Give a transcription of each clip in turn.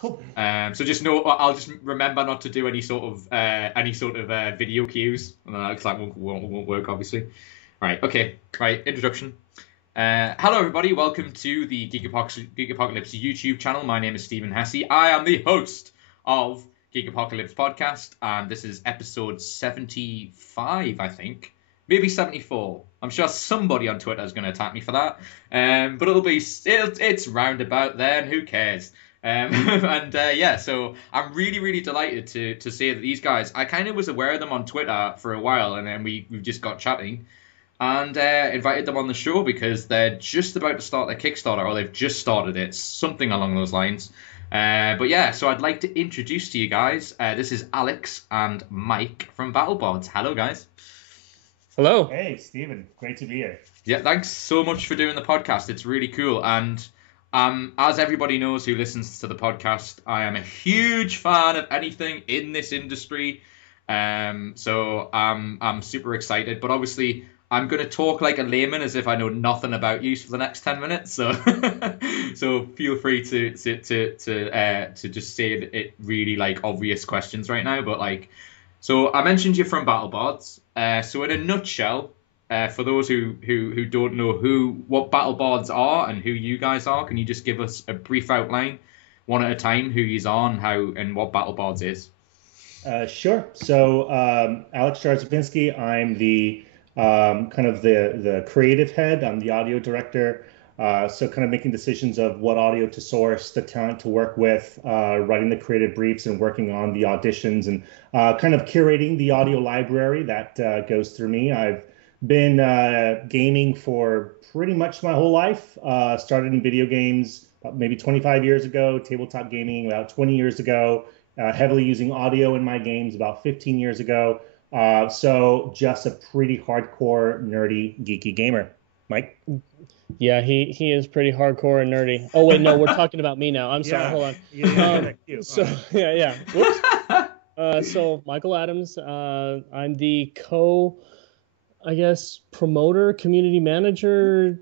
Cool. So just know, I'll just remember not to do any sort of video cues, because that won't work, obviously. Right. Okay. Right. Introduction. Hello, everybody. Welcome to the Geek Apocalypse YouTube channel. My name is Stephen Hesse. I am the host of Geek Apocalypse podcast, and this is episode 75, I think. Maybe 74. I'm sure somebody on Twitter is going to attack me for that. But it's roundabout then. Who cares? So I'm really delighted to say that these guys, I kind of was aware of them on Twitter for a while, and then we've just got chatting and invited them on the show because they're just about to start their Kickstarter, or they've just started it, something along those lines. So I'd like to introduce to you guys, this is Alex and Mike from Battlebards. Hello, guys. Hello. Hey, Stephen. Great to be here. Yeah, thanks so much for doing the podcast. It's really cool. And as everybody knows who listens to the podcast, I am a huge fan of anything in this industry. So I'm super excited. But obviously, I'm going to talk like a layman as if I know nothing about you for the next 10 minutes. So so feel free to just say it really like obvious questions right now. But so I mentioned you're from Battlebards. So in a nutshell, for those who don't know what Battlebards are and who you guys are, can you just give us a brief outline, one at a time, who you're on, how and what Battlebards is? Sure. So Alex Jarzovinski, I'm the kind of the creative head. I'm the audio director. So kind of making decisions of what audio to source, the talent to work with, writing the creative briefs and working on the auditions, and kind of curating the audio library that goes through me. I've been gaming for pretty much my whole life. Started in video games maybe 25 years ago, tabletop gaming about 20 years ago, heavily using audio in my games about 15 years ago. So just a pretty hardcore, nerdy, geeky gamer. Mike? Yeah, he is pretty hardcore and nerdy. Oh, wait, no, we're talking about me now. I'm sorry, hold on. Whoops. So Michael Adams, I'm the promoter, community manager,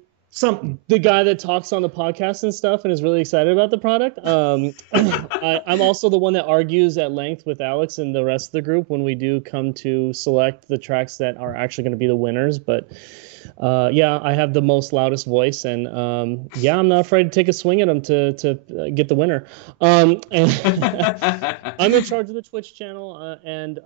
the guy that talks on the podcast and stuff and is really excited about the product. I'm also the one that argues at length with Alex and the rest of the group when we do come to select the tracks that are actually going to be the winners. But I have the most loudest voice, and I'm not afraid to take a swing at them to get the winner. And I'm in charge of the Twitch channel and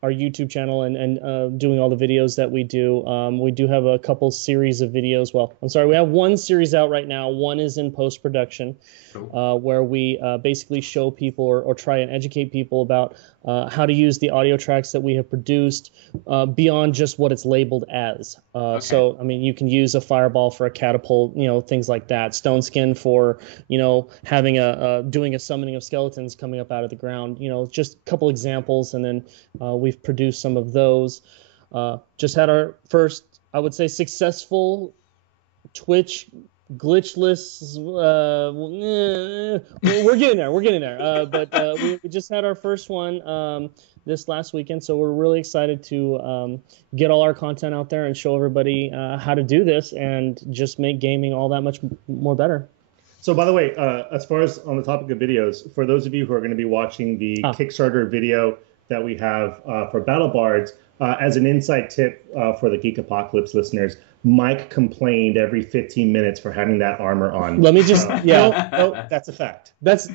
our YouTube channel and doing all the videos that we do. We do have a couple series of videos. Well, I'm sorry, we have one series out right now. One is in post-production, where we basically show people or try and educate people about how to use the audio tracks that we have produced beyond just what it's labeled as. So, I mean, you can use a fireball for a catapult, things like that. Stone skin for, having doing a summoning of skeletons coming up out of the ground. Just a couple examples, and then we've produced some of those. Just had our first, I would say, successful Twitch glitchless. We're getting there. But we just had our first one this last weekend, so we're really excited to get all our content out there and show everybody how to do this and just make gaming all that much more better. So, by the way, as far as on the topic of videos, for those of you who are going to be watching the Kickstarter video that we have for Battlebards, as an inside tip for the Geek Apocalypse listeners, Mike complained every 15 minutes for having that armor on. Let me just, no, that's a fact. That's.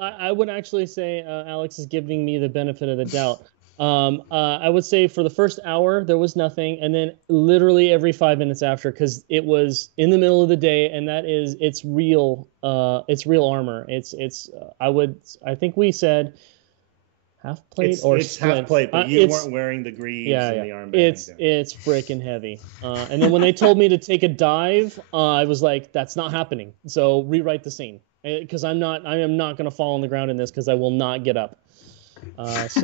I would actually say Alex is giving me the benefit of the doubt. I would say for the first hour there was nothing, and then literally every 5 minutes after, because it was in the middle of the day, and it's real armor. I think we said half plate or it's half plate, but you weren't wearing the greaves and the armband. It's freaking heavy. And then when they told me to take a dive, I was like, that's not happening. So rewrite the scene, because I am not going to fall on the ground in this, because I will not get up. That's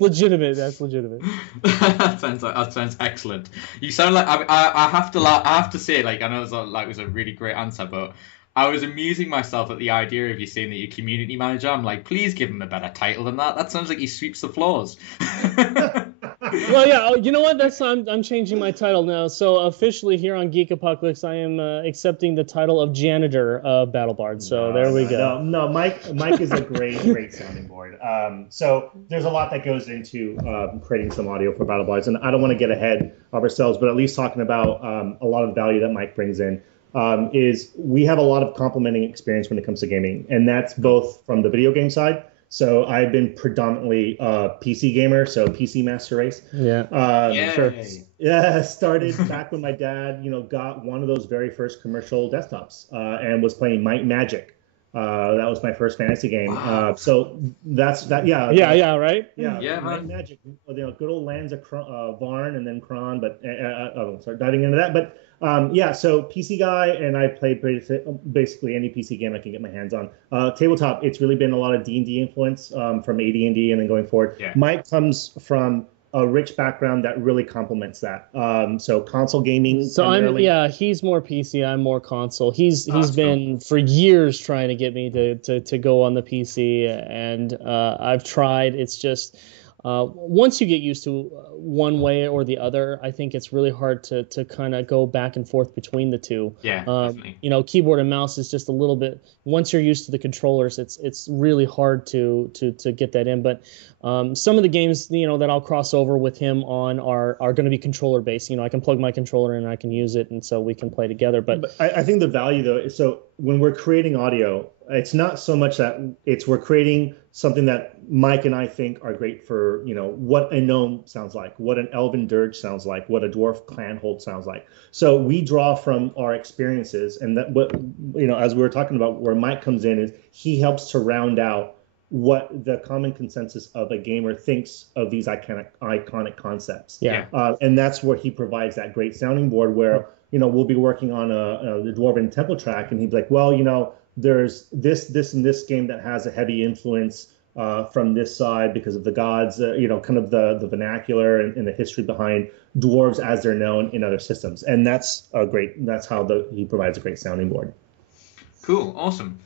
legitimate. That's legitimate. that sounds excellent. You sound like I have to say, like, I know it was a really great answer, but I was amusing myself at the idea of you saying that you're community manager. I'm like, please give him a better title than that. That sounds like he sweeps the floors. Well, yeah. You know what? I'm changing my title now. So officially here on Geek Apocalypse, I am accepting the title of janitor of Battlebards. So there we go. No. Mike is a great sounding board. So there's a lot that goes into creating some audio for Battlebards, and I don't want to get ahead of ourselves, but at least talking about a lot of value that Mike brings in. Is we have a lot of complementing experience when it comes to gaming, and that's both from the video game side. So I've been predominantly a PC gamer, so PC Master Race. Yeah. Started back when my dad, got one of those very first commercial desktops and was playing Might and Magic. That was my first fantasy game. Wow. So that's that. Yeah. Right. Yeah. Might and Magic. Good old lands of Varn and then Kron, but I won't start diving into that. But so PC guy, and I played basically any PC game I can get my hands on. Tabletop, it's really been a lot of D&D influence from AD&D and then going forward. Yeah. Mike comes from a rich background that really complements that. So console gaming. So he's more PC, I'm more console. He's been for years trying to get me to go on the PC, and I've tried. It's just once you get used to one way or the other, I think it's really hard to kind of go back and forth between the two. Yeah, definitely. Keyboard and mouse is just a little bit. Once you're used to the controllers, it's really hard to get that in. But some of the games that I'll cross over with him on are going to be controller based. I can plug my controller in and I can use it, and so we can play together. But I think the value though is, so when we're creating audio, it's not so much that we're creating something that Mike and I think are great for, what a gnome sounds like, what an elven dirge sounds like, what a dwarf clanhold sounds like. So we draw from our experiences, and that as we were talking about, where Mike comes in is he helps to round out what the common consensus of a gamer thinks of these iconic concepts. Yeah. And that's where he provides that great sounding board where, we'll be working on the Dwarven Temple track, and he'd be like, well, there's this and this game that has a heavy influence from this side because of the gods, kind of the vernacular and the history behind dwarves as they're known in other systems. And that's how he provides a great sounding board. Cool. Awesome.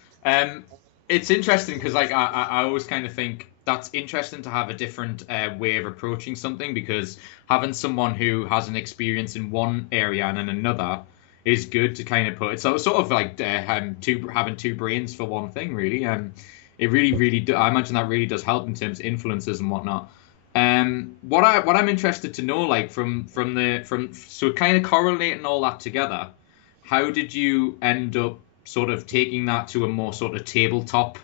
It's interesting because I always kind of think that's interesting to have a different way of approaching something, because having someone who has an experience in one area and in another is good to kind of put. It's sort of like having two brains for one thing, really. It really I imagine that really does help in terms of influences and whatnot. What I'm interested to know, so kind of correlating all that together, how did you end up sort of taking that to a more sort of tabletop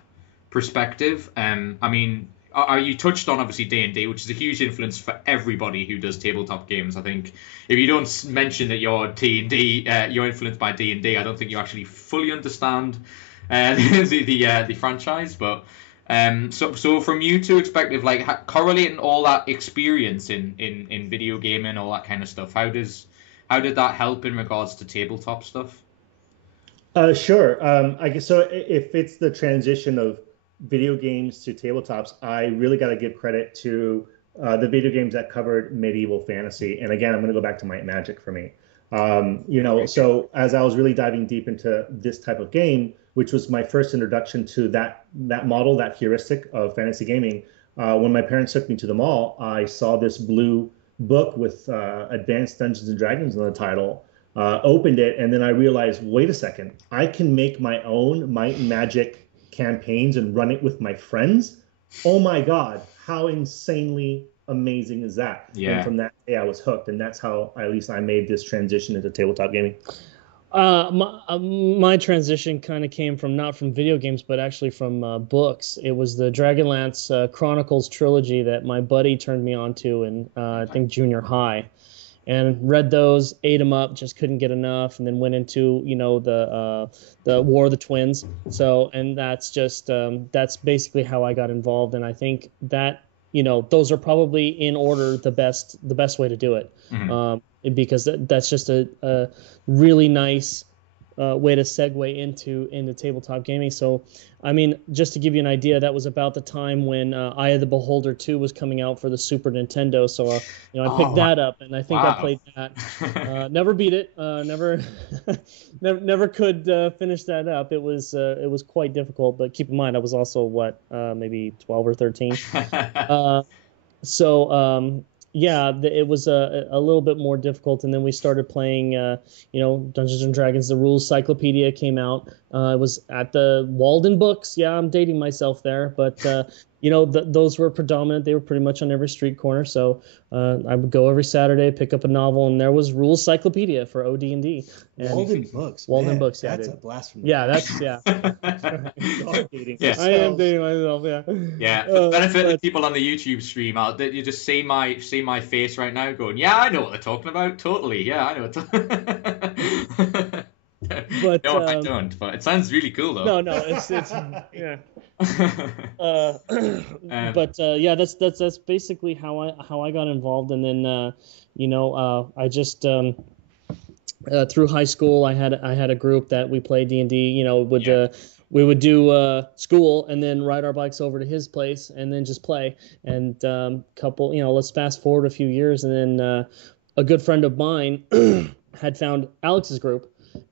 perspective? You touched on obviously D&D, which is a huge influence for everybody who does tabletop games. I think if you don't mention that you're you're influenced by D&D, I don't think you actually fully understand the franchise. But so from you two perspective, correlating all that experience in video gaming, all that kind of stuff, how did that help in regards to tabletop stuff? Sure. I guess so. If it's the transition of video games to tabletops, I really got to give credit to the video games that covered medieval fantasy. And again, I'm going to go back to Might and Magic for me. So as I was really diving deep into this type of game, which was my first introduction to that model, that heuristic of fantasy gaming, when my parents took me to the mall, I saw this blue book with Advanced Dungeons and Dragons in the title. Opened it, and then I realized, wait a second, I can make my own Might and Magic campaigns and run it with my friends. Oh my God, how insanely amazing is that? Yeah. And from that day, I was hooked, and that's how at least I made this transition into tabletop gaming. My transition kind of came from not from video games, but actually from books. It was the Dragonlance Chronicles trilogy that my buddy turned me on to in I think junior high. And read those, ate them up, just couldn't get enough, and then went into the War of the Twins. So, and that's just that's basically how I got involved. And I think that those are probably in order the best way to do it, because that's just a really nice way to segue into tabletop gaming. So, I mean, just to give you an idea, that was about the time when Eye of the Beholder 2 was coming out for the Super Nintendo. So, I picked that up, and I think I played that. Never beat it. Never could finish that up. It was quite difficult. But keep in mind, I was also maybe 12 or 13. yeah, it was a little bit more difficult, and then we started playing, Dungeons and Dragons. The Rules Cyclopedia came out. It was at the Walden Books. Yeah, I'm dating myself there, but those were predominant. They were pretty much on every street corner. So I would go every Saturday, pick up a novel, and there was Rules Cyclopedia for OD&D. Walden Books. Walden Man, Books. Yeah, that's a blast from the yeah, that's Yeah. I am dating myself. Yeah. Yeah. For the benefit of the people on the YouTube stream, you just see my face right now, going, "Yeah, I know what they're talking about. Totally. Yeah, I know what." But no, I don't. But it sounds really cool, though. No, it's yeah. But yeah, that's basically how I got involved, and then I just through high school I had a group that we played D&D. We would do school and then ride our bikes over to his place and then just play. And let's fast forward a few years, and then a good friend of mine had found Alex's group.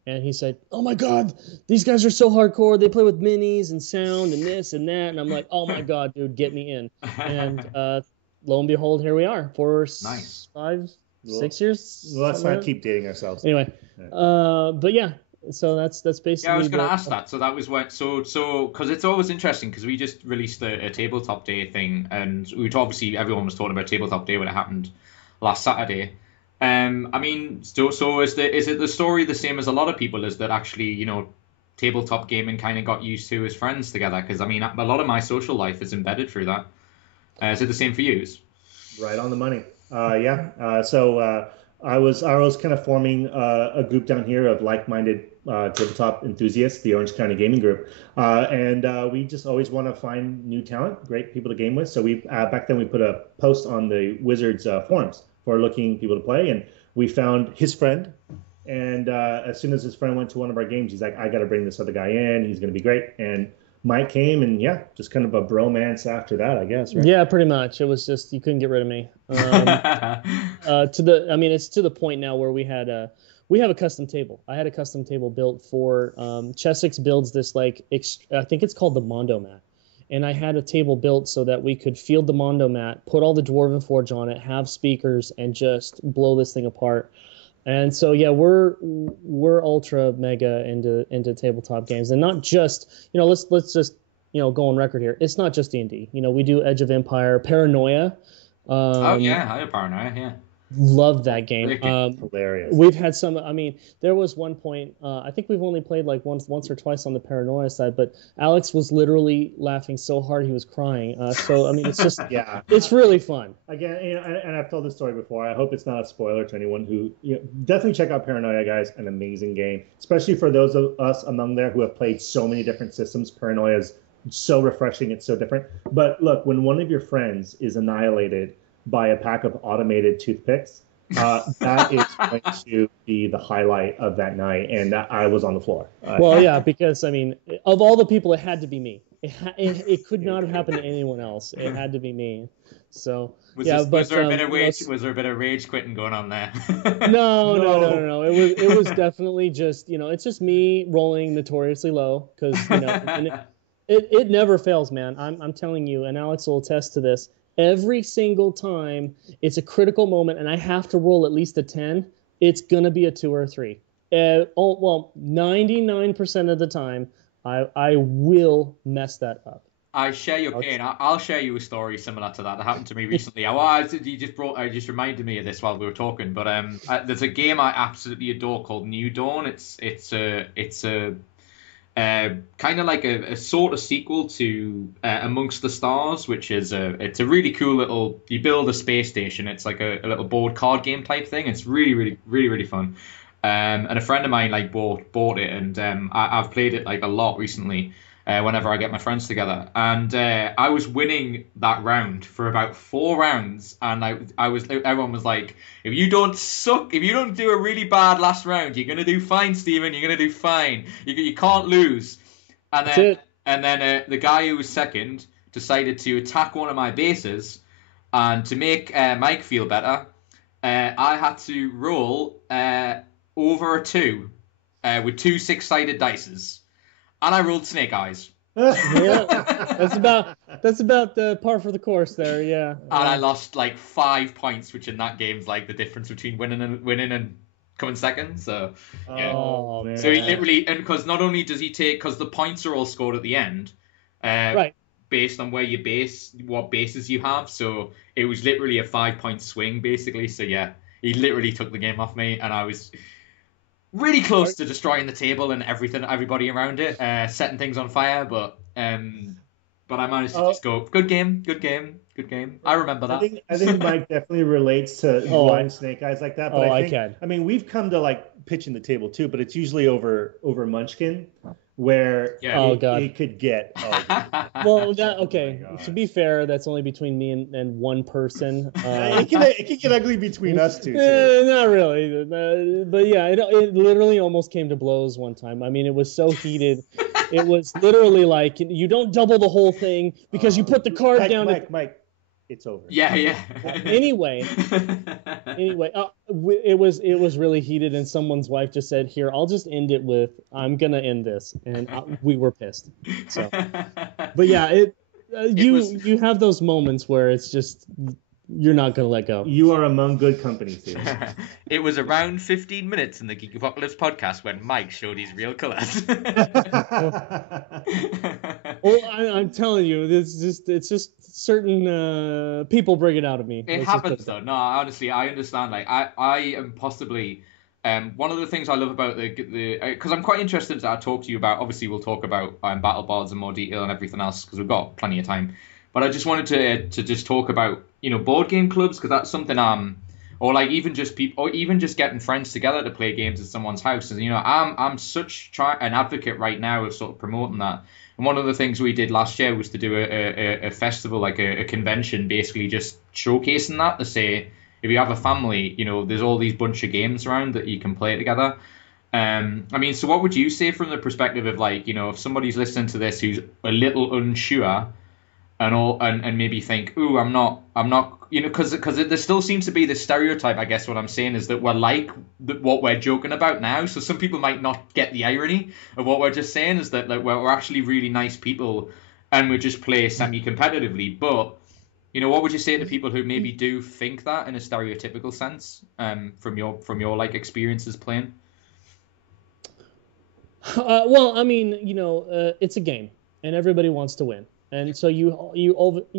And he said, "Oh my God, these guys are so hardcore. They play with minis and sound and this and that." And I'm like, "Oh my God, dude, get me in." And lo and behold, here we are for nice. 6 years. Well, let's not keep dating ourselves. Anyway, but yeah, so that's basically. Yeah, I was going to ask that. So that was when so because it's always interesting because we just released a tabletop day thing, and obviously everyone was talking about tabletop day when it happened last Saturday. I mean, so is it the story the same as a lot of people? Is that actually, tabletop gaming kind of got used to as friends together? Because I mean, a lot of my social life is embedded through that. Is it the same for you? Right on the money. Yeah. So I was kind of forming a group down here of like-minded tabletop enthusiasts, the Orange County Gaming Group, and we just always want to find new talent, great people to game with. So we back then we put a post on the Wizards forums for looking people to play, and we found his friend. And as soon as his friend went to one of our games, he's like, "I got to bring this other guy in. He's going to be great." And Mike came, and yeah, just kind of a bromance after that, I guess. Right? Yeah, pretty much. It was just you couldn't get rid of me. It's to the point now where we have a custom table. I had a custom table built for Chessex builds this I think it's called the Mondo mat. And I had a table built so that we could field the Mondo mat, put all the Dwarven Forge on it, have speakers, and just blow this thing apart. And so yeah, we're ultra mega into tabletop games, and not just let's just go on record here. It's not just D&D. We do Edge of Empire, Paranoia. Oh yeah, I know Paranoia. Yeah. Love that game. Hilarious. We've had some. I mean, there was one point. I think we've only played like once or twice on the Paranoia side, but Alex was literally laughing so hard he was crying. So I mean, it's just yeah, it's really fun. Again, and I've told this story before. I hope it's not a spoiler to anyone who definitely check out Paranoia, guys. An amazing game, especially for those of us among there who have played so many different systems. Paranoia is so refreshing. It's so different. But look, when one of your friends is annihilated by a pack of automated toothpicks, that is going to be the highlight of that night, and I was on the floor. Well, yeah, because I mean, of all the people, it had to be me. It could not have happened to anyone else. It had to be me. So was there a bit of rage? Was there a bit of rage quitting going on there? No. It was definitely just it's just me rolling notoriously low because and it never fails, man. I'm telling you, and Alex will attest to this. Every single time it's a critical moment and I have to roll at least a 10, it's going to be a 2 or a 3. 99% of the time, I will mess that up. I share your pain. I'll share you a story similar to that happened to me recently. You just reminded me of this while we were talking. But there's a game I absolutely adore called New Dawn. It's a kind of like a sort of sequel to Amongst the Stars, which is it's a really cool little. You build a space station. It's like a little board card game type thing. It's really fun. And a friend of mine bought it, and I've played it like a lot recently. Whenever I get my friends together, and I was winning that round for about 4 rounds, and everyone was like, if you don't do a really bad last round, you're gonna do fine, Stephen. You're gonna do fine. You can't lose. And then the guy who was second decided to attack one of my bases, and to make Mike feel better, I had to roll over a 2 with 2 6-sided dices. And I rolled snake eyes. Yeah, that's about the par for the course there. Yeah. And I lost like 5 points, which in that game's like the difference between winning and coming second. So yeah. Oh, man. So he literally, and because not only does he take, because the points are all scored at the end, Right. based on where you what bases you have. So it was literally a 5-point swing basically. So yeah, he literally took the game off me, and I was really close to destroying the table and everybody around it, setting things on fire. But I managed to just go, good game. I remember that. I think Mike definitely relates to blind snake eyes like that. But I mean, we've come to like pitching the table too, but it's usually over Munchkin, where it could get. Well, to be fair, that's only between me and one person. It can get ugly between us two. Not really, but yeah, it literally almost came to blows one time. I mean, it was so heated. It was literally like, you don't double the whole thing because you put the card down. Mike, it's over. Yeah. Anyway, it was really heated, and someone's wife just said, "Here, I'll just end it with, I'm gonna end this," and we were pissed. So, but yeah, you have those moments where it's just, you're not gonna let go. You are among good company too. It was around 15 minutes in the Geek Apocalypse podcast when Mike showed his real colors. Well, I'm telling you, it's just certain people bring it out of me. It happens though. No, honestly, I understand. Like I am possibly one of the things I love about the because I'm quite interested to talk to you about. Obviously, we'll talk about Battlebards in more detail and everything else because we've got plenty of time. But I just wanted to just talk about, board game clubs, because that's something or like even just people, or even just getting friends together to play games at someone's house. And I'm such an advocate right now of sort of promoting that. And one of the things we did last year was to do a festival, like a convention, basically just showcasing that, to say, if you have a family, there's all these bunch of games around that you can play together. I mean, so what would you say from the perspective of, like, if somebody's listening to this who's a little unsure and maybe think, ooh, I'm not, because there still seems to be this stereotype. I guess what I'm saying is that we're like what we're joking about now. So some people might not get the irony of what we're just saying, is that, like, we're actually really nice people and we just play semi-competitively. But what would you say to people who maybe do think that in a stereotypical sense, from your like experiences playing? Well, I mean, it's a game and everybody wants to win. And so you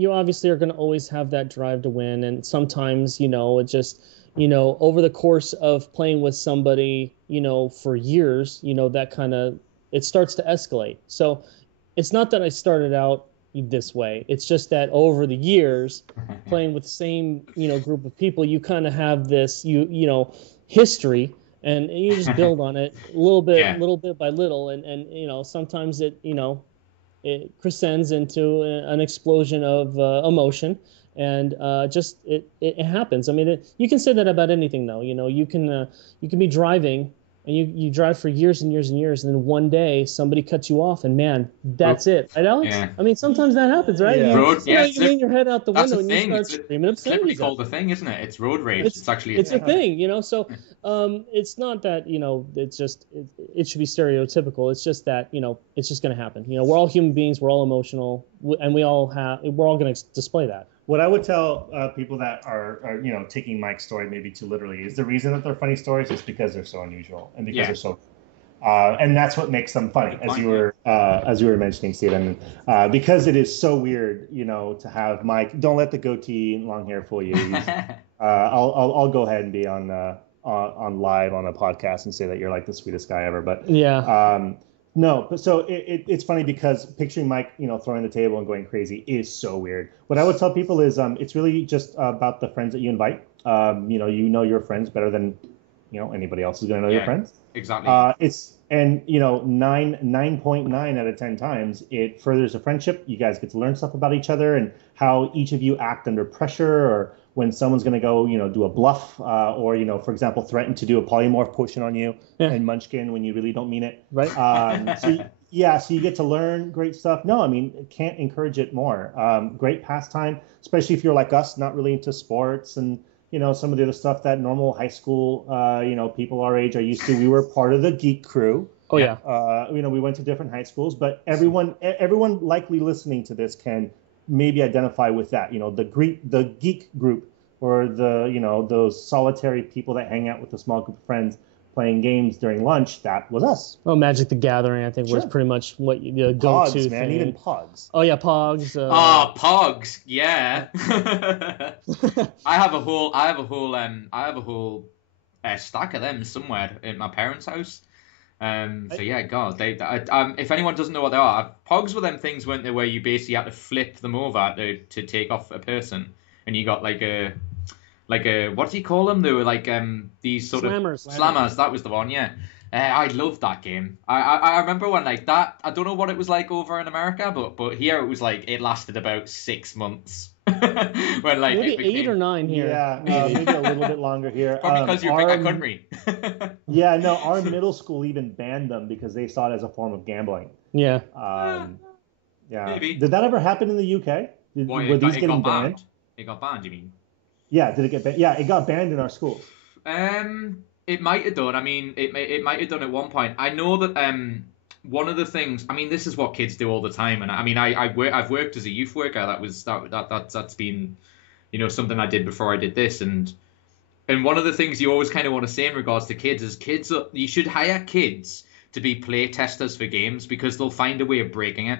obviously are going to always have that drive to win. And sometimes, it just, over the course of playing with somebody, for years, that kind of, it starts to escalate. So it's not that I started out this way. It's just that over the years, playing with the same, group of people, you kind of have this, history, and you just build on it little bit by little. And sometimes it crescends into an explosion of emotion, and it happens. I mean, you can say that about anything, though. You can be driving, and you drive for years and years and years, and then one day somebody cuts you off, and man, that's it, right, Alex? Yeah. I mean, sometimes that happens, right? Yeah. You lean your head out the window and you start screaming obscenities. It's literally called the thing, isn't it? It's road rage. It's actually a thing, So it's not that it's just it should be stereotypical. It's just that it's just going to happen. We're all human beings. We're all emotional, and we're all going to display that. What I would tell people that are taking Mike's story maybe too literally is the reason that they're funny stories is because they're so unusual and because they're so, and that's what makes them funny, as you were mentioning, Steve. I mean, because it is so weird, to have Mike. Don't let the goatee and long hair fool you. I'll go ahead and be on live on a podcast and say that you're like the sweetest guy ever. But no, but so it's funny because picturing Mike, throwing the table and going crazy is so weird. What I would tell people is it's really just about the friends that you invite. Your friends better than anybody else is going to know your friends. Exactly. It's 9.9 out of 10 times it furthers a friendship. You guys get to learn stuff about each other and how each of you act under pressure, or when someone's going to go, do a bluff, or, for example, threaten to do a polymorph potion on you and Munchkin when you really don't mean it. Right. So you get to learn great stuff. No, I mean, can't encourage it more. Great pastime, especially if you're like us, not really into sports and, some of the other stuff that normal high school, people our age are used to. We were part of the Geek crew. Oh yeah. We went to different high schools, but everyone likely listening to this can maybe identify with that. The geek group, or those solitary people that hang out with a small group of friends playing games during lunch. That was us. Oh, Magic the Gathering, I think, was pretty much what the go-to Pogs, man, thing. even Pogs. Oh yeah, Pogs. Pogs, yeah. I have a whole stack of them somewhere in my parents' house. So yeah, God, if anyone doesn't know what they are, Pogs were them things, weren't they, where you basically had to flip them over to take off a person, and you got like a what do you call them? They were like these sort Slammers. of slammers. That was the one, yeah. I loved that game. I remember when like that. I don't know what it was like over in America, but here it was like it lasted about 6 months. When like maybe it became... 8 or 9 here. Yeah, maybe a little bit longer here. Probably because you're a bigger country. Yeah, no, our middle school even banned them because they saw it as a form of gambling. Yeah. Yeah. Maybe. Did that ever happen in the UK? Were these getting banned? It got banned, you mean? Yeah, did it get banned? Yeah, it got banned in our schools. It might have done. I mean, it might have done at one point. I know that one of the things. I mean, this is what kids do all the time, and I mean, I've worked as a youth worker. That's been, something I did before I did this, and one of the things you always kind of want to say in regards to kids is you should hire kids to be play testers for games, because they'll find a way of breaking it.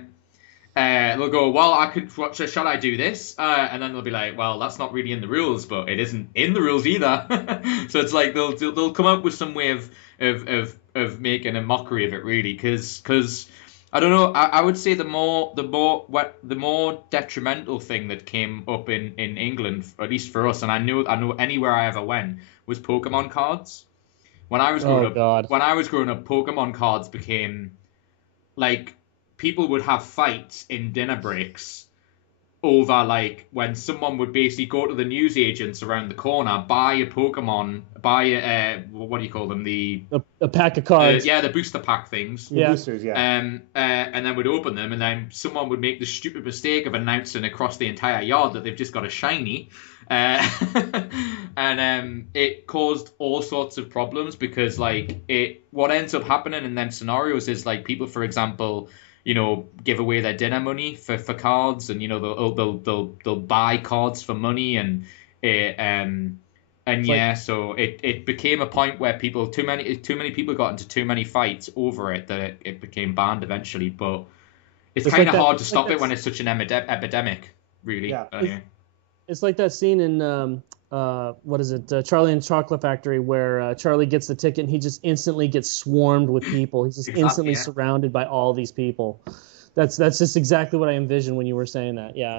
They'll go, well, shall I do this? And then they'll be like, well, that's not really in the rules, but it isn't in the rules either. So it's like they'll come up with some way of making a mockery of it, really, because I don't know. I would say the more detrimental thing that came up in England, at least for us, and I know anywhere I ever went, was Pokemon cards. When I was growing up, Pokemon cards became like, people would have fights in dinner breaks over, like, when someone would basically go to the newsagents around the corner, buy a Pokemon, what do you call them? A pack of cards. The booster pack things. Yeah. Boosters, yeah. And then would open them, and then someone would make the stupid mistake of announcing across the entire yard that they've just got a shiny. And it caused all sorts of problems, because like what ends up happening in them scenarios is, like, people, for example, give away their dinner money for cards, and they'll buy cards for money, so it became a point where too many people got into too many fights over it, that it became banned eventually. But it's kind of hard to stop it when it's such an epidemic, really. Yeah. Anyway. It's like that scene in what is it, Charlie and the Chocolate Factory, where Charlie gets the ticket and he just instantly gets swarmed with people. He's just instantly surrounded by all these people. That's just exactly what I envisioned when you were saying that. Yeah,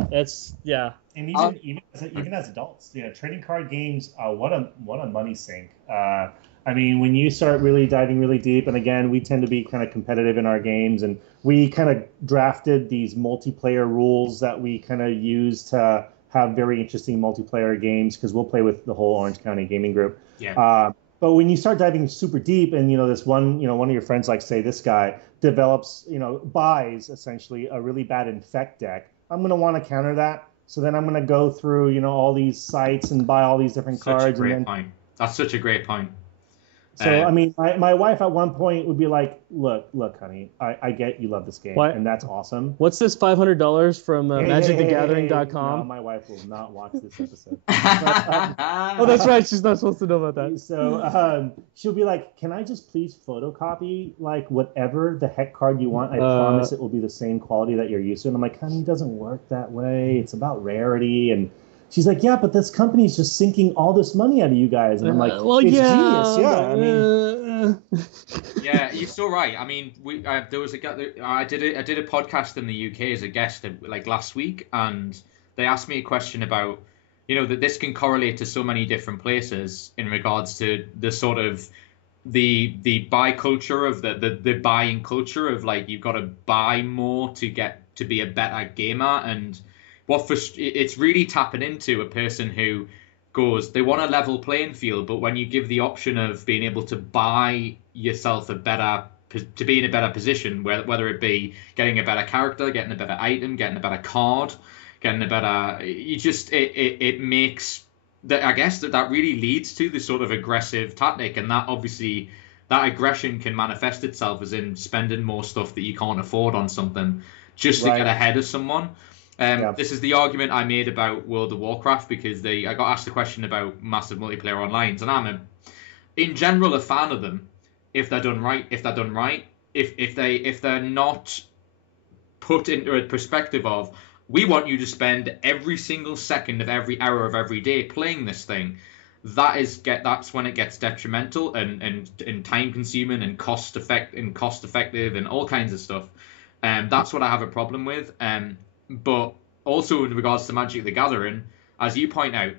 And even as adults, trading card games, what a money sink. I mean, when you start really diving really deep, and again, we tend to be kind of competitive in our games, and we kind of drafted these multiplayer rules that we kind of use to have very interesting multiplayer games, because we'll play with the whole Orange County gaming group. Yeah. But when you start diving super deep, and this one of your friends, like say this guy develops, buys essentially a really bad infect deck, I'm going to want to counter that. So then I'm going to go through, all these sites and buy all these different cards. Point. That's such a great point. So, I mean, my wife at one point would be like, look, honey, I get you love this game, and that's awesome. What's this $500 from MagicTheGathering.com? No, my wife will not watch this episode. Oh, that's right. She's not supposed to know about that. So she'll be like, can I just please photocopy, like, whatever the heck card you want? I promise it will be the same quality that you're used to. And I'm like, honey, it doesn't work that way. It's about rarity. And she's like, yeah, but this company's just sinking all this money out of you guys. And I'm like, it's genius. Yeah, I mean... Yeah, you're so right. I mean, there was I did a podcast in the UK as a guest, like, last week, and they asked me a question about, that this can correlate to so many different places in regards to the sort of the buy culture of the buying culture of, like, you've got to buy more to be a better gamer. And it's really tapping into a person who goes, they want a level playing field, but when you give the option of being able to buy yourself to be in a better position, whether it be getting a better character, getting a better item, getting a better card, getting a better, it makes that, I guess that really leads to the sort of aggressive tactic, and that obviously that aggression can manifest itself as in spending more stuff that you can't afford on something just to get ahead of someone. This is the argument I made about World of Warcraft, because I got asked a question about massive multiplayer online, and I'm in general a fan of them if they're done right. If they're not put into a perspective of, we want you to spend every single second of every hour of every day playing this thing. That's when it gets detrimental and time consuming and cost effective and all kinds of stuff. That's what I have a problem with. But also in regards to Magic the Gathering, as you point out,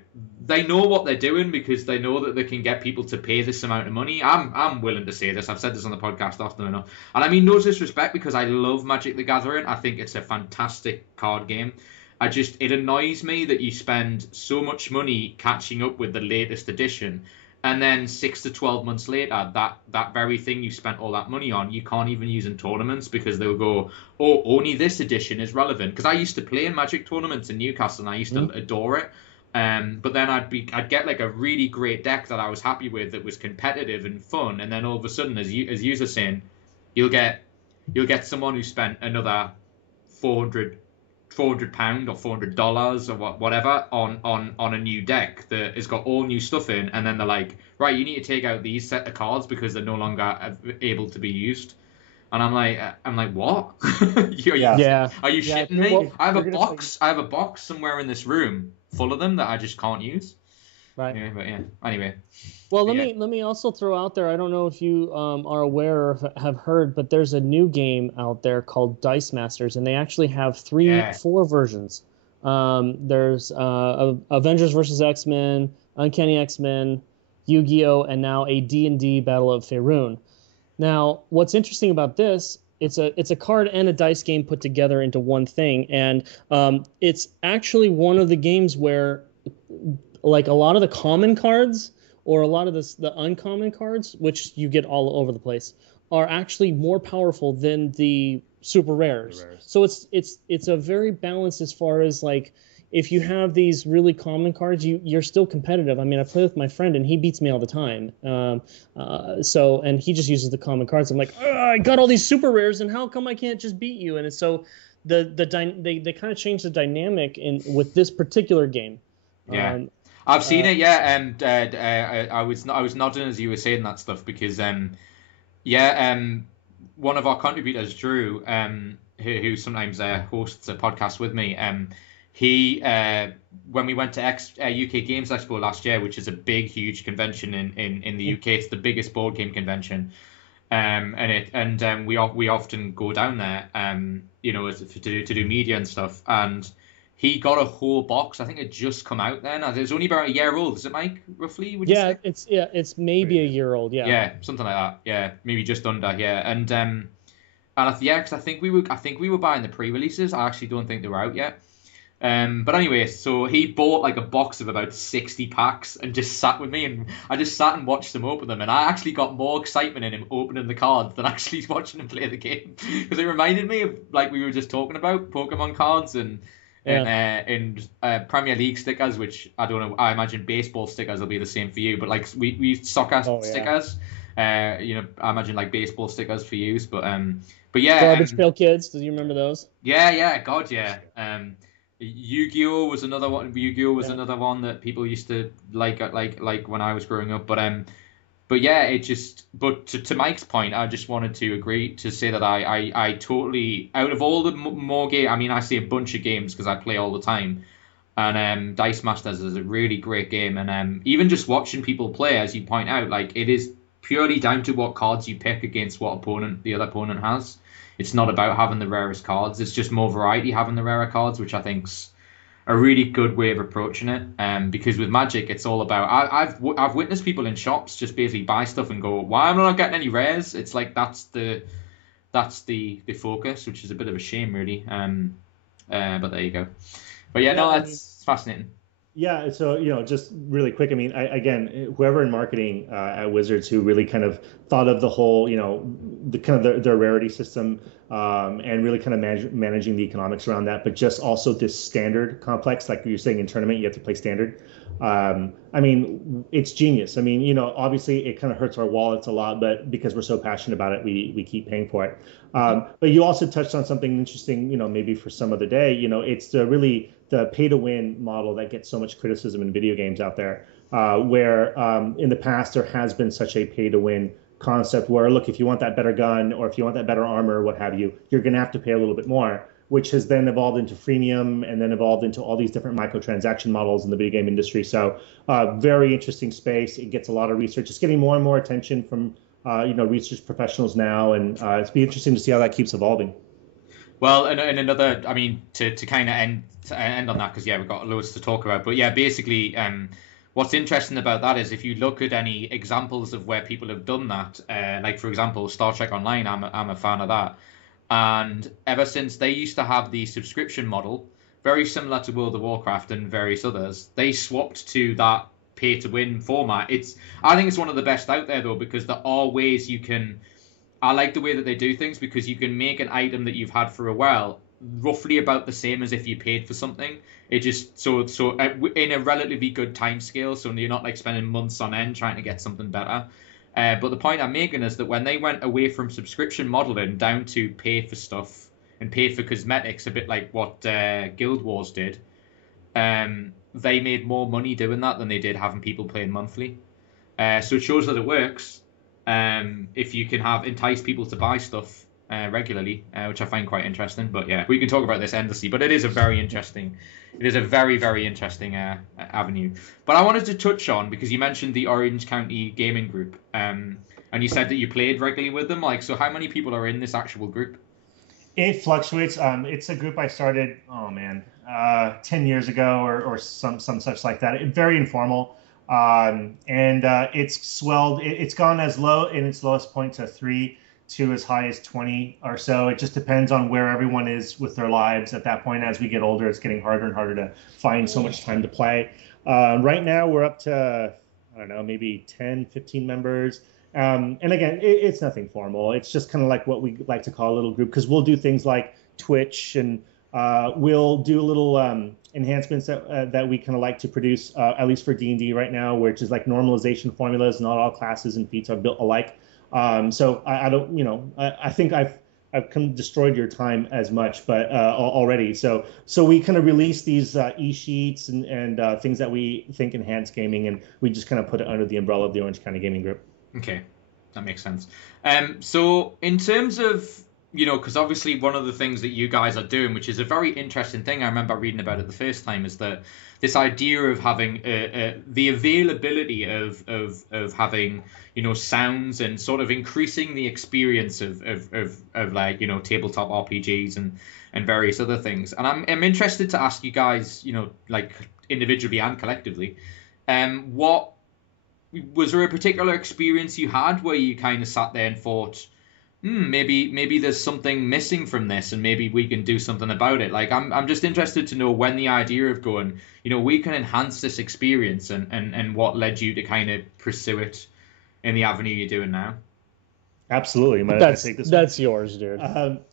they know what they're doing because they know that they can get people to pay this amount of money. I'm willing to say this. I've said this on the podcast often enough. And I mean no disrespect, because I love Magic the Gathering. I think it's a fantastic card game. It annoys me that you spend so much money catching up with the latest edition, and then 6 to 12 months later, that very thing you spent all that money on, you can't even use in tournaments, because they'll go, oh, only this edition is relevant. Because I used to play in Magic tournaments in Newcastle, and I used to adore it. But then I'd get like a really great deck that I was happy with, that was competitive and fun, and then all of a sudden, as you are saying, you'll get someone who spent another £400 or $400 or whatever on a new deck that has got all new stuff in, and then they're like, right, you need to take out these set of cards because they're no longer able to be used. And I'm like, what? Are you shitting me? Well, I have a box somewhere in this room full of them that I just can't use. Right. Yeah, but yeah. Anyway. Well, let me also throw out there. I don't know if you are aware or have heard, but there's a new game out there called Dice Masters, and they actually have 4 versions. There's Avengers vs. X-Men, Uncanny X-Men, Yu-Gi-Oh, and now a D&D Battle of Faerun. Now, what's interesting about this? It's a card and a dice game put together into one thing, and it's actually one of the games where, like, a lot of the common cards or a lot of the uncommon cards, which you get all over the place, are actually more powerful than the super rares. So it's a very balanced as far as, like, if you have these really common cards, you're still competitive. I mean, I play with my friend and he beats me all the time. And he just uses the common cards. I'm like, I got all these super rares, and how come I can't just beat you? And it's so they kind of changed the dynamic with this particular game. Yeah. I've seen it, yeah, and I was nodding as you were saying that stuff, because one of our contributors, Drew, who sometimes hosts a podcast with me, he when we went to UK Games Expo last year, which is a big, huge convention in the UK, it's the biggest board game convention, and we often go down there, to do media and stuff, and he got a whole box. I think it just come out then. It's only about a year old. Is it, Mike? Roughly? Would you say? It's maybe a year old. Yeah. Yeah, something like that. Yeah, maybe just under. Yeah, and because I think we were buying the pre-releases. I actually don't think they were out yet. But anyway, so he bought like a box of about 60 packs and just sat with me, and I just sat and watched him open them, and I actually got more excitement in him opening the cards than actually watching him play the game, because it reminded me of, like we were just talking about, Pokemon cards and Premier League stickers, which I don't know. I imagine baseball stickers will be the same for you, but like we soccer stickers. I imagine like baseball stickers for you, but yeah. Garbage Pail Kids. Do you remember those? Yeah. God, yeah. Yu-Gi-Oh was another one. Yu-Gi-Oh was another one that people used to like when I was growing up. But yeah, But to Mike's point, I just wanted to agree to say that I totally, out of all the more game, I mean, I see a bunch of games because I play all the time, and Dice Masters is a really great game, and even just watching people play, as you point out, like, it is purely down to what cards you pick against what the other opponent has. It's not about having the rarest cards. It's just more variety having the rarer cards, which I think's a really good way of approaching it. Because with Magic, it's all about. I've witnessed people in shops just basically buy stuff and go, "Why am I not getting any rares?" It's like that's the focus, which is a bit of a shame, really. But there you go. But yeah, no, that's fascinating. Yeah, so just really quick. I mean, again, whoever in marketing at Wizards who really kind of thought of the whole, the kind of their rarity system, and really kind of managing the economics around that, but just also this standard complex, like you're saying in tournament, you have to play standard. I mean, it's genius. I mean, obviously it kind of hurts our wallets a lot, but because we're so passionate about it, we keep paying for it. But you also touched on something interesting, maybe for some other day. It's really the pay to win model that gets so much criticism in video games out there, where in the past there has been such a pay to win concept where, look, if you want that better gun or if you want that better armor or what have you, you're going to have to pay a little bit more, which has then evolved into freemium and then evolved into all these different microtransaction models in the video game industry. So very interesting space. It gets a lot of research. It's getting more and more attention from research professionals now, and it's be interesting to see how that keeps evolving. Well, and another, I mean, to kind of end on that, because we've got loads to talk about. But basically, what's interesting about that is if you look at any examples of where people have done that, like for example, Star Trek Online, I'm a fan of that. And ever since they used to have the subscription model, very similar to World of Warcraft and various others, they swapped to that pay-to-win format. I think it's one of the best out there, though, because there are ways you can... I like the way that they do things, because you can make an item that you've had for a while roughly about the same as if you paid for something. It just so in a relatively good time scale, so you're not like spending months on end trying to get something better. But the point I'm making is that when they went away from subscription modeling down to pay for stuff and pay for cosmetics, a bit like what Guild Wars did, they made more money doing that than they did having people paying monthly. So it shows that it works if you can entice people to buy stuff regularly, which I find quite interesting. But we can talk about this endlessly. But it is a very interesting. It is a very, very interesting avenue. But I wanted to touch on, because you mentioned the Orange County Gaming Group, and you said that you played regularly with them. Like, so how many people are in this actual group? It fluctuates. It's a group I started, 10 years ago or some such like that. Very informal. And it's swelled. It's gone as low in its lowest point to 3 to as high as 20 or so. It just depends on where everyone is with their lives at that point. As we get older, it's getting harder and harder to find so much time to play. Right now, we're up to, maybe 10, 15 members. And again, it's nothing formal. It's just kind of like what we like to call a little group, because we'll do things like Twitch, and we'll do little enhancements that we kind of like to produce, at least for D&D right now, which is like normalization formulas. Not all classes and feats are built alike. So I don't, I think I've kind of destroyed your time as much, but already. So we kind of release these e-sheets and things that we think enhance gaming, and we just kind of put it under the umbrella of the Orange County Gaming Group. Okay, that makes sense. So in terms of, because obviously one of the things that you guys are doing, which is a very interesting thing, I remember reading about it the first time, is that this idea of having the availability of having, sounds and sort of increasing the experience of like, tabletop RPGs and various other things. And I'm interested to ask you guys, like individually and collectively, what was there a particular experience you had where you kind of sat there and thought, maybe there's something missing from this, and maybe we can do something about it? Like, I'm just interested to know when the idea of going, we can enhance this experience, and what led you to kind of pursue it in the avenue you're doing now. Absolutely. That's yours, dude.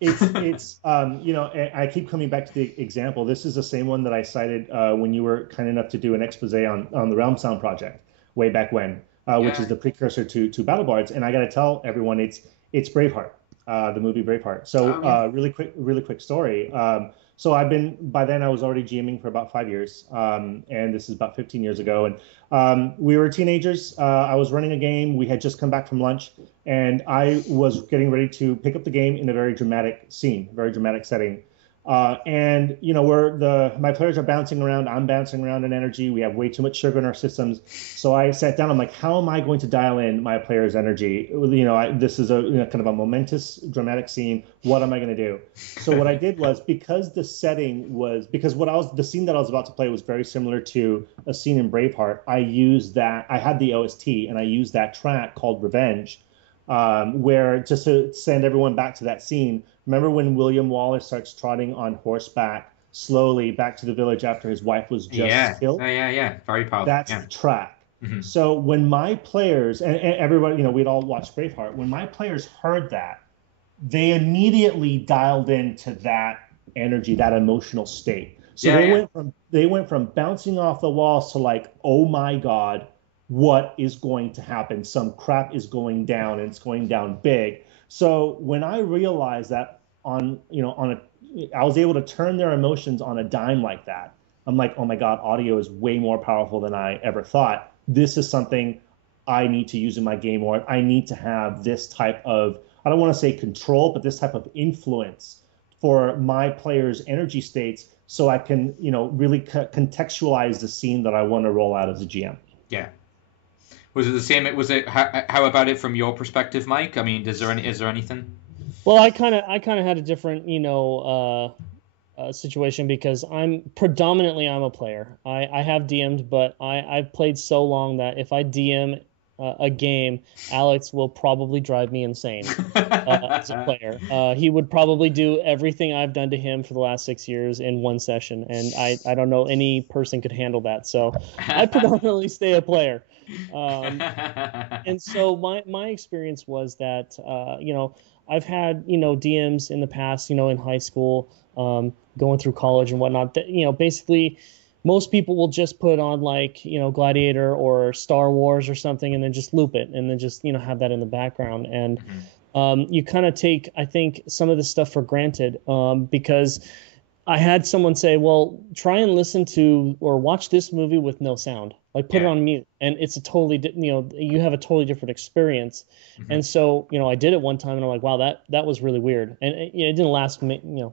It's I keep coming back to the example. This is the same one that I cited when you were kind enough to do an expose on the Realm Sound project way back when, which is the precursor to Battlebards. And I got to tell everyone, it's Braveheart, the movie Braveheart. So really quick story. So by then I was already GMing for about 5 years, and this is about 15 years ago. And we were teenagers. I was running a game. We had just come back from lunch, and I was getting ready to pick up the game in a very dramatic scene, very dramatic setting. And my players are bouncing around. I'm bouncing around in energy. We have way too much sugar in our systems. So I sat down. I'm like, how am I going to dial in my players' energy? This is a kind of a momentous, dramatic scene. What am I going to do? So what I did was, because the scene that I was about to play was very similar to a scene in Braveheart. I had the OST, and I used that track called Revenge, where, just to send everyone back to that scene. Remember when William Wallace starts trotting on horseback slowly back to the village after his wife was just killed? Yeah. Very powerful. That's the track. Mm-hmm. So when my players, and everybody, we'd all watch Braveheart. When my players heard that, they immediately dialed into that energy, that emotional state. So they went from bouncing off the walls to like, oh my God, what is going to happen? Some crap is going down, and it's going down big. So when I realized that I was able to turn their emotions on a dime like that. I'm like, oh my God, audio is way more powerful than I ever thought. This is something I need to use in my game, or I need to have this type of, I don't want to say control, but this type of influence for my players' energy states, so I can, really contextualize the scene that I want to roll out as a GM. Yeah. Was it the same? How about it from your perspective, Mike? I mean, is there anything? Well, I kind of had a different, situation, because I'm a player. I have DM'd, but I've played so long that if I DM a game, Alex will probably drive me insane as a player. He would probably do everything I've done to him for the last 6 years in one session, and I don't know any person could handle that. So I predominantly stay a player. And so my experience was that, I've had, DMs in the past, in high school, going through college and whatnot, that, basically most people will just put on like, Gladiator or Star Wars or something, and then just loop it, and then just, have that in the background. And you kind of take, I think, some of this stuff for granted, because I had someone say, well, try and listen to or watch this movie with no sound, like put it on mute. And it's a totally, you have a totally different experience. And so, I did it one time, and I'm like, wow, that was really weird. And it didn't last,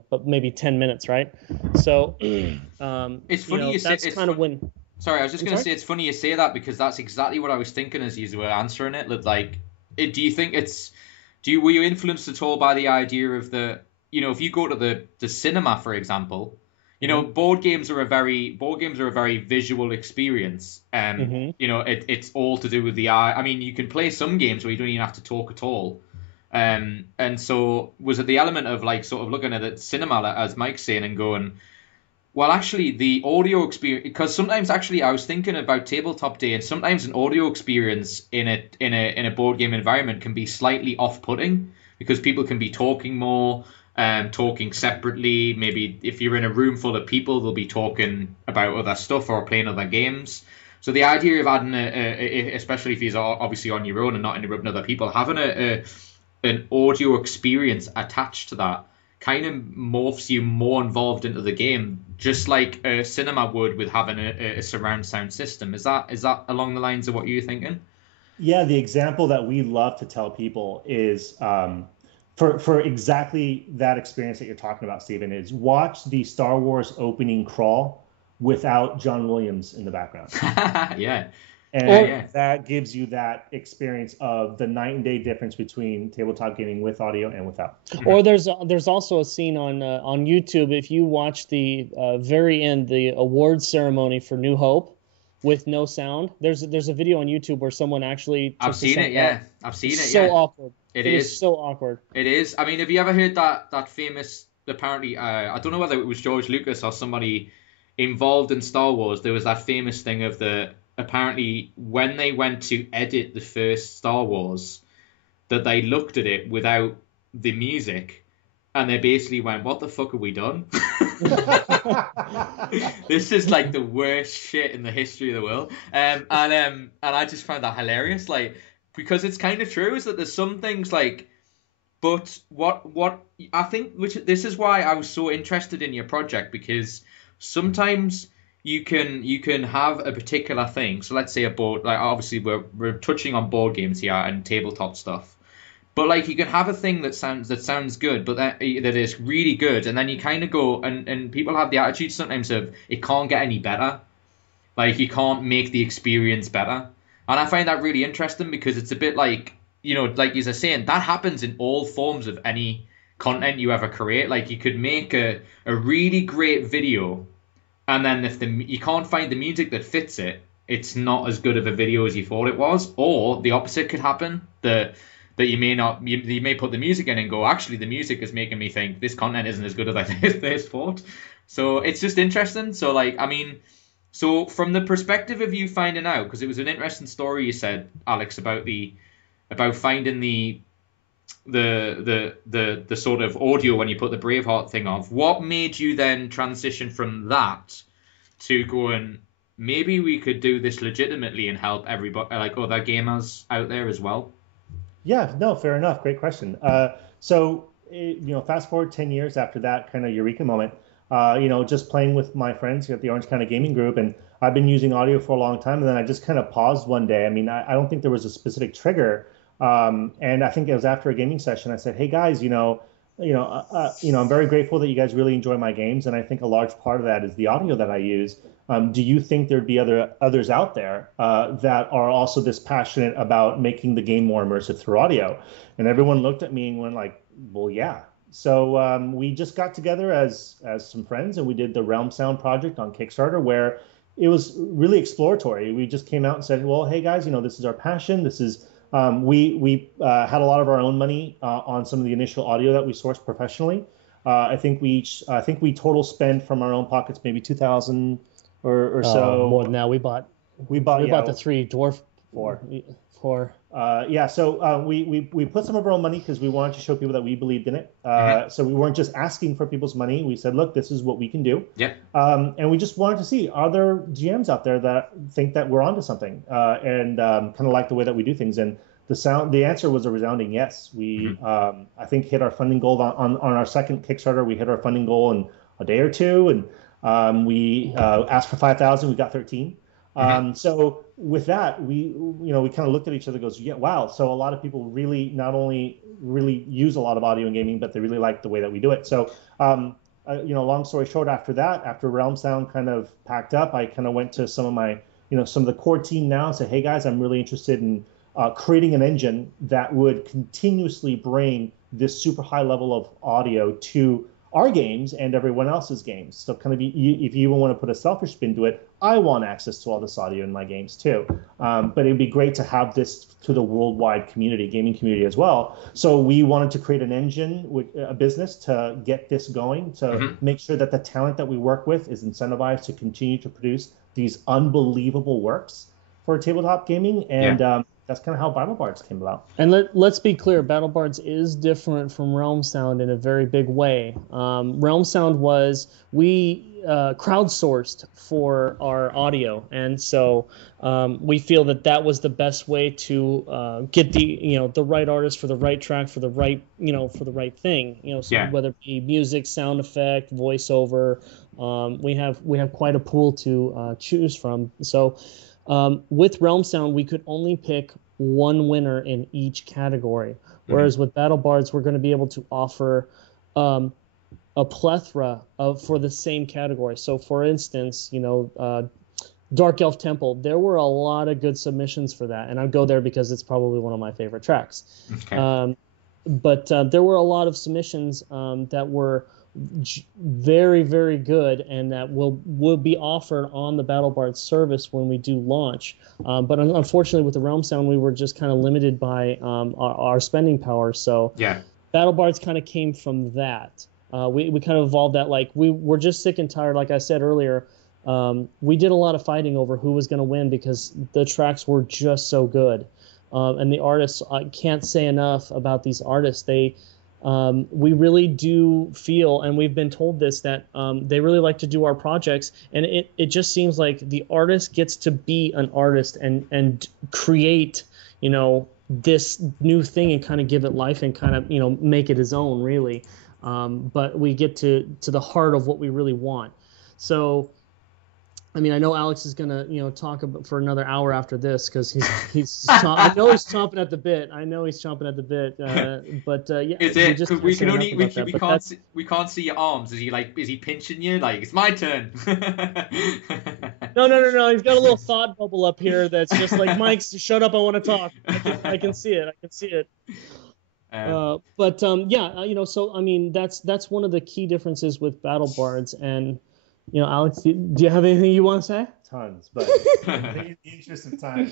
but maybe 10 minutes. Right. So it's funny you say, that's kind of when. Sorry, I was just going to say, it's funny you say that, because that's exactly what I was thinking as you were answering it. Like, do you think were you influenced at all by the idea of if you go to the cinema, for example, board games are a very visual experience. It's all to do with the eye. I mean, you can play some games where you don't even have to talk at all. And so was it the element of like sort of looking at the cinema, as Mike's saying, and going, well, actually the audio experience, because sometimes actually I was thinking about Tabletop Day, and sometimes an audio experience in a board game environment can be slightly off-putting, because people can be talking more, talking separately. Maybe if you're in a room full of people, they'll be talking about other stuff or playing other games. So the idea of adding especially if you're obviously on your own and not interrupting other people, having an audio experience attached to that kind of morphs you more involved into the game, just like a cinema would with having a surround sound system. Is that along the lines of what you're thinking? Yeah, the example that we love to tell people is, for exactly that experience that you're talking about, Stephen, is watch the Star Wars opening crawl without John Williams in the background. Yeah. And that gives you that experience of the night and day difference between tabletop gaming with audio and without. Or there's also a scene on YouTube, if you watch the very end, the awards ceremony for New Hope, with no sound. There's a video on YouTube where someone actually. I've seen it. Yeah, I've seen it. So awkward. It is so awkward. It is. I mean, have you ever heard that famous? Apparently, I don't know whether it was George Lucas or somebody involved in Star Wars. There was that famous thing of apparently when they went to edit the first Star Wars, that they looked at it without the music, and they basically went, "What the fuck have we done?" This is like the worst shit in the history of the world. And I just found that hilarious, like, because it's kind of true, is that there's some things like, but what I think, which this is why I was so interested in your project, because sometimes you can have a particular thing. So let's say a board, like obviously we're touching on board games here and tabletop stuff. But like you can have a thing that sounds good, but that is really good, and then you kind of go, and people have the attitude sometimes of it can't get any better, like you can't make the experience better, and I find that really interesting, because it's a bit like, like you're saying, that happens in all forms of any content you ever create. Like you could make a really great video, and then if you can't find the music that fits it, it's not as good of a video as you thought it was, or the opposite could happen, that you may put the music in and go, actually the music is making me think this content isn't as good as I thought. So it's just interesting. So like, I mean, so from the perspective of you finding out, because it was an interesting story you said, Alex, about finding the the sort of audio when you put the Braveheart thing on. What made you then transition from that to going, maybe we could do this legitimately and help everybody, like other gamers out there as well? Yeah, no, fair enough. Great question. Fast forward 10 years after that kind of eureka moment, just playing with my friends here at the Orange County Gaming Group, and I've been using audio for a long time, and then I just kind of paused one day. I mean, I don't think there was a specific trigger, and I think it was after a gaming session. I said, "Hey guys, I'm very grateful that you guys really enjoy my games, and I think a large part of that is the audio that I use. Do you think there'd be others out there that are also this passionate about making the game more immersive through audio?" And everyone looked at me and went like, "Well, yeah." So we just got together as some friends, and we did the Realm Sound project on Kickstarter, where it was really exploratory. We just came out and said, "Well, hey guys, this is our passion. This is we had a lot of our own money on some of the initial audio that we sourced professionally. I think we total spent from our own pockets maybe 2,000 or so. More than that. We bought the 3 dwarf 4. We put some of our own money because we wanted to show people that we believed in it. So we weren't just asking for people's money. We said, look, this is what we can do. Yeah. And we just wanted to see, are there GMs out there that think that we're onto something and kind of like the way that we do things? And the answer was a resounding yes. We I think hit our funding goal on our second Kickstarter. We hit our funding goal in a day or two, and we asked for 5,000. We got 13. So with that, we kind of looked at each other and goes, yeah, wow. So a lot of people really not only really use a lot of audio in gaming, but they really like the way that we do it. So, long story short, after that, after Realm Sound kind of packed up, I kind of went to some of the core team now and said, hey guys, I'm really interested in creating an engine that would continuously bring this super high level of audio to our games and everyone else's games. So kind of, if you even want to put a selfish spin to it, I want access to all this audio in my games too. But it'd be great to have this to the worldwide community, gaming community as well. So we wanted to create an engine, with a business, to get this going, to make sure that the talent that we work with is incentivized to continue to produce these unbelievable works for tabletop gaming. And that's kind of how Battlebards came about. And let's be clear, Battlebards is different from Realm Sound in a very big way. Realm Sound was, we crowdsourced for our audio, and so we feel that was the best way to get the right artist for the right track for the right thing. Whether it be music, sound effect, voiceover, we have quite a pool to choose from. So. With Realm Sound, we could only pick one winner in each category, whereas with Battlebards, we're going to be able to offer a plethora for the same category. So, for instance, Dark Elf Temple, there were a lot of good submissions for that, and I'd go there because it's probably one of my favorite tracks. Okay. But there were a lot of submissions that were very, very good, and that will be offered on the Battlebards service when we do launch. But unfortunately, with the Realm Sound, we were just kind of limited by our spending power. So Battlebards kind of came from that. We kind of evolved that. Like, we were just sick and tired. Like I said earlier, we did a lot of fighting over who was going to win because the tracks were just so good. And the artists, I can't say enough about these artists. We really do feel, and we've been told this, that they really like to do our projects, and it just seems like the artist gets to be an artist and create, this new thing and kind of give it life and kind of, make it his own, really. But we get to the heart of what we really want. So, I mean, I know Alex is gonna, talk about for another hour after this because I know he's chomping at the bit. Is it? We can't see your arms. Is he pinching you? Like, it's my turn. No. He's got a little thought bubble up here that's just like, Mike, shut up. I want to talk. I can see it. So I mean, that's one of the key differences with Battlebards. And Alex, do you have anything you want to say? Tons, but in the interest of time,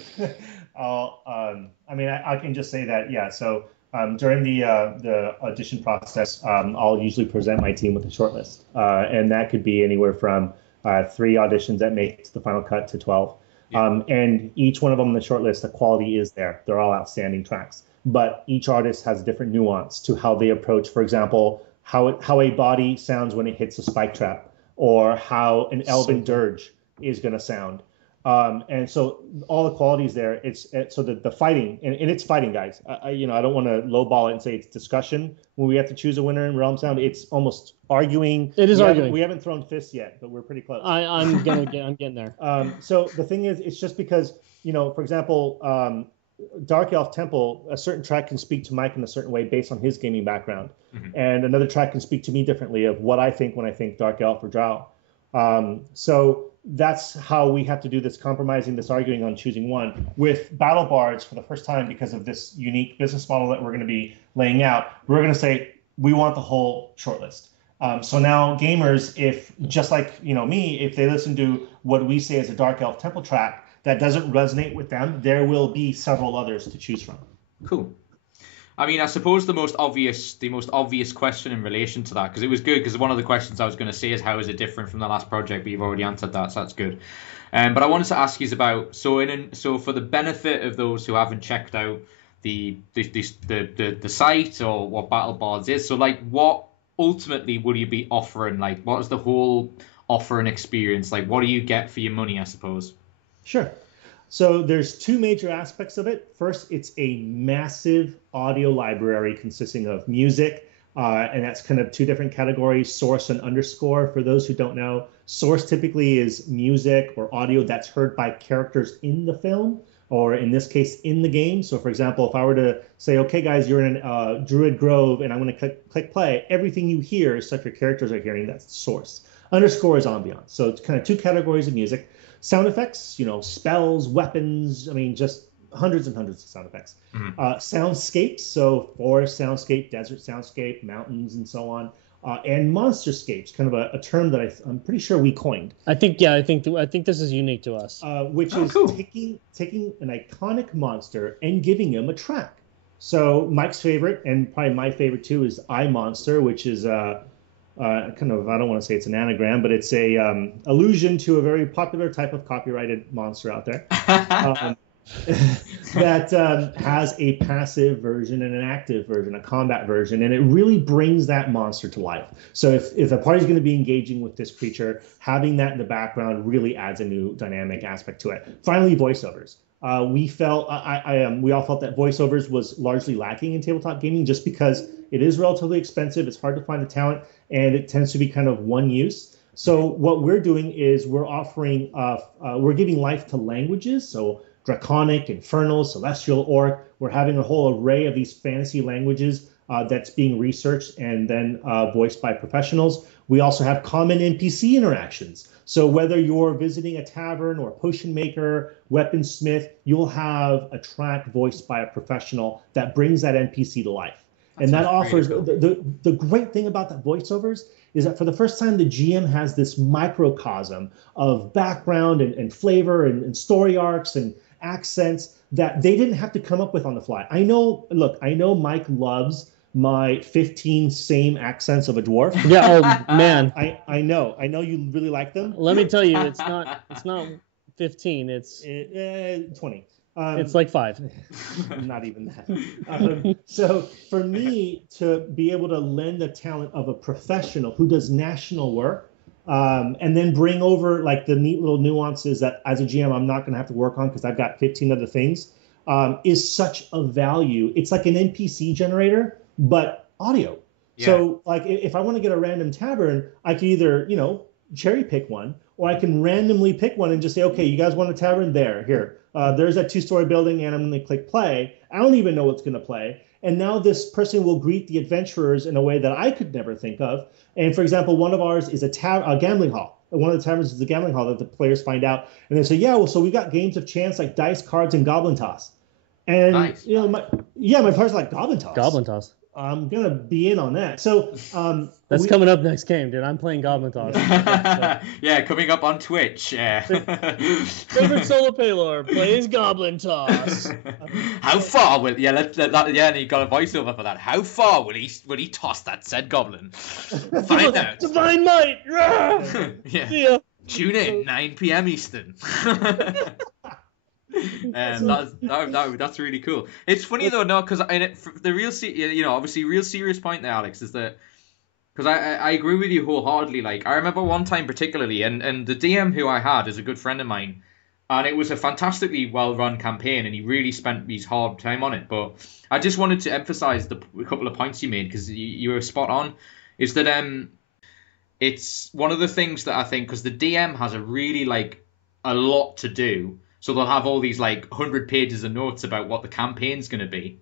I can just say that, yeah. So during the audition process, I'll usually present my team with a short list, and that could be anywhere from 3 auditions that make the final cut to 12. And each one of them on the short list, the quality is there. They're all outstanding tracks. but each artist has a different nuance to how they approach, for example, how a body sounds when it hits a spike trap, or how an elven dirge is going to sound. And so all the qualities there, so the fighting, and it's fighting, guys. I don't want to lowball it and say it's discussion when we have to choose a winner in Realm Sound. It's almost arguing. It is arguing. We haven't thrown fists yet, but we're pretty close. I'm getting there. So the thing is, it's just because, for example, Dark Elf Temple, a certain track can speak to Mike in a certain way based on his gaming background, and another track can speak to me differently of what I think when I think Dark Elf or Drow. So that's how we have to do this compromising, this arguing on choosing one. With Battlebards, for the first time, because of this unique business model that we're going to be laying out, we're going to say we want the whole shortlist. So now gamers, if just like me, if they listen to what we say is a Dark Elf Temple track that doesn't resonate with them, there will be several others to choose from. Cool. I mean, I suppose the most obvious question in relation to that, because it was good, because one of the questions I was going to say is how is it different from the last project, but you've already answered that, so that's good. But I wanted to ask you about, so for the benefit of those who haven't checked out the site or what Battlebards is, so like what ultimately will you be offering? Like, what is the whole offering experience? Like, what do you get for your money, I suppose? Sure. So there's two major aspects of it. First, it's a massive audio library consisting of music, and that's kind of two different categories, source and underscore. For those who don't know, source typically is music or audio that's heard by characters in the film, or in this case, in the game. So for example, if I were to say, okay, guys, you're in Druid Grove, and I'm going to click play, everything you hear is stuff your characters are hearing. That's the source. Underscore is ambiance. So it's kind of two categories of music. Sound effects, spells, weapons, just hundreds and hundreds of sound effects. Soundscapes, so forest soundscape, desert soundscape, mountains, and so on. And monsterscapes, kind of a term that I'm pretty sure we coined. I think this is unique to us. Which is cool. taking an iconic monster and giving him a track. So Mike's favorite, and probably my favorite too, is I Monster, which is kind of, I don't want to say it's an anagram, but it's a allusion to a very popular type of copyrighted monster out there that has a passive version and an active version, a combat version, and it really brings that monster to life. So if a party's going to be engaging with this creature, having that in the background really adds a new dynamic aspect to it. Finally, voiceovers. We all felt that voiceovers was largely lacking in tabletop gaming just because it is relatively expensive. It's hard to find the talent, and it tends to be kind of one use. So what we're doing is we're offering, we're giving life to languages. So Draconic, Infernal, Celestial, Orc. We're having a whole array of these fantasy languages that's being researched and then voiced by professionals. We also have common NPC interactions. So whether you're visiting a tavern or a potion maker, weaponsmith, you'll have a track voiced by a professional that brings that NPC to life. And that offers, the great thing about that voiceovers is that for the first time, the GM has this microcosm of background and flavor and story arcs and accents that they didn't have to come up with on the fly. I know Mike loves my 15 same accents of a dwarf. Yeah, oh man. I know you really like them. Let me tell you, it's not 15, it's 20. It's like 5. Not even that. So for me to be able to lend the talent of a professional who does national work, and then bring over like the neat little nuances that as a GM I'm not going to have to work on because I've got 15 other things, is such a value. It's like an NPC generator, but audio. Yeah. So like if I want to get a random tavern, I can either, cherry pick one, or I can randomly pick one and just say, okay, you guys want a tavern? Here. There's that 2-story building, and I'm going to click play. I don't even know what's going to play. And now this person will greet the adventurers in a way that I could never think of. And for example, one of ours is a gambling hall. One of the taverns is a gambling hall that the players find out. And they say, yeah, well, so we got games of chance like dice, cards, and goblin toss. And, nice. my players like goblin toss. Goblin toss. I'm going to be in on that. So that's coming up next game, dude. I'm playing Goblin Toss. Yeah, coming up on Twitch. Yeah. Favorite solo player plays Goblin Toss. How far will and you got a voiceover for that. How far will he toss that said goblin? Find out. Divine Might. Yeah. See ya. Tune in 9 p.m. Eastern. That's really cool. It's funny though, no, because the real, obviously, real serious point there, Alex, is that because I agree with you wholeheartedly. Like I remember one time particularly, and the DM who I had is a good friend of mine, and it was a fantastically well run campaign, and he really spent his hard time on it. But I just wanted to emphasize a couple of points you made because you were spot on. Is that it's one of the things that I think because the DM has a really a lot to do. So they'll have all these 100 pages of notes about what the campaign's going to be,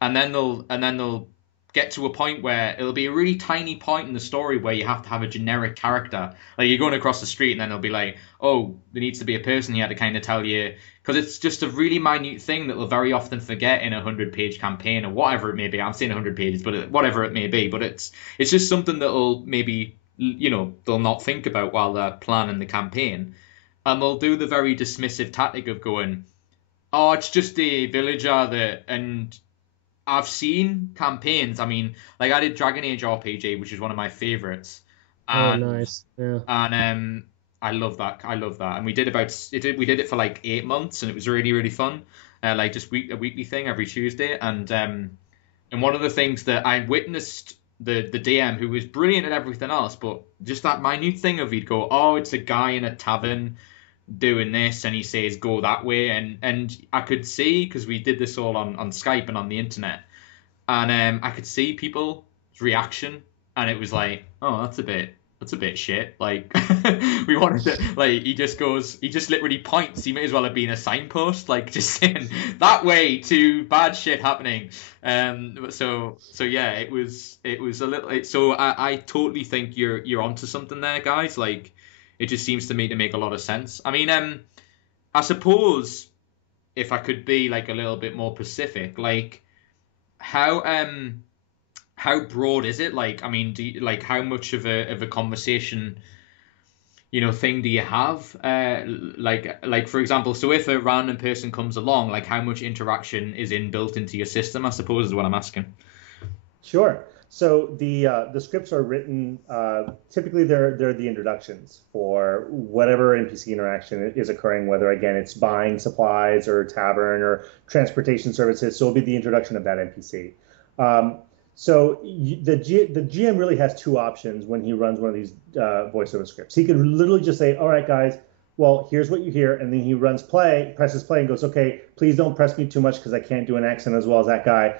and then they'll get to a point where it'll be a really tiny point in the story where you have to have a generic character. Like you're going across the street and then they'll be like, oh, there needs to be a person here to kind of tell you, because it's just a really minute thing that they'll very often forget in a 100-page campaign or whatever it may be. I'm saying 100 pages, but whatever it may be. But it's just something that'll maybe, they'll not think about while they're planning the campaign. And they'll do the very dismissive tactic of going, oh, it's just a villager and I've seen campaigns. I mean, I did Dragon Age RPG, which is one of my favorites. And, oh, nice. Yeah. And I love that. And we did it for 8 months, and it was really, really fun. Just a weekly thing every Tuesday. And one of the things that I witnessed the DM, who was brilliant at everything else, but just that minute thing of he'd go, oh, it's a guy in a tavern doing this, and he says go that way, and I could see, because we did this all on Skype and on the internet, and I could see people's reaction, and it was like, oh, that's a bit shit. We wanted to, he just literally points. He may as well have been a signpost, just saying that way to bad shit happening. So yeah, it was a little. So I totally think you're onto something there, guys. It just seems to me to make a lot of sense. I mean, I suppose if I could be a little bit more specific, how broad is it? I mean, do you, how much of a conversation, thing do you have? For example, so if a random person comes along, how much interaction is built into your system, I suppose is what I'm asking. Sure. So the scripts are written, typically they're the introductions for whatever NPC interaction is occurring, whether, again, it's buying supplies or tavern or transportation services. So it'll be the introduction of that NPC. So the GM really has two options when he runs one of these voiceover scripts. He could literally just say, all right, guys, well, here's what you hear, and then he presses play, and goes, okay, please don't press me too much because I can't do an accent as well as that guy.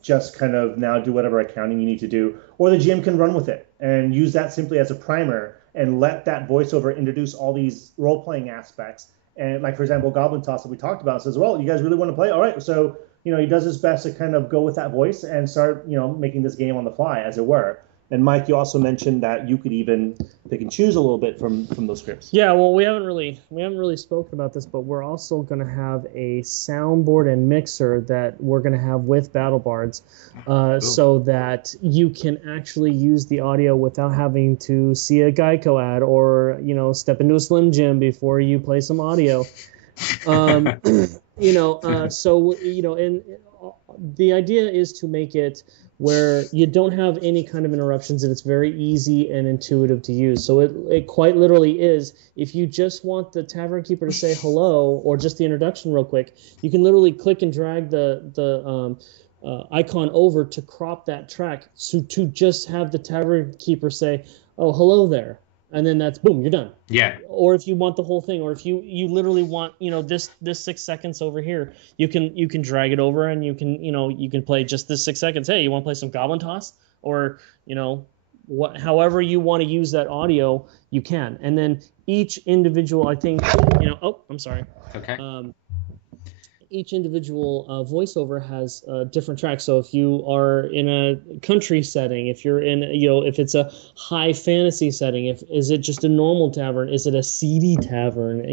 Just kind of now do whatever accounting you need to do. Or the GM can run with it and use that simply as a primer and let that voiceover introduce all these role-playing aspects. And for example, Goblin Toss that we talked about says, well, you guys really want to play? All right, so he does his best to kind of go with that voice and start making this game on the fly, as it were. And Mike, you also mentioned that you could even pick and choose a little bit from those scripts. Yeah, well, we haven't really spoken about this, but we're also going to have a soundboard and mixer that we're going to have with Battlebards, so that you can actually use the audio without having to see a Geico ad or step into a Slim Jim before you play some audio. And the idea is to make it where you don't have any kind of interruptions, and it's very easy and intuitive to use. So it quite literally is, if you just want the tavern keeper to say hello or just the introduction real quick, you can literally click and drag the icon over to crop that track, so to just have the tavern keeper say, oh, hello there. And then that's boom, you're done. Yeah. Or if you want the whole thing, or if you literally want this 6 seconds over here, you can drag it over, and you can play just this 6 seconds. Hey, you want to play some Goblin Toss, or however you want to use that audio, you can. And then each individual, I think, oh, I'm sorry. Okay. Each individual voiceover has different tracks. So if you are in a country setting, if you're in, if it's a high fantasy setting, is it just a normal tavern? Is it a seedy tavern?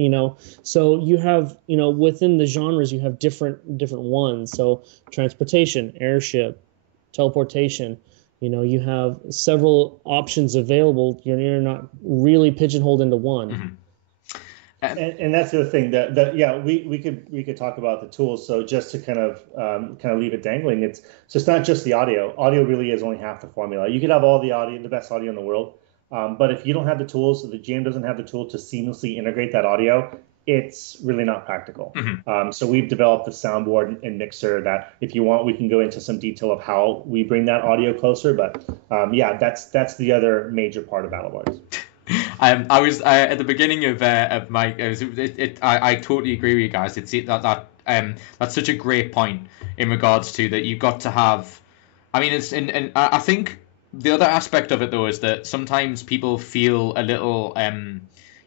So you have, within the genres, you have different ones. So transportation, airship, teleportation, you have several options available. You're not really pigeonholed into one. Mm-hmm. And that's the other thing that we could talk about the tools. So just to kind of leave it dangling, it's not just the audio. Audio really is only half the formula. You could have all the audio, the best audio in the world, but if you don't have the tools, so the GM doesn't have the tool to seamlessly integrate that audio, it's really not practical. Mm-hmm. So we've developed a soundboard and mixer that, if you want, we can go into some detail of how we bring that audio closer. But yeah, that's the other major part of Battlebards. I was at the beginning of my. I totally agree with you guys. That's such a great point in regards to that. You've got to have. I mean, and I think the other aspect of it though is that sometimes people feel a little a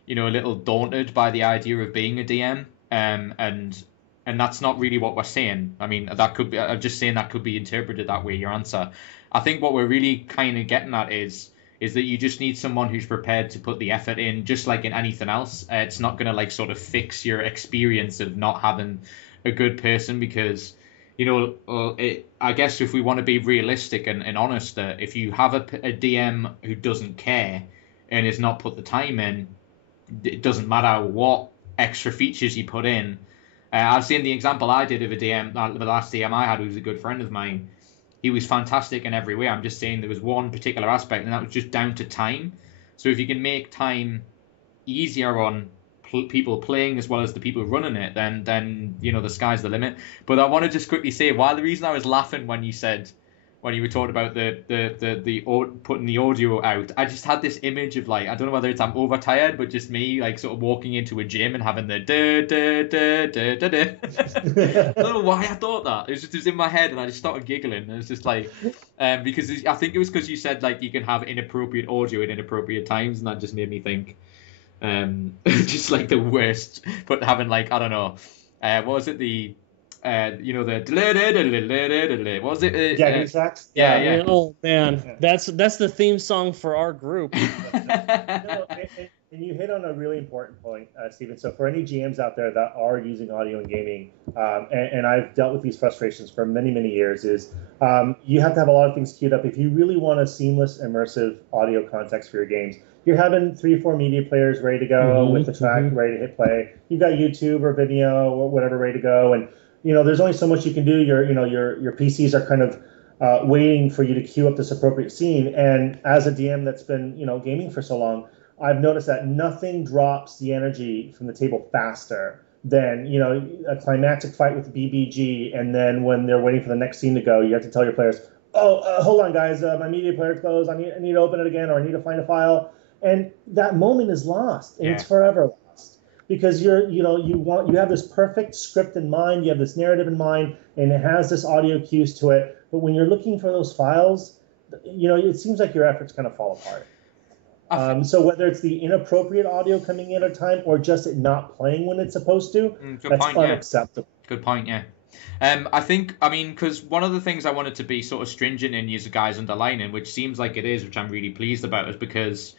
little daunted by the idea of being a DM, and that's not really what we're saying. I mean, that could be. I'm just saying that could be interpreted that way. Your answer. I think what we're really kind of getting at is that you just need someone who's prepared to put the effort in, just like in anything else. It's not going to like sort of fix your experience of not having a good person, because, I guess if we want to be realistic and honest, if you have a DM who doesn't care and has not put the time in, it doesn't matter what extra features you put in. I've seen the example I did of a DM, the last DM I had, who was a good friend of mine. He was fantastic in every way. I'm just saying there was one particular aspect, and that was just down to time. So if you can make time easier on people playing as well as the people running it, then the sky's the limit. But I want to just quickly say, the reason I was laughing when you were talking about the putting the audio out, I just had this image of, like, I don't know whether it's I'm overtired, but just me like sort of walking into a gym and having the da da da da da da. I don't know why I thought that. It was in my head, and I just started giggling. And it was just like, because I think it was because you said like you can have inappropriate audio at inappropriate times, and that just made me think, just like the worst. But having, like, I don't know, what was it, the what was it? Gagging tracks? Yeah. Oh man, that's the theme song for our group. And you hit on a really important point, Stephen. So for any GMs out there that are using audio in gaming, and I've dealt with these frustrations for many, many years, is you have to have a lot of things queued up. If you really want a seamless, immersive audio context for your games, you're having 3 or 4 media players ready to go with the track ready to hit play. You've got YouTube or Vimeo or whatever ready to go, and there's only so much you can do. Your PCs are kind of waiting for you to queue up this appropriate scene. And as a DM that's been gaming for so long, I've noticed that nothing drops the energy from the table faster than a climactic fight with BBG, and then when they're waiting for the next scene to go, you have to tell your players, hold on guys, my media player closed, I need to open it again, or I need to find a file, and that moment is lost, and it's forever lost, because you have this perfect script in mind, you have this narrative in mind, and it has this audio cues to it, but when you're looking for those files, it seems like your efforts kind of fall apart. So whether it's the inappropriate audio coming in at a time, or just it not playing when it's supposed to, that's unacceptable. Good point, yeah. Because one of the things I wanted to be sort of stringent in, you guys underlining, which seems like it is, which I'm really pleased about, is because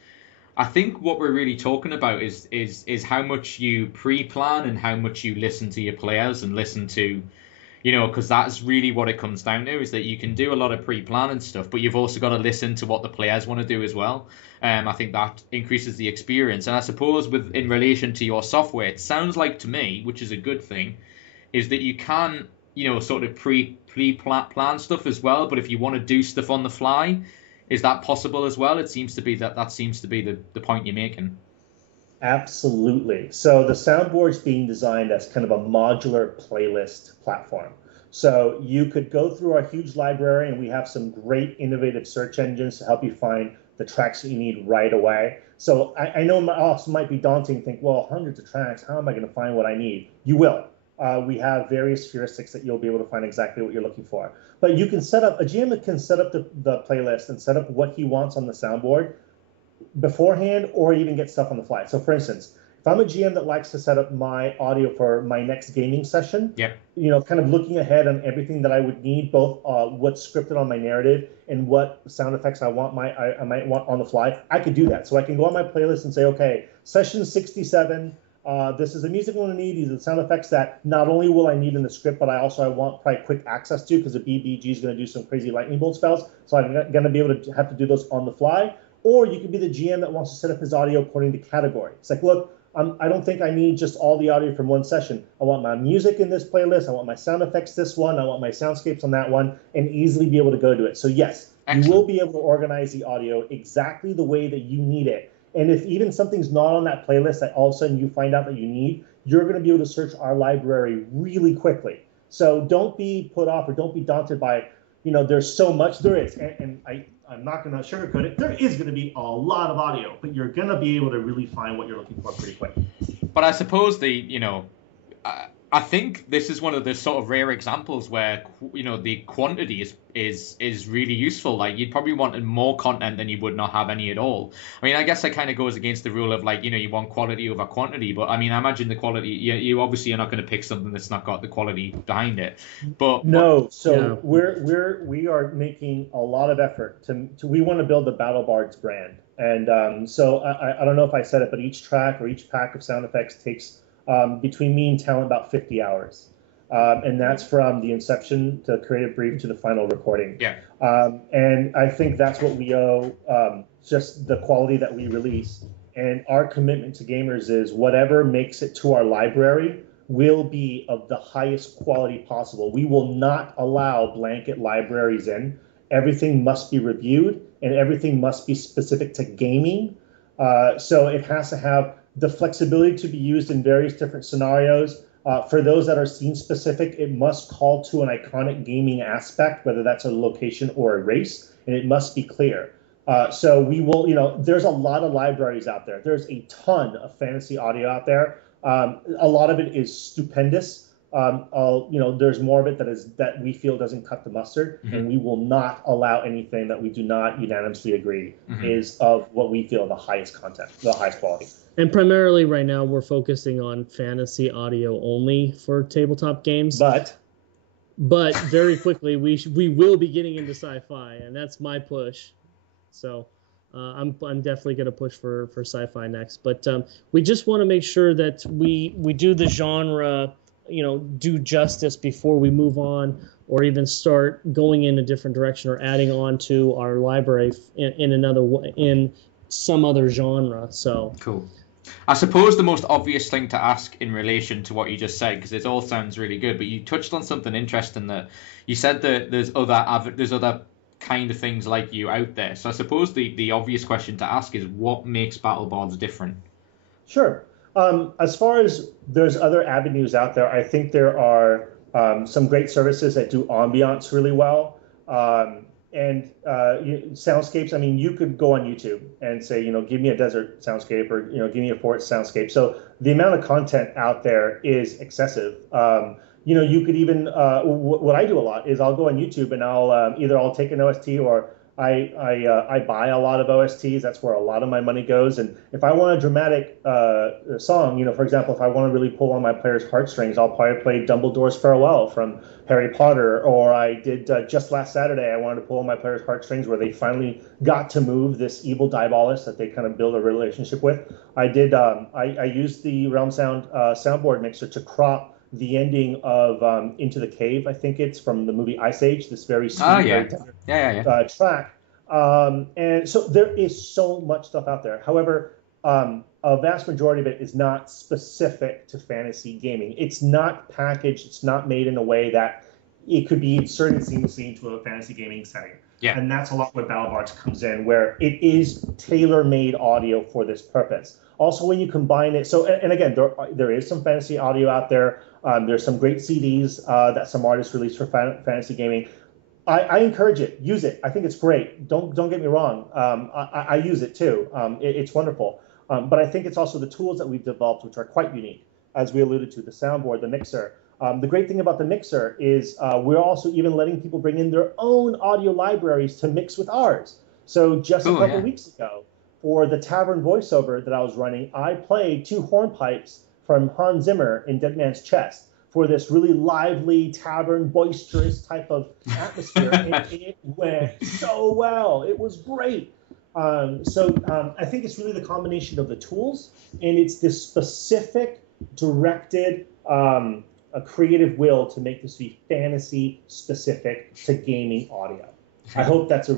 I think what we're really talking about is how much you pre-plan and how much you listen to your players and listen to, because that's really what it comes down to, is that you can do a lot of pre-planning stuff, but you've also got to listen to what the players want to do as well. I think that increases the experience. And I suppose in relation to your software, it sounds like to me, which is a good thing, is that you can, sort of pre-plan stuff as well. But if you want to do stuff on the fly, is that possible as well? It seems to be that seems to be the point you're making. Absolutely. So the soundboard's being designed as kind of a modular playlist platform. So you could go through our huge library, and we have some great innovative search engines to help you find the tracks that you need right away. So I know it also might be daunting to think, well, hundreds of tracks, how am I going to find what I need? You will. We have various heuristics that you'll be able to find exactly what you're looking for. But you can a GM can set up the playlist and set up what he wants on the soundboard beforehand, or even get stuff on the fly. So for instance, if I'm a GM that likes to set up my audio for my next gaming session, kind of looking ahead on everything that I would need, both what's scripted on my narrative and what sound effects I might want on the fly, I could do that. So I can go on my playlist and say, okay, session 67, this is the music I'm going to need. These are the sound effects that not only will I need in the script, but I want probably quick access to, because the BBG is going to do some crazy lightning bolt spells. So I'm going to be able to have to do those on the fly. Or you could be the GM that wants to set up his audio according to category. It's like, look, I don't think I need just all the audio from one session. I want my music in this playlist. I want my sound effects this one. I want my soundscapes on that one, and easily be able to go to it. So yes, Excellent. You will be able to organize the audio exactly the way that you need it. And if even something's not on that playlist that all of a sudden you find out that you need, you're going to be able to search our library really quickly. So don't be put off or don't be daunted by, there's so much there is. And I'm not going to sugarcoat it. There is going to be a lot of audio, but you're going to be able to really find what you're looking for pretty quick. But I suppose I think this is one of the sort of rare examples where the quantity is really useful. Like, you'd probably want more content than you would not have any at all. I mean, I guess that kind of goes against the rule of, like, you want quality over quantity. But I mean, I imagine the quality. You obviously are not going to pick something that's not got the quality behind it. But no, so yeah. we are making a lot of effort to we want to build the Battlebards brand, and so I don't know if I said it, but each track or each pack of sound effects takes between me and talent about 50 hours. And that's from the inception to creative brief to the final recording. Yeah. And I think that's what we owe just the quality that we release. And our commitment to gamers is whatever makes it to our library will be of the highest quality possible. We will not allow blanket libraries in. Everything must be reviewed and everything must be specific to gaming. So it has to have the flexibility to be used in various different scenarios. For those that are scene specific, it must call to an iconic gaming aspect, whether that's a location or a race, and it must be clear. So we will, there's a lot of libraries out there. There's a ton of fantasy audio out there. A lot of it is stupendous. There's more of it that we feel doesn't cut the mustard, and we will not allow anything that we do not unanimously agree is of what we feel the highest content, the highest quality. And primarily right now we're focusing on fantasy audio only for tabletop games. But very quickly we will be getting into sci-fi, and that's my push. So I'm definitely going to push for sci-fi next. But we just want to make sure that we do the genre, do justice before we move on or even start going in a different direction or adding on to our library in some other genre. So cool. I suppose the most obvious thing to ask in relation to what you just said, because it all sounds really good, but you touched on something interesting, that you said that there's other kind of things like you out there. So I suppose the obvious question to ask is, what makes Battlebards different? Sure. As far as there's other avenues out there, I think there are some great services that do ambiance really well. And soundscapes, I mean, you could go on YouTube and say, give me a desert soundscape, or, give me a forest soundscape. So the amount of content out there is excessive. You could even, what I do a lot is I'll go on YouTube and I'll take an OST, or I buy a lot of OSTs. That's where a lot of my money goes. And if I want a dramatic song, for example, if I want to really pull on my player's heartstrings, I'll probably play Dumbledore's Farewell from Harry Potter. Or I did just last Saturday, I wanted to pull on my player's heartstrings where they finally got to move this evil diabolist that they kind of build a relationship with. I used the Realm Sound soundboard mixer to crop the ending of Into the Cave, I think it's from the movie Ice Age, this very sweet, track. And so there is so much stuff out there. However, a vast majority of it is not specific to fantasy gaming. It's not packaged. It's not made in a way that it could be inserted seamlessly into a fantasy gaming setting. Yeah. And that's a lot where Battlebards comes in, where it is tailor-made audio for this purpose. Also, when you combine it, and again, there is some fantasy audio out there. There's some great CDs that some artists release for fantasy gaming. I encourage it. Use it. I think it's great. Don't get me wrong. I use it too. It's wonderful. But I think it's also the tools that we've developed, which are quite unique, as we alluded to, the soundboard, the mixer. The great thing about the mixer is we're also even letting people bring in their own audio libraries to mix with ours. So just a couple weeks ago, for the tavern voiceover that I was running, I played 2 hornpipes from Hans Zimmer in Dead Man's Chest for this really lively tavern, boisterous type of atmosphere. And it went so well. It was great. So I think it's really the combination of the tools, and it's this specific, directed, a creative will to make this be fantasy specific to gaming audio. I hope that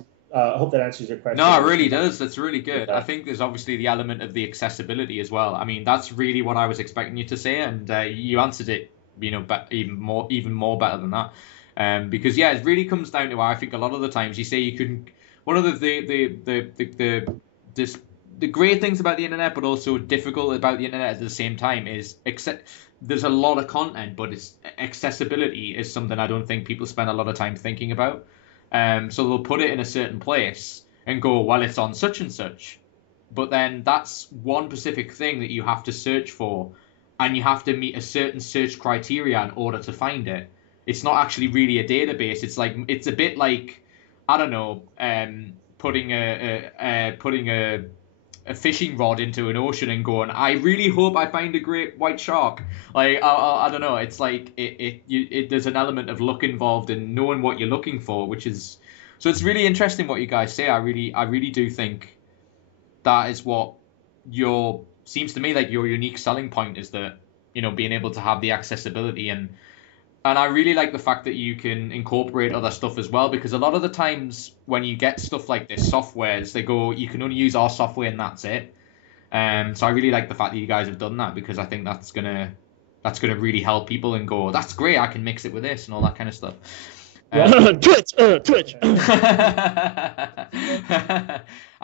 answers your question. No, it really does. That's really good. I think there's obviously the element of the accessibility as well. I mean, that's really what I was expecting you to say, and you answered it, even more better than that. Because it really comes down to, I think a lot of the times you say you couldn't. One of the the great things about the internet, but also difficult about the internet at the same time is there's a lot of content, but it's accessibility is something I don't think people spend a lot of time thinking about. So they'll put it in a certain place and go, well, it's on such and such. But then that's one specific thing that you have to search for, and you have to meet a certain search criteria in order to find it. It's not actually really a database. It's a bit like, I don't know, putting a fishing rod into an ocean and going, I really hope I find a great white shark. Like, I don't know. It's like there's an element of luck involved in knowing what you're looking for, which is, so it's really interesting what you guys say. I really do think that is what seems to me like your unique selling point is that, being able to have the accessibility, and I really like the fact that you can incorporate other stuff as well, because a lot of the times when you get stuff like this softwares, they go, you can only use our software and that's it. So I really like the fact that you guys have done that, because I think that's gonna really help people and go, that's great, I can mix it with this and all that kind of stuff. Twitch.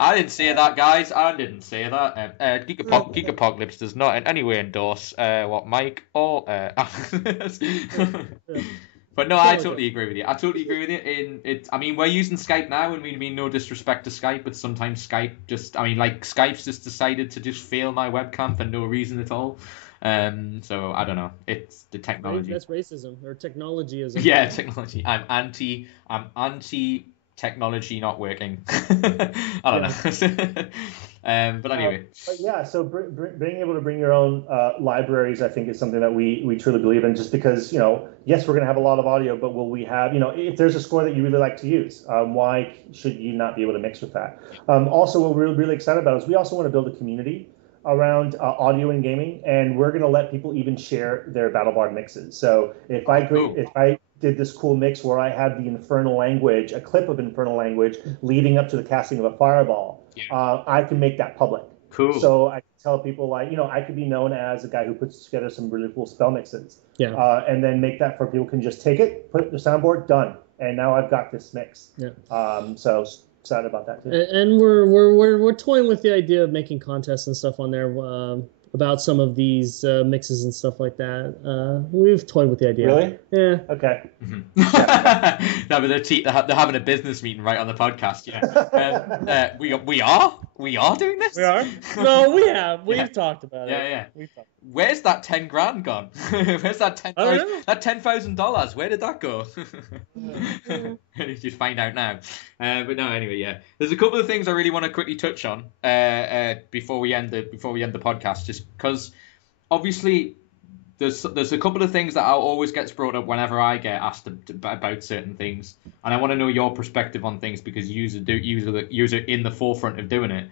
I didn't say that, guys. I didn't say that. Geek Apocalypse does not in any way endorse what Mike or. But no, I totally agree with you. I mean, we're using Skype now, and we mean no disrespect to Skype, but sometimes Skype Skype's just decided to just fail my webcam for no reason at all. So I don't know. It's the technology. That's racism or technologyism. Yeah, technology. I'm anti technology not working. I don't know. But anyway. But yeah, so being able to bring your own libraries, I think, is something that we truly believe in. Just because, yes, we're going to have a lot of audio, but will we have, if there's a score that you really like to use, why should you not be able to mix with that? Also, what we're really excited about is we also want to build a community around audio and gaming, and we're going to let people even share their Battlebard mixes. So if I did this cool mix where I had the Infernal language, a clip of Infernal language leading up to the casting of a fireball, I can make that public. Cool. So I can tell people, like, I could be known as a guy who puts together some really cool spell mixes. Yeah. And then make that for people can just take it, put it in the soundboard, done. And now I've got this mix. Yeah. So excited about that too. And we're toying with the idea of making contests and stuff on there about some of these mixes and stuff like that. We've toyed with the idea. Really? Yeah. Okay. Mm-hmm. No, but they're having a business meeting right on the podcast. Yeah. We are doing this. We are. No, we have. We've talked about it. Yeah. Where's that 10 grand gone? Where's that $10,000? Where did that go? Just find out now. But no, anyway, yeah. There's a couple of things I really want to quickly touch on before we end the podcast, just because obviously there's a couple of things that always gets brought up whenever I get asked about certain things, and I want to know your perspective on things because you're in the forefront of doing it.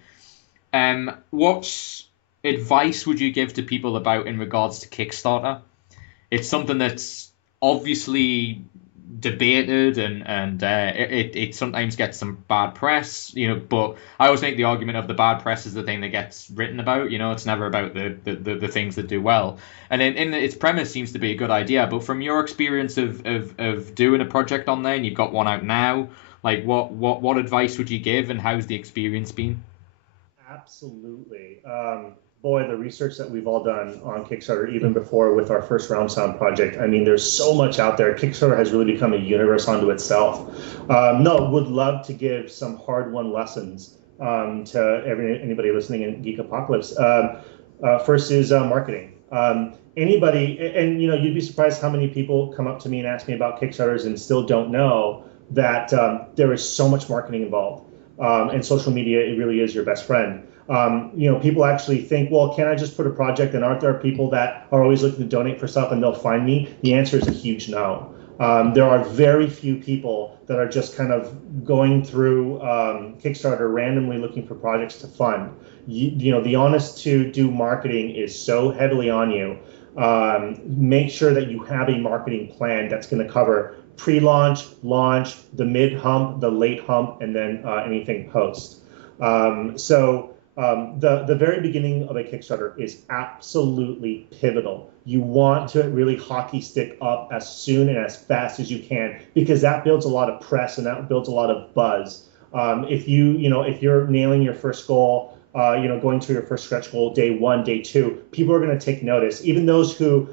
What advice would you give to people about in regards to Kickstarter? It's something that's obviously debated and it sometimes gets some bad press, but I always make the argument of the bad press is the thing that gets written about. It's never about the things that do well, and in its premise seems to be a good idea. But from your experience of doing a project on there, and you've got one out now, like what advice would you give, and how's the experience been? Absolutely. Boy, the research that we've all done on Kickstarter, even before with our first Round Sound project, I mean, there's so much out there. Kickstarter has really become a universe unto itself. Would love to give some hard-won lessons to anybody listening in Geek Apocalypse. First is marketing. Anybody, and you'd be surprised how many people come up to me and ask me about Kickstarters and still don't know that there is so much marketing involved. And social media, it really is your best friend. People actually think, well, can I just put a project, and aren't there people that are always looking to donate for stuff and they'll find me? The answer is a huge no. There are very few people that are just kind of going through Kickstarter randomly looking for projects to fund. The honest to do marketing is so heavily on you. Make sure that you have a marketing plan that's going to cover pre-launch, launch, the mid-hump, the late hump, and then anything post. The very beginning of a Kickstarter is absolutely pivotal. You want to really hockey stick up as soon and as fast as you can, because that builds a lot of press and that builds a lot of buzz. If you're nailing your first goal going to your first stretch goal, day 1, day 2, people are going to take notice. Even those who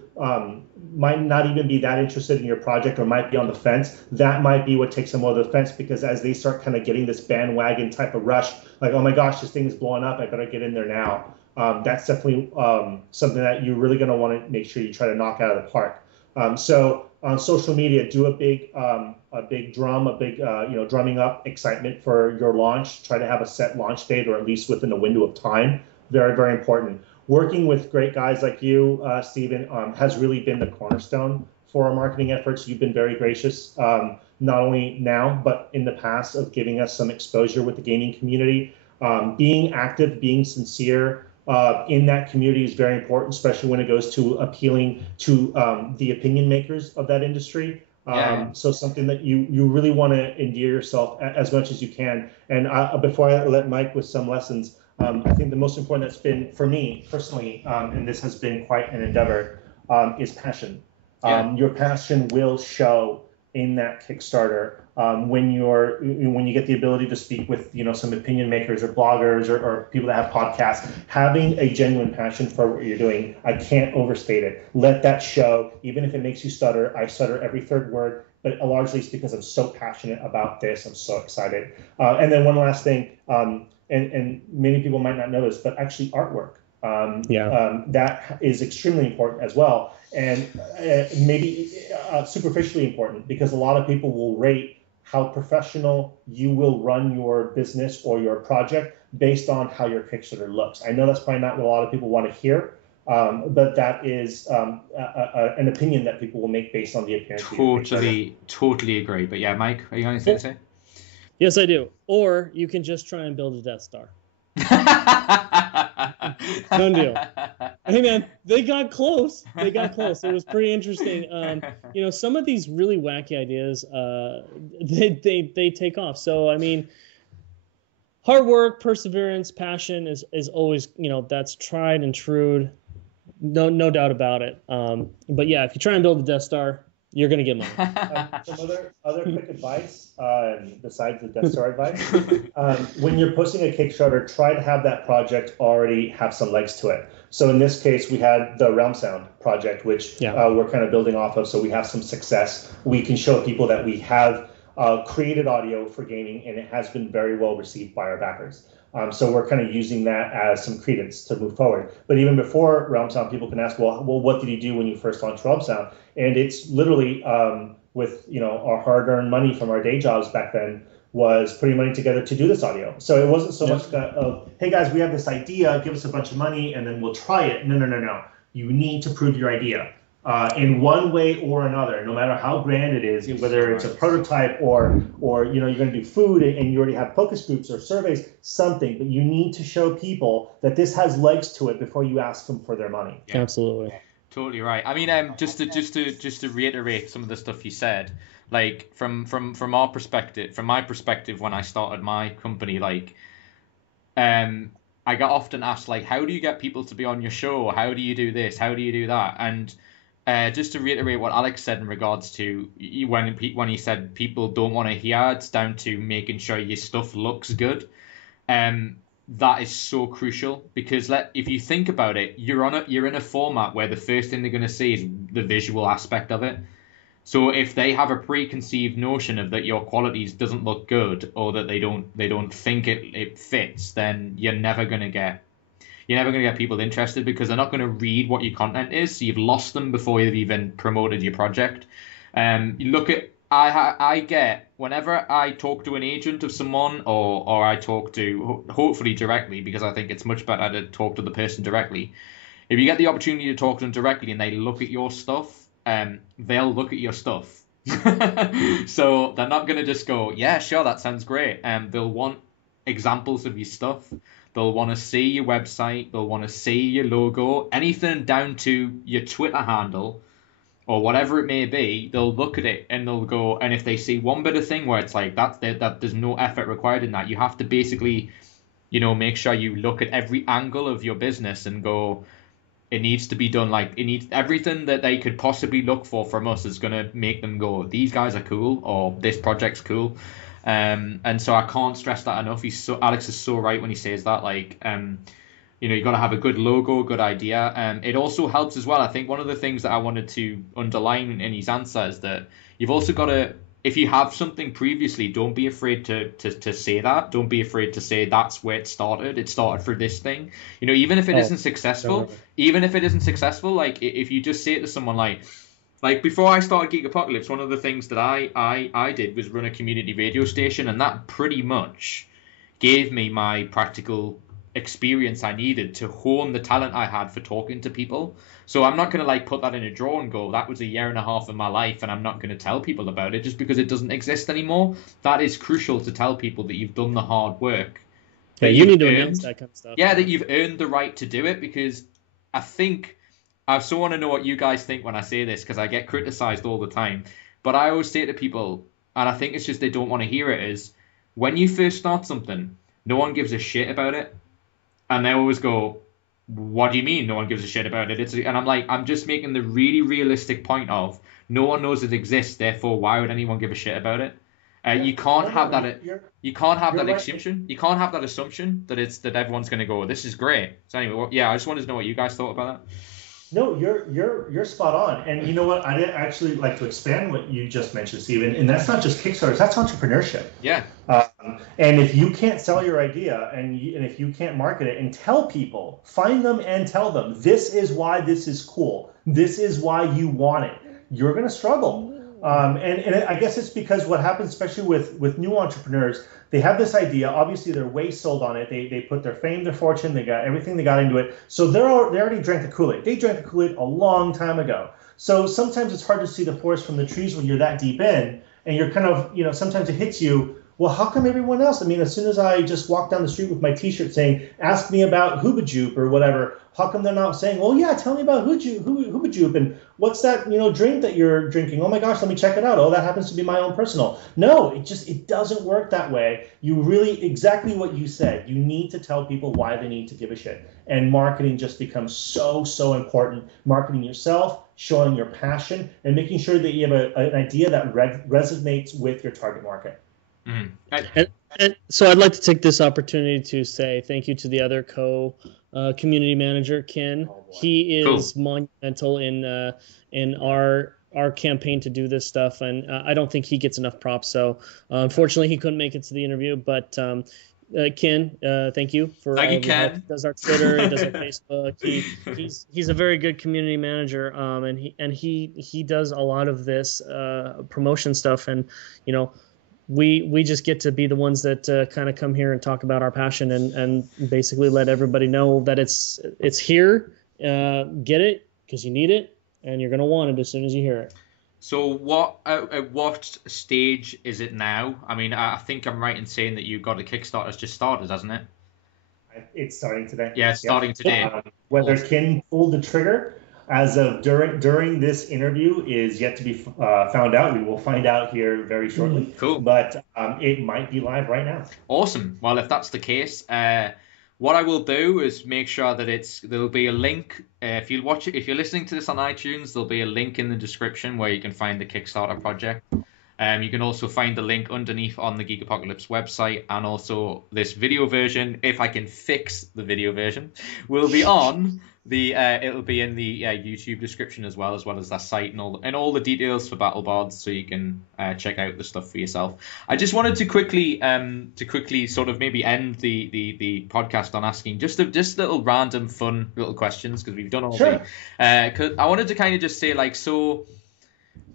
might not even be that interested in your project or might be on the fence, that might be what takes them over the fence, because as they start kind of getting this bandwagon type of rush, like, oh my gosh, this thing is blowing up, I better get in there now. That's definitely something that you're really going to want to make sure you try to knock out of the park. So on social media, do a big drumming up excitement for your launch. Try to have a set launch date, or at least within a window of time. Very, very important. Working with great guys like you, Stephen, has really been the cornerstone for our marketing efforts. You've been very gracious, not only now, but in the past, of giving us some exposure with the gaming community. Being active, being sincere in that community is very important, especially when it goes to appealing to the opinion makers of that industry. So something that you really want to endear yourself as much as you can. And before I let Mike with some lessons, I think the most important that's been for me personally, and this has been quite an endeavor, is passion. Your passion will show in that Kickstarter when you get the ability to speak with some opinion makers or bloggers or people that have podcasts. Having a genuine passion for what you're doing, I can't overstate it. Let that show, even if it makes you stutter. I stutter every third word, but largely it's because I'm so passionate about this. I'm so excited. And then one last thing, and many people might not know this, but actually artwork. That is extremely important as well, and maybe superficially important, because a lot of people will rate how professional you will run your business or your project based on how your Kickstarter looks. I know that's probably not what a lot of people want to hear, but that is an opinion that people will make based on the appearance. Totally agree. But yeah, Mike, are you going to say? Yes, I do. Or you can just try and build a Death Star. Done deal. Hey man, they got close. It was pretty interesting. Some of these really wacky ideas, they take off. So I mean, hard work, perseverance, passion is always, that's tried and true. No doubt about it. But yeah, if you try and build a Death Star, you're going to get money. Some other quick advice, besides the Death Star advice, when you're posting a Kickstarter, try to have that project already have some legs to it. So in this case, we had the Realm Sound project, which we're kind of building off of, so we have some success. We can show people that we have created audio for gaming, and it has been very well received by our backers. So we're kind of using that as some credence to move forward. But even before Realm Sound, people can ask, well, what did you do when you first launched Realm Sound? And it's literally with our hard-earned money from our day jobs back then, was putting money together to do this audio. So it wasn't so much that of, hey guys, we have this idea, give us a bunch of money and then we'll try it. No. You need to prove your idea. In one way or another, no matter how grand it is, whether it's a prototype or you're going to do food and you already have focus groups or surveys, something, but you need to show people that this has legs to it before you ask them for their money. Yeah. Absolutely. Totally right. I mean, just to reiterate some of the stuff you said, like from my perspective, when I started my company, like, I got often asked, like, how do you get people to be on your show? How do you do this? How do you do that? And just to reiterate what Alex said in regards to when he said people don't want to hear ads, down to making sure your stuff looks good, that is so crucial, because if you think about it, you're in a format where the first thing they're going to see is the visual aspect of it. So if they have a preconceived notion of that your qualities doesn't look good, or that they don't think it fits, then you're never going to get people interested, because they're not going to read what your content is. So you've lost them before you've even promoted your project. You look at, I get, whenever I talk to an agent of someone, or I talk to, hopefully directly, because I think it's much better to talk to the person directly. If you get the opportunity to talk to them directly and they look at your stuff, they'll look at your stuff. So they're not going to just go, yeah, sure, that sounds great. They'll want examples of your stuff. They'll want to see your website. They'll want to see your logo, anything down to your Twitter handle or whatever it may be. They'll look at it and they'll go, and if they see one bit of thing where it's like that there's no effort required in that, you have to basically, make sure you look at every angle of your business and go, it needs to be done, like, it needs everything that they could possibly look for from us is going to make them go, these guys are cool, or this project's cool. And so I can't stress that enough. Alex is so right when he says that. Like, you got to have a good logo, good idea. It also helps as well. I think one of the things that I wanted to underline in his answer is that you've also got to, if you have something previously, don't be afraid to say that. Don't be afraid to say that's where it started. It started for this thing. Even if it isn't successful, like if you just say it to someone like before I started Geek Apocalypse, one of the things that I did was run a community radio station, and that pretty much gave me my practical experience I needed to hone the talent I had for talking to people. So I'm not going to put that in a drawer and go, that was a year and a half of my life and I'm not going to tell people about it just because it doesn't exist anymore. That is crucial to tell people that you've done the hard work. Yeah, you need to announce that kind of stuff. Yeah, that you've earned the right to do it, because I so want to know what you guys think when I say this, because I get criticized all the time. But I always say to people, and I think it's just they don't want to hear it, is when you first start something, no one gives a shit about it. And they always go, what do you mean no one gives a shit about it? And I'm like, I'm just making the really realistic point of no one knows it exists, therefore why would anyone give a shit about it? You can't have that. You can't have that assumption. You can't have that assumption that everyone's going to go, this is great. So anyway, yeah, I just wanted to know what you guys thought about that. No, you're spot on. And you know what? I didn't actually like to expand what you just mentioned, Stephen. And that's not just Kickstarters, that's entrepreneurship. Yeah. And if you can't sell your idea and if you can't market it and tell people, find them and tell them, this is why this is cool. This is why you want it. You're going to struggle. And I guess it's because what happens, especially with new entrepreneurs, they have this idea. Obviously, they're way sold on it. They put their fame, their fortune, they got everything they got into it. So they already drank the Kool-Aid. They drank the Kool-Aid a long time ago. So sometimes it's hard to see the forest from the trees when you're that deep in, and you're kind of, sometimes it hits you. Well, how come everyone else? I mean, as soon as I just walk down the street with my T-shirt saying, ask me about Hoobajoop or whatever, how come they're not saying, well, yeah, tell me about Hoobajoop and what's that, drink that you're drinking? Oh my gosh, let me check it out. Oh, that happens to be my own personal. No, it doesn't work that way. You really, exactly what you said, you need to tell people why they need to give a shit. And marketing just becomes so, so important. Marketing yourself, showing your passion, and making sure that you have an idea that resonates with your target market. Mm-hmm. And so I'd like to take this opportunity to say thank you to the other community manager, Ken. He is monumental in our campaign to do this stuff, and I don't think he gets enough props. So unfortunately, he couldn't make it to the interview. But Ken, thank you for thank you, Ken. He does our Twitter, he does our Facebook. He's a very good community manager, and he does a lot of this promotion stuff, and we just get to be the ones that kind of come here and talk about our passion and basically let everybody know that it's here. Get it because you need it and you're going to want it as soon as you hear it. So at what stage is it now? I mean, I think I'm right in saying that you've got a Kickstarter that's just started, hasn't it? It's starting today. Yeah, it's starting today. Whether Ken pulled the trigger as of during this interview is yet to be found out. We will find out here very shortly. Cool. But it might be live right now. Awesome. Well, if that's the case, what I will do is make sure that there'll be a link. If you're listening to this on iTunes, there'll be a link in the description where you can find the Kickstarter project. You can also find the link underneath on the Geek Apocalypse website, and also this video version, if I can fix the video version, will be on it'll be in the YouTube description as well as that site and all the details for Battlebards, so you can check out the stuff for yourself. I just wanted to quickly sort of maybe end the podcast on asking just little random fun little questions, because we've done all sure. Cause I wanted to kind of just say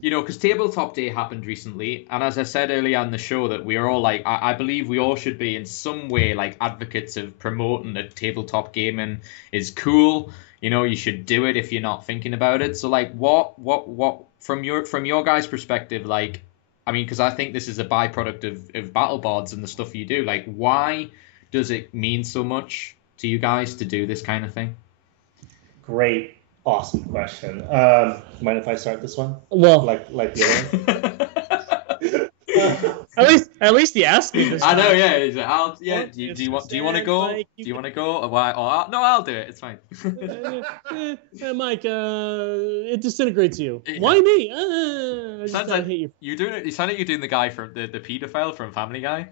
because Tabletop Day happened recently, and as I said earlier on the show, that we are all I believe we all should be in some way advocates of promoting that tabletop gaming is cool. You should do it if you're not thinking about it. So what from your guys' perspective, I mean, because I think this is a byproduct of Battlebards and the stuff you do. Why does it mean so much to you guys to do this kind of thing? Great. Awesome question. Mind if I start this one? Well, like the other one? At least he asked me this I time. know, yeah. He's like, do you want to go? Mike, do you want to go? No, I'll do it. It's fine. Mike, it disintegrates you. Yeah. Why me? I hate you. You doing it? You sound like you're doing the guy from the pedophile from Family Guy.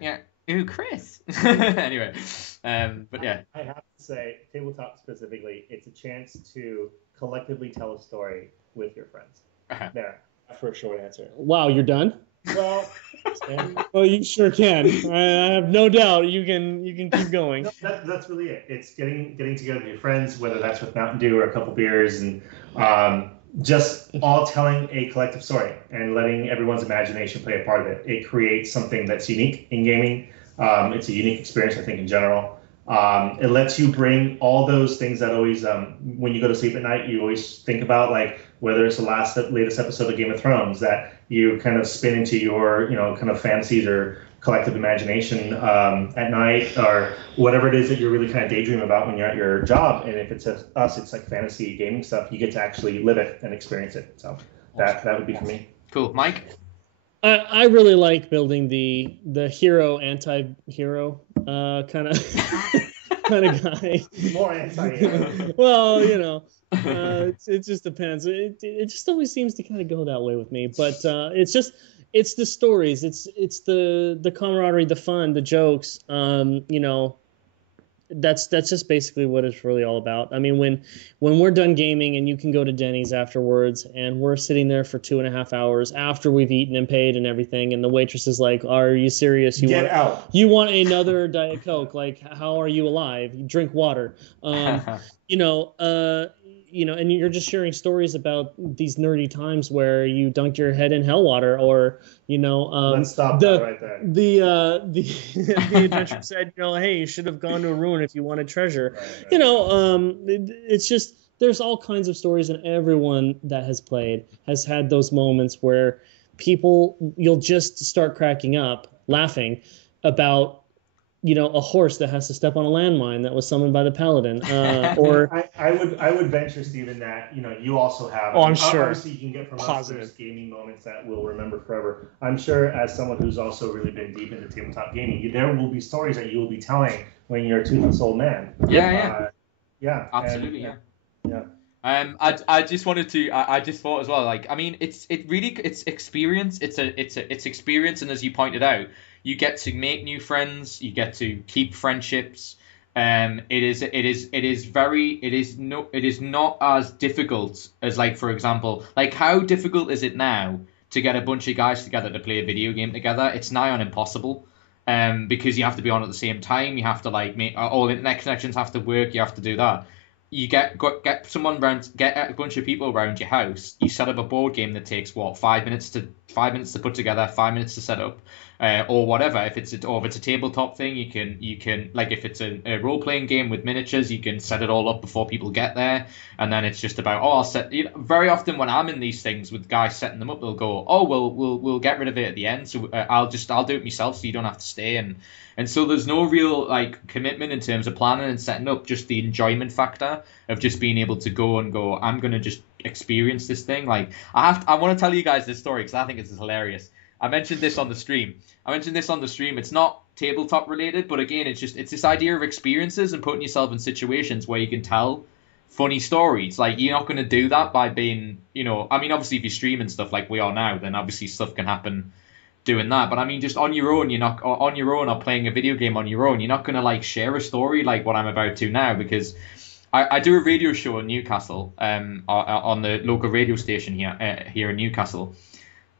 yeah. Ooh, Chris. Anyway, but yeah. I have to say, tabletop specifically, it's a chance to collectively tell a story with your friends. There, for a short answer. Wow, you're done? Well, well, you sure can. I have no doubt you can keep going. No, that's really it. It's getting together with your friends, whether that's with Mountain Dew or a couple beers, and just all telling a collective story and letting everyone's imagination play a part of it. It creates something that's unique in gaming. It's a unique experience, I think, in general. It lets you bring all those things that always, when you go to sleep at night, you always think about, like whether it's the latest episode of Game of Thrones that you kind of spin into your, kind of fantasies or collective imagination at night, or whatever it is that you're really kind of daydreaming about when you're at your job. And if it's us, it's like fantasy gaming stuff. You get to actually live it and experience it. So that would be for me. Cool, Mike. I really like building the hero anti-hero kind of guy. More anti-hero. Well, it just depends. It just always seems to kind of go that way with me. But it's the stories. It's the camaraderie, the fun, the jokes. That's just basically what it's really all about. I mean, when we're done gaming and you can go to Denny's afterwards and we're sitting there for 2.5 hours after we've eaten and paid and everything, and the waitress is like, "Are you serious? You want another Diet Coke? Like, how are you alive? You drink water." And you're just sharing stories about these nerdy times where you dunked your head in hell water, or let's stop that right there. The adventure said, hey, you should have gone to a ruin if you wanted treasure. Right. It's just, there's all kinds of stories, and everyone that has played has had those moments where you'll just start cracking up, laughing about a horse that has to step on a landmine that was summoned by the paladin, or I would venture, Stephen, that you also have. I'm sure. Obviously, you can get from us those gaming moments that we'll remember forever. I'm sure, as someone who's also really been deep into tabletop gaming, there will be stories that you will be telling when you're a toothless old man. Yeah. Yeah. Absolutely. Yeah. I just wanted to. I just thought as well. Like, I mean, it's experience. It's experience, and as you pointed out, you get to make new friends. You get to keep friendships. It is not as difficult as, like, for example, like, how difficult is it now to get a bunch of guys together to play a video game together? It's nigh on impossible. Because you have to be on at the same time. You have to, like, make all internet connections have to work. You have to do that. You get someone round, get a bunch of people around your house. You set up a board game that takes 5 minutes to put together, 5 minutes to set up, or whatever. If it's a tabletop thing, you can like, if it's a role playing game with miniatures, you can set it all up before people get there, and then it's just about I'll set. Very often when I'm in these things with guys setting them up, they'll go, we'll get rid of it at the end, so I'll do it myself, so you don't have to stay. And so there's no real, like, commitment in terms of planning and setting up, just the enjoyment factor of just being able to go, I'm going to just experience this thing. Like, I want to tell you guys this story because I think it's hilarious. I mentioned this on the stream. It's not tabletop related, but again, it's this idea of experiences and putting yourself in situations where you can tell funny stories. Like, you're not going to do that by being, I mean, obviously if you stream and stuff like we are now, then obviously stuff can happen doing that. But I mean, just on your own, or playing a video game on your own, you're not going to, like, share a story like what I'm about to now, because I do a radio show in Newcastle, on the local radio station here in Newcastle,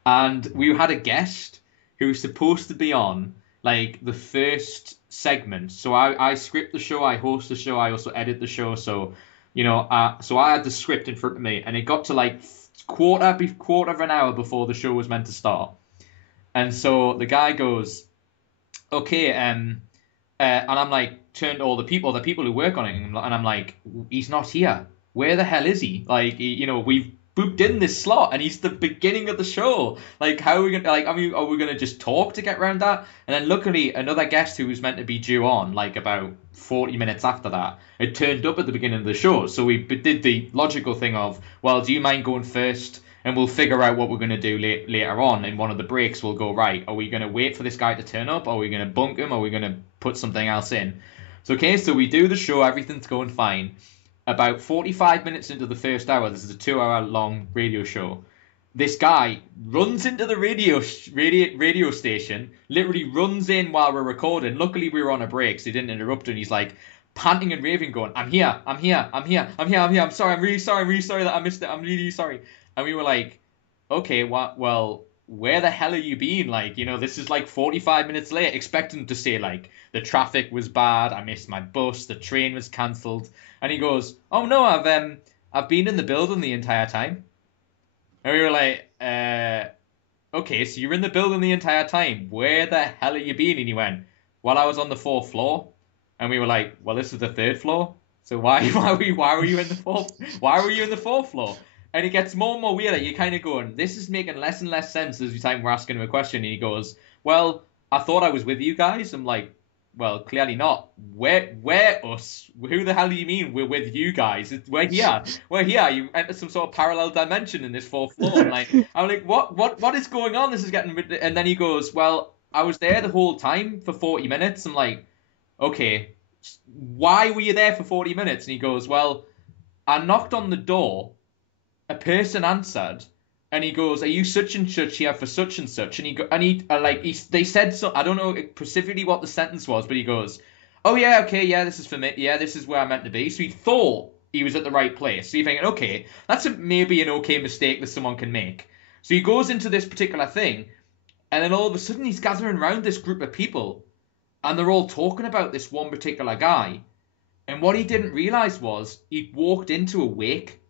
and we had a guest who was supposed to be on, like, the first segment. So I script the show, I host the show, I also edit the show. So so I had the script in front of me, and it got to, like, quarter of an hour before the show was meant to start. And so the guy goes, okay, and I'm like, turned to all the people who work on it, and I'm like, he's not here. Where the hell is he? Like, we've booked in this slot, and he's the beginning of the show. Like, how are we gonna, like, I mean, are we gonna just talk to get around that? And then luckily, another guest who was meant to be due on, like, about 40 minutes after that, it turned up at the beginning of the show. So we did the logical thing of, well, do you mind going first? and we'll figure out what we're going to do later on. In one of the breaks, we'll go, right, are we going to wait for this guy to turn up? Are we going to bunk him? Are we going to put something else in? So, okay, so we do the show. Everything's going fine. About 45 minutes into the first hour, this is a 2-hour long radio show. This guy runs into the radio station, literally runs in while we're recording. Luckily, we were on a break, so he didn't interrupt, and he's like panting and raving, going, I'm here. I'm sorry, I'm really sorry that I missed it. I'm really sorry. And we were like, okay, well, where the hell have you been? Like, you know, this is like 45 minutes late, expecting to say, like, the traffic was bad, I missed my bus, the train was cancelled. And he goes, oh no, I've been in the building the entire time. And we were like, okay, so you're in the building the entire time. Where the hell have you been? And he went, well, I was on the 4th floor. And we were like, well, this is the 3rd floor. So why were you in the 4th? Why were you in the 4th floor? And it gets more and more weird. You're kind of going, this is making less and less sense every time we're asking him a question. And he goes, well, I thought I was with you guys. I'm like, well, clearly not. Where us? Who the hell do you mean we're with you guys? We're here. We're here. You entered some sort of parallel dimension in this 4th floor. And I'm like, what is going on? This is getting... And then he goes, well, I was there the whole time for 40 minutes. I'm like, okay, why were you there for 40 minutes? And he goes, well, I knocked on the door. A person answered. And he goes, are you such and such here for such and such? And they said so. I don't know specifically what the sentence was, but he goes, oh yeah, okay, yeah, this is for me. Yeah, this is where I'm meant to be. So he thought he was at the right place. So you're thinking, okay, that's maybe an okay mistake that someone can make. So he goes into this particular thing, and then all of a sudden he's gathering around this group of people, and they're all talking about this one particular guy. And what he didn't realize was he'd walked into a wake.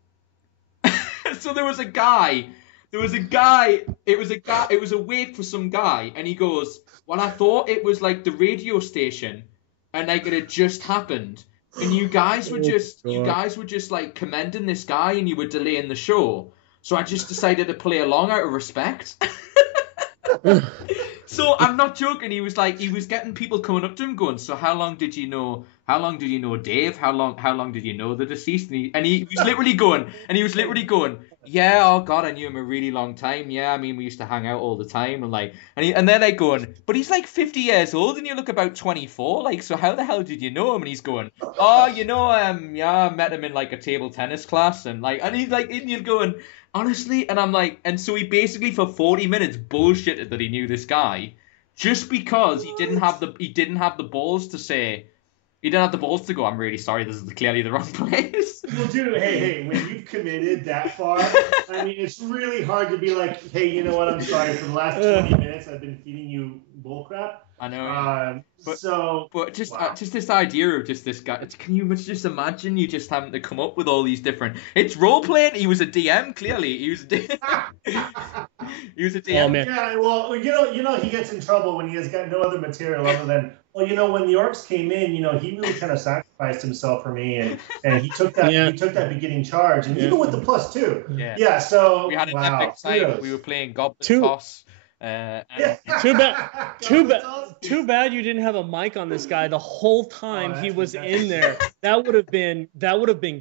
So there was a guy. It was a wake for some guy, and he goes, well, I thought it was like the radio station, and like it had just happened, and you guys were just like commending this guy, and you were delaying the show, so I just decided to play along out of respect. So I'm not joking. He was getting people coming up to him going, so how long did you know Dave? How long did you know the deceased? And he was literally going, yeah, oh God, I knew him a really long time. Yeah, I mean, we used to hang out all the time. And then like going, but he's like 50 years old and you look about 24. Like, so how the hell did you know him? And he's going, oh, yeah, I met him in like a table tennis class. And he's like, and you're going, honestly? And I'm like, and so he basically for 40 minutes bullshitted that he knew this guy just because he didn't have the balls to say, he didn't have the balls to go, I'm really sorry, this is clearly the wrong place. Well, dude, hey, when you've committed that far, I mean, it's really hard to be like, hey, you know what, I'm sorry, for the last 20 minutes I've been feeding you bullcrap. I know. But just wow. Just this idea of just this guy. Can you just imagine you just having to come up with all these different? It's role playing. He was a DM. Clearly, he was a DM. He was a DM. Oh, man. Yeah. Well, you know, he gets in trouble when he has got no other material other than, well, you know, when the orcs came in, you know, he really kind of sacrificed himself for me, and he took that he took that beginning charge, and even with the +2. Yeah. So we had an epic time. We were playing Goblin Toss. Too bad you didn't have a mic on this guy the whole time he was in there. That would have been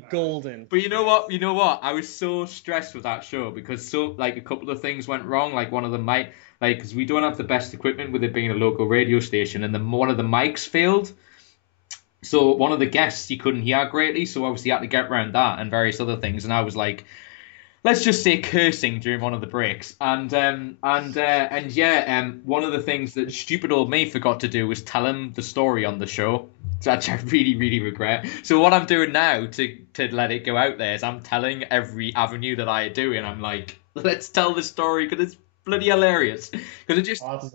golden. But you know what? I was so stressed with that show because a couple of things went wrong. Like one of the mic, like because we don't have the best equipment with it being a local radio station, and then one of the mics failed. So one of the guests he couldn't hear greatly, so obviously he had to get around that and various other things. And I was like, let's just say cursing during one of the breaks, and one of the things that stupid old me forgot to do was tell him the story on the show, which I really, really regret. So what I'm doing now to let it go out there is I'm telling every avenue that I do, and I'm like, let's tell the story because it's bloody hilarious. Because it just awesome.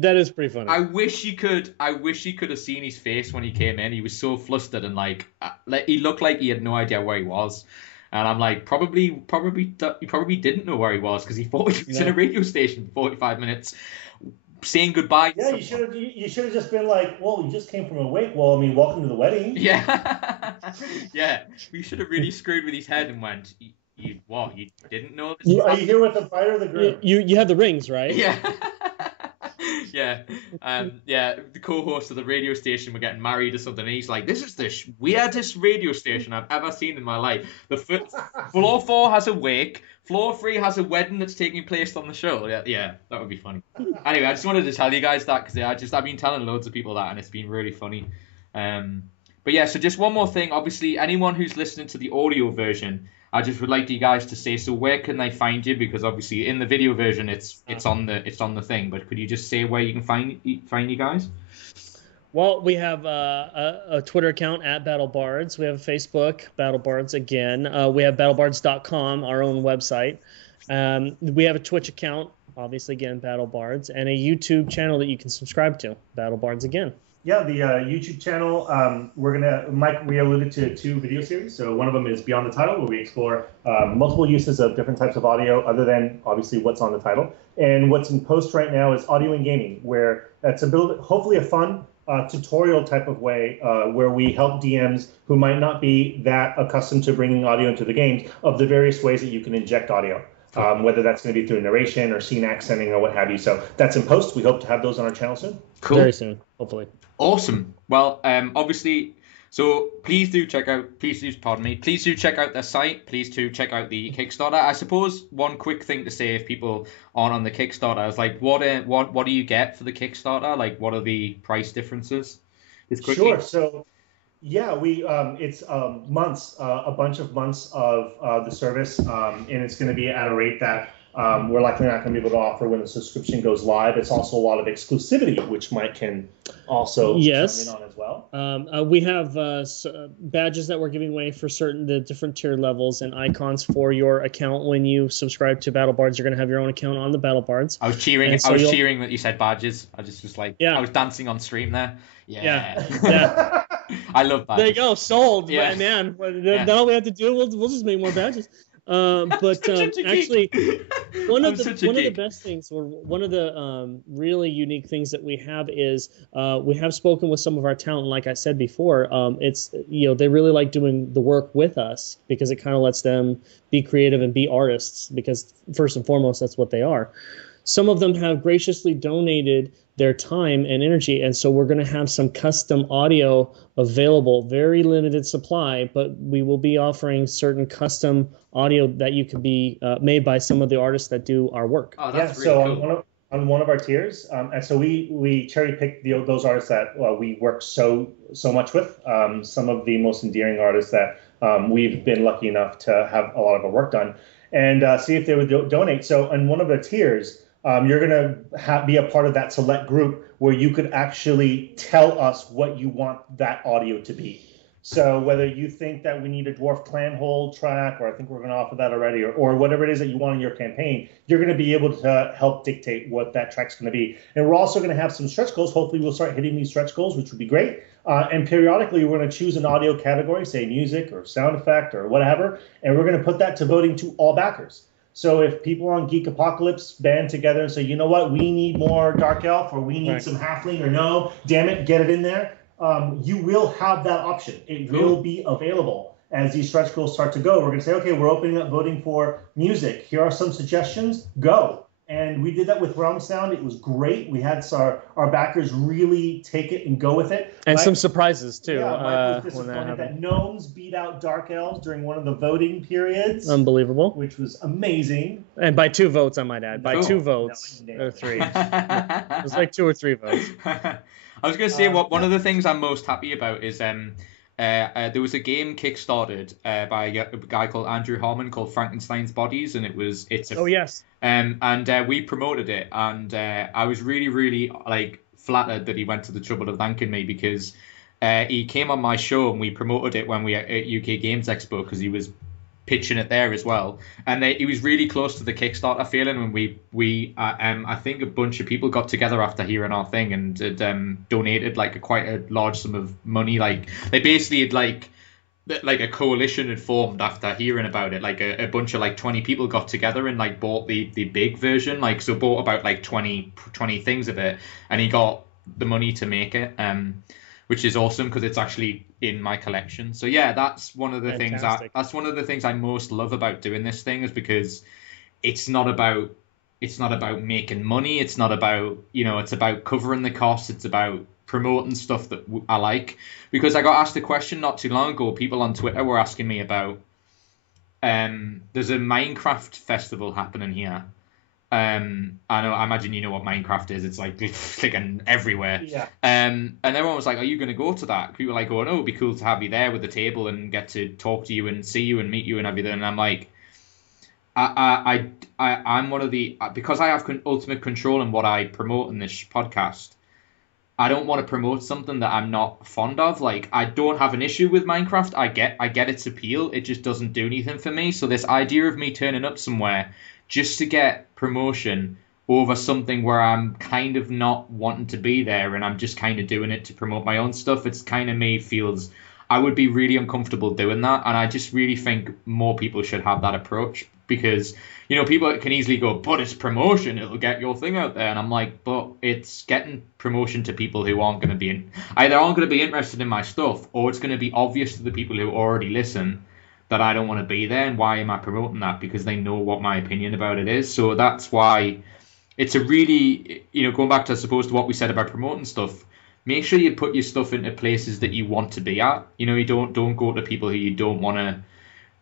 That is pretty funny. I wish you could have seen his face when he came in. He was so flustered and like he looked like he had no idea where he was. And I'm like, he probably didn't know where he was because he thought he was in a radio station for 45 minutes saying goodbye. Yeah, you should have just been like, well, you just came from a wake. Well, I mean, welcome to the wedding. Yeah. Yeah. We should have really screwed with his head and went, you didn't know this? Are you here with the bride or the groom? You have the rings, right? Yeah. Yeah, the co-host of the radio station were getting married or something, and he's like, "This is the weirdest radio station I've ever seen in my life. Floor 4 has a wake, Floor 3 has a wedding that's taking place on the show." Yeah, that would be funny. Anyway, I just wanted to tell you guys that because I've been telling loads of people that, and it's been really funny. But yeah, so just one more thing. Obviously, anyone who's listening to the audio version, I just would like you guys to say, so where can they find you? Because obviously in the video version, it's on the thing. But could you just say where you can find you guys? Well, we have a Twitter account at Battlebards. We have a Facebook, Battlebards again. We have battlebards.com, our own website. We have a Twitch account, obviously again, Battlebards, and a YouTube channel that you can subscribe to, Battlebards again. Yeah, the YouTube channel, Mike, we alluded to 2 video series. So one of them is Beyond the Title, where we explore multiple uses of different types of audio other than, obviously, what's on the title. And what's in post right now is Audio and Gaming, where it's hopefully a fun tutorial type of way where we help DMs who might not be that accustomed to bringing audio into the games of the various ways that you can inject audio. Whether that's going to be through narration or scene accenting or what have you. So that's in post. We hope to have those on our channel soon. Cool. Very soon, hopefully. Awesome. Well, obviously, so please do check out their site. Please do check out the Kickstarter. I suppose one quick thing to say if people aren't on the Kickstarter is like, what do you get for the Kickstarter? Like, what are the price differences? Sure. So, yeah, it's months, a bunch of months of the service, and it's going to be at a rate that we're likely not going to be able to offer when the subscription goes live. It's also a lot of exclusivity, which Mike can also chime in on as well. We have badges that we're giving away for the different tier levels and icons for your account. When you subscribe to Battlebards, you're going to have your own account on the Battlebards. I was cheering. I was cheering that you said badges. I just was like, I was dancing on stream there. Yeah. I love badges. There you go, sold. Yeah. Man, now all we have to do, we'll just make more badges. But actually, one of the best things, or one of the really unique things that we have is we have spoken with some of our talent. Like I said before, it's they really like doing the work with us because it kind of lets them be creative and be artists. Because first and foremost, that's what they are. Some of them have graciously donated their time and energy, and so we're going to have some custom audio available, very limited supply, but we will be offering certain custom audio that you can be made by some of the artists that do our work. Oh, that's really cool. On one of our tiers, and so we cherry picked those artists that we work so much with, some of the most endearing artists that we've been lucky enough to have a lot of our work done, and see if they would donate. So on one of the tiers, you're going to be a part of that select group where you could actually tell us what you want that audio to be. So whether you think that we need a Dwarf Clan Hole track, or I think we're going to offer that already, or whatever it is that you want in your campaign, you're going to be able to help dictate what that track's going to be. And we're also going to have some stretch goals. Hopefully we'll start hitting these stretch goals, which would be great. And periodically we're going to choose an audio category, say music or sound effect or whatever, and we're going to put that to voting to all backers. So if people on Geek Apocalypse band together and say, you know what, we need more Dark Elf, or we need some Halfling, or no, damn it, get it in there, you will have that option. It will be available as these stretch goals start to go. We're going to say, okay, we're opening up voting for music. Here are some suggestions. Go. And we did that with Realm Sound. It was great. We had our backers really take it and go with it. And some surprises, too. Yeah, Mike was disappointed that Gnomes beat out Dark Elves during one of the voting periods. Unbelievable. Which was amazing. And by 2 votes, I might add. By 2 votes. Or 3. It was like 2 or 3 votes. I was going to say, one of the things I'm most happy about is there was a game kickstarted by a guy called Andrew Harmon called Frankenstein's Bodies, and and we promoted it, and I was really, really flattered that he went to the trouble of thanking me, because he came on my show and we promoted it when we at UK Games Expo, because he was pitching it there as well, and he was really close to the Kickstarter failing when we I think a bunch of people got together after hearing our thing and donated quite a large sum of money. They basically had a coalition had formed after hearing about it. A bunch of 20 people got together and bought the big version, bought about 20 things of it, and he got the money to make it, which is awesome because it's actually in my collection. So yeah, that's one of the things I most love about doing this thing, is because it's not about it's not about making money. It's not about, it's about covering the costs. It's about promoting stuff that I like. Because I got asked a question not too long ago. People on Twitter were asking me about, there's a Minecraft festival happening here. I imagine you know what Minecraft is. It's like clicking everywhere. Yeah. And everyone was like, "Are you going to go to that?" People were like, "Oh no, it'd be cool to have you there with the table and get to talk to you and see you and meet you and everything." And I'm like, I'm one of the, because I have ultimate control in what I promote in this podcast. I don't want to promote something that I'm not fond of. Like, I don't have an issue with Minecraft. I get its appeal. It just doesn't do anything for me. So this idea of me turning up somewhere just to get promotion over something where I'm kind of not wanting to be there and I'm just kind of doing it to promote my own stuff, it's kind of feels I would be really uncomfortable doing that. And I just really think more people should have that approach, because people can easily go, but it's promotion, it'll get your thing out there. And I'm like, but it's getting promotion to people who aren't going to be either aren't going to be interested in my stuff, or it's going to be obvious to the people who already listen that I don't want to be there. And why am I promoting that? Because they know what my opinion about it is. So that's why it's a really, going back to, I suppose, to what we said about promoting stuff, make sure you put your stuff into places that you want to be at. You don't go to people who you don't want to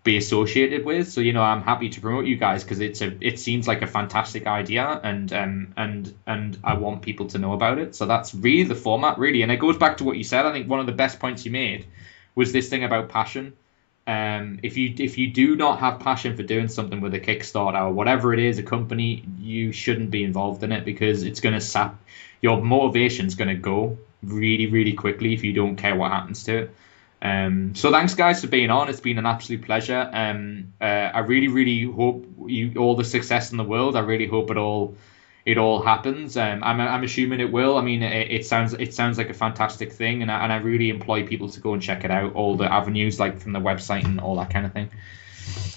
be associated with. So, I'm happy to promote you guys because it seems like a fantastic idea, and I want people to know about it. So that's really the format, really. And it goes back to what you said. I think one of the best points you made was this thing about passion. If you do not have passion for doing something with a Kickstarter or whatever it is, a company, you shouldn't be involved in it, because it's going to sap your motivation's going to go really, really quickly if you don't care what happens to it. So thanks guys for being on. It's been an absolute pleasure. I really, really hope you all the success in the world. I really hope it all happens. I'm assuming it will. I mean, it sounds like a fantastic thing, and I really employ people to go and check it out. All the avenues, like from the website and all that kind of thing.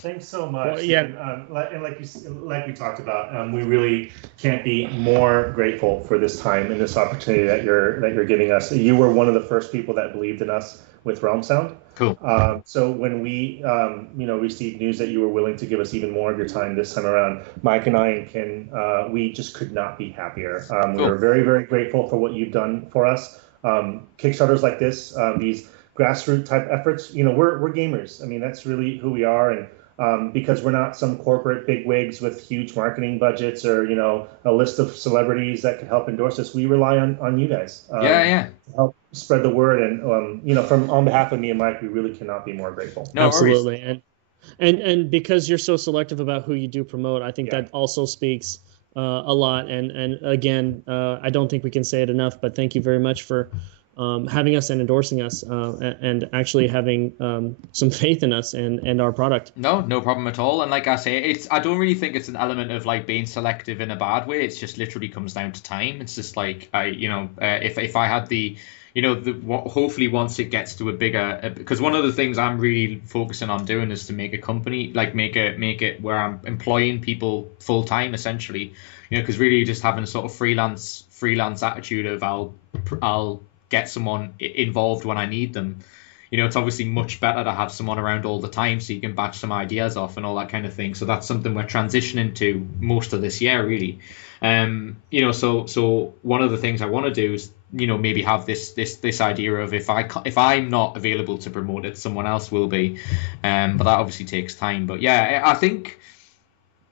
Thanks so much. Well, yeah. And like we talked about, we really can't be more grateful for this time and this opportunity that you're giving us. You were one of the first people that believed in us with Realm Sound. Cool. So when we, received news that you were willing to give us even more of your time this time around, Mike and I and Ken, we just could not be happier. Cool. We're very, very grateful for what you've done for us. Kickstarters like this, these grassroots type efforts, we're gamers. I mean, that's really who we are. And because we're not some corporate bigwigs with huge marketing budgets or, a list of celebrities that could help endorse us, we rely on you guys. To help spread the word. And, on behalf of me and Mike, we really cannot be more grateful. No Absolutely. worries. And because you're so selective about who you do promote, I think that also speaks a lot. And again, I don't think we can say it enough, but thank you very much for having us and endorsing us, and actually having some faith in us and our product. No problem at all. And like I say, I don't really think it's an element of like being selective in a bad way. It's just literally comes down to time. It's just like if I had the hopefully once it gets to a bigger, because one of the things I'm really focusing on doing is to make a company, like make it where I'm employing people full time essentially, because really just having a sort of freelance attitude of I'll get someone involved when I need them. It's obviously much better to have someone around all the time so you can batch some ideas off and all that kind of thing. So that's something we're transitioning to most of this year, really. So one of the things I want to do is, maybe have this idea of if I'm not available to promote it, someone else will be. But that obviously takes time. But yeah, I think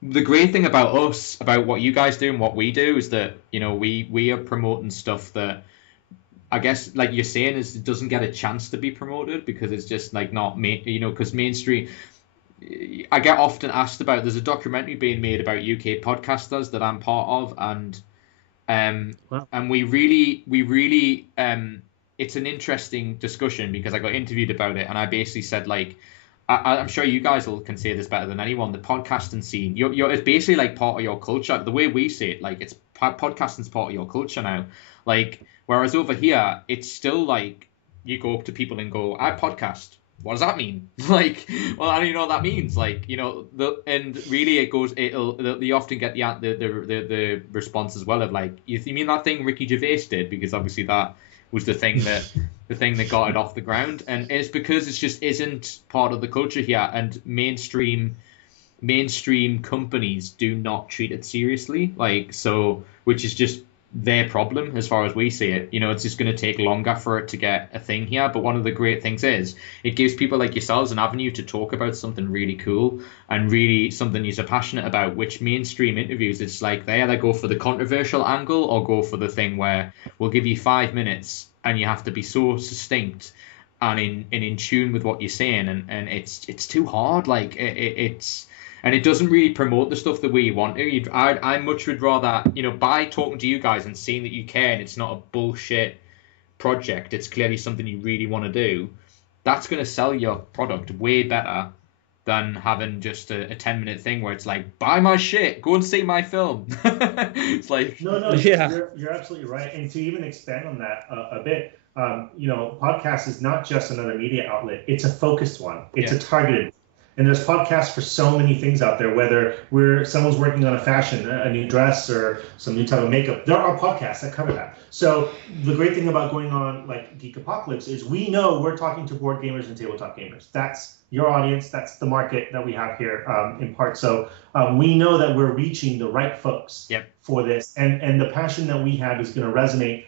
the great thing about us, about what you guys do and what we do, is that, we are promoting stuff that, I guess, like you're saying, is it doesn't get a chance to be promoted because it's just like not because mainstream. I get often asked about. There's a documentary being made about UK podcasters that I'm part of, and wow. And we really it's an interesting discussion because I got interviewed about it, and I basically said, like, I'm sure you guys can say this better than anyone. The podcasting scene, it's basically like part of your culture. The way we say it, like, it's podcasting's part of your culture now. Like, whereas over here, it's still like you go up to people and go, "I podcast." What does that mean? Like, well, I don't even know what that means. Like, and really it goes. You often get the response as well of like, you mean that thing Ricky Gervais did? Because obviously that was the thing that got it off the ground, and it's because it just isn't part of the culture here. And mainstream mainstream companies do not treat it seriously, like, so, which is just their problem as far as we see it. You know, it's just going to take longer for it to get a thing here. But one of the great things is it gives people like yourselves an avenue to talk about something really cool and really something you're passionate about, which mainstream interviews, it's like they either go for the controversial angle or go for the thing where we'll give you 5 minutes and you have to be so succinct and in tune with what you're saying, and it's too hard. Like it's and it doesn't really promote the stuff that we want to. I much would rather, you know, by talking to you guys and seeing that you care and it's not a bullshit project, it's clearly something you really want to do, that's going to sell your product way better than having just a 10-minute thing where it's like, buy my shit, go and see my film. It's like... No, yeah. You're absolutely right. And to even expand on that a bit, you know, podcast is not just another media outlet. It's a focused one. It's a targeted. And there's podcasts for so many things out there, whether someone's working on a fashion, a new dress or some new type of makeup. There are podcasts that cover that. So the great thing about going on like Geek Apocalypse is we know we're talking to board gamers and tabletop gamers. That's your audience. That's the market that we have here in part. So we know that we're reaching the right folks for this. And the passion that we have is going to resonate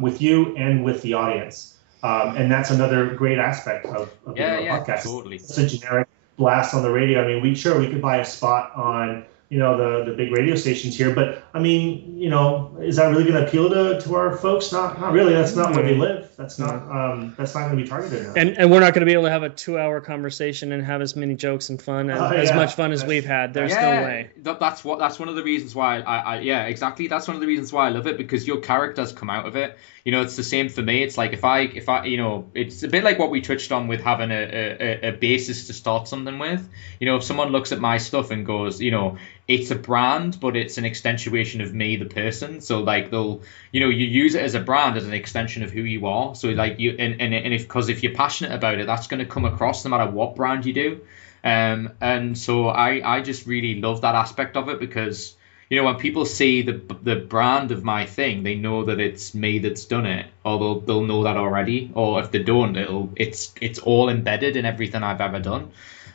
with you and with the audience. And that's another great aspect of the podcast. Totally. It's a generic blast on the radio. I mean, we could buy a spot on, you know, the big radio stations here, but I mean, you know, is that really going to appeal to our folks? Not really. That's not where they live. That's not going to be targeted. And we're not going to be able to have a 2-hour conversation and have as many jokes and fun and as much fun as we've had. There's no way. That's one of the reasons why exactly. That's one of the reasons why I love it, because your characters come out of it. You know, it's the same for me. It's like if I, you know, it's a bit like what we touched on with having a basis to start something with. You know, if someone looks at my stuff and goes, you know, it's a brand, but it's an extension of me, the person. So like they'll, you know, you use it as a brand, as an extension of who you are. So like you, and if you're passionate about it, that's going to come across no matter what brand you do. And so I just really love that aspect of it, because, you know, when people see the brand of my thing, they know that it's me that's done it, or they'll know that already. Or if they don't, it's all embedded in everything I've ever done.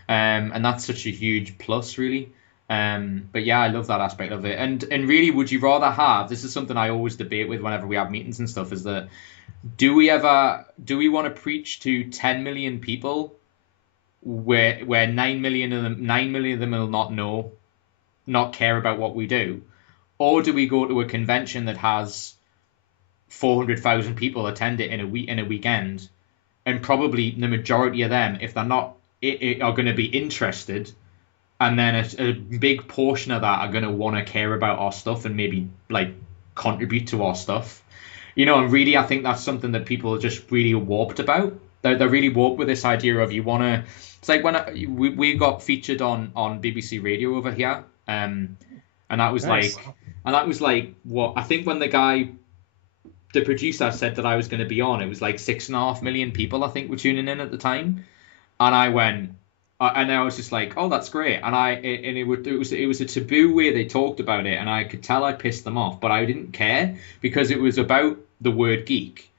And that's such a huge plus, really. But yeah, I love that aspect of it. And really, would you rather have, this is something I always debate with whenever we have meetings and stuff, is that do we want to preach to 10 million people where 9 million of them will not care about what we do? Or do we go to a convention that has 400,000 people attend it in a weekend, and probably the majority of them, if they're not, are going to be interested, and then a big portion of that are going to want to care about our stuff and maybe like contribute to our stuff. You know, and really, I think that's something that people are just really warped about. They're really warped with this idea of you want to. It's like when we got featured on BBC Radio over here, and that was nice. like what I think when the producer said that I was going to be on, it was like 6.5 million people I think were tuning in at the time, and I went. And I was just like, oh, that's great. And it was a taboo way they talked about it, and I could tell I pissed them off, but I didn't care, because it was about the word geek.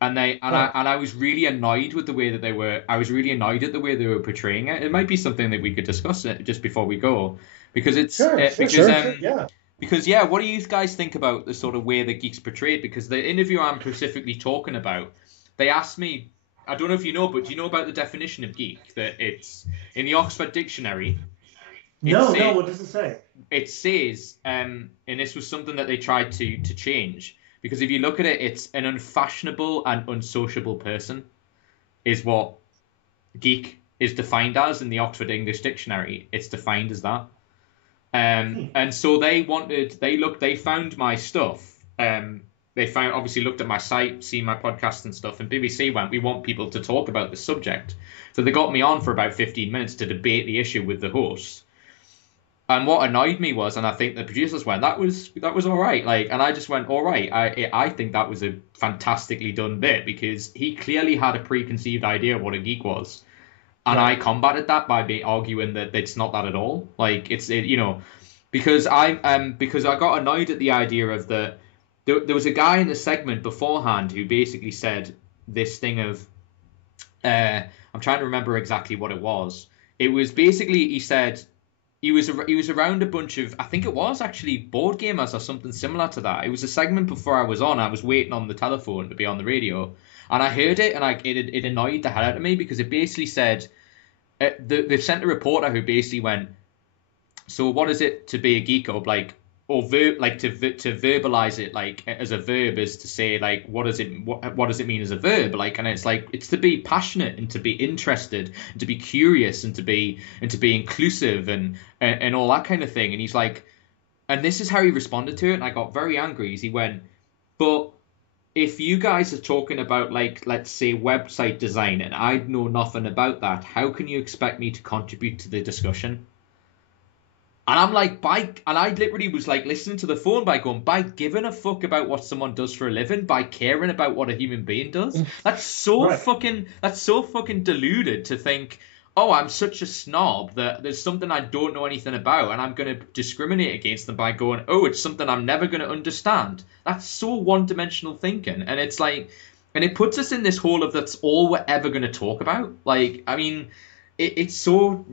And I was really annoyed with the way that they were. I was really annoyed at the way they were portraying it. It might be something that we could discuss it just before we go, because it's because what do you guys think about the sort of way that geek's portrayed? Because the interview I'm specifically talking about, they asked me. I don't know if you know, but do you know about the definition of geek? That it's in the Oxford Dictionary. No, what does it say? It says, and this was something that they tried to change, because if you look at it, it's an unfashionable and unsociable person, is what geek is defined as in the Oxford English Dictionary. It's defined as that. And so they found my stuff. They obviously looked at my site, seen my podcast and stuff, and BBC went, we want people to talk about the subject. So they got me on for about 15 minutes to debate the issue with the host. And what annoyed me was, and I think the producers went, that was all right. Like, and I just went, all right. I think that was a fantastically done bit, because he clearly had a preconceived idea of what a geek was. And I combated that by arguing that it's not that at all. Like, because I got annoyed at the idea of there was a guy in the segment beforehand who basically said this thing of, I'm trying to remember exactly what it was. It was basically, he said, he was around a bunch of, I think it was actually board gamers or something similar to that. It was a segment before I was on. I was waiting on the telephone to be on the radio, and I heard it, and it annoyed the hell out of me because it basically said they sent a reporter who basically went, so what is it to be a geek up, like, or to verbalize it like as a verb is to say like what does it mean as a verb, like, and it's like it's to be passionate and to be interested and to be curious and to be inclusive and all that kind of thing. And he's like, and this is how he responded to it, and I got very angry. He went, but if you guys are talking about, like, let's say website design and I know nothing about that, how can you expect me to contribute to the discussion? And I'm like, and I literally was like listening to the phone by going, by giving a fuck about what someone does for a living, by caring about what a human being does. That's so fucking deluded to think, oh, I'm such a snob that there's something I don't know anything about and I'm going to discriminate against them by going, oh, it's something I'm never going to understand. That's so one-dimensional thinking. And it's like, and it puts us in this hole of that's all we're ever going to talk about. Like, I mean, so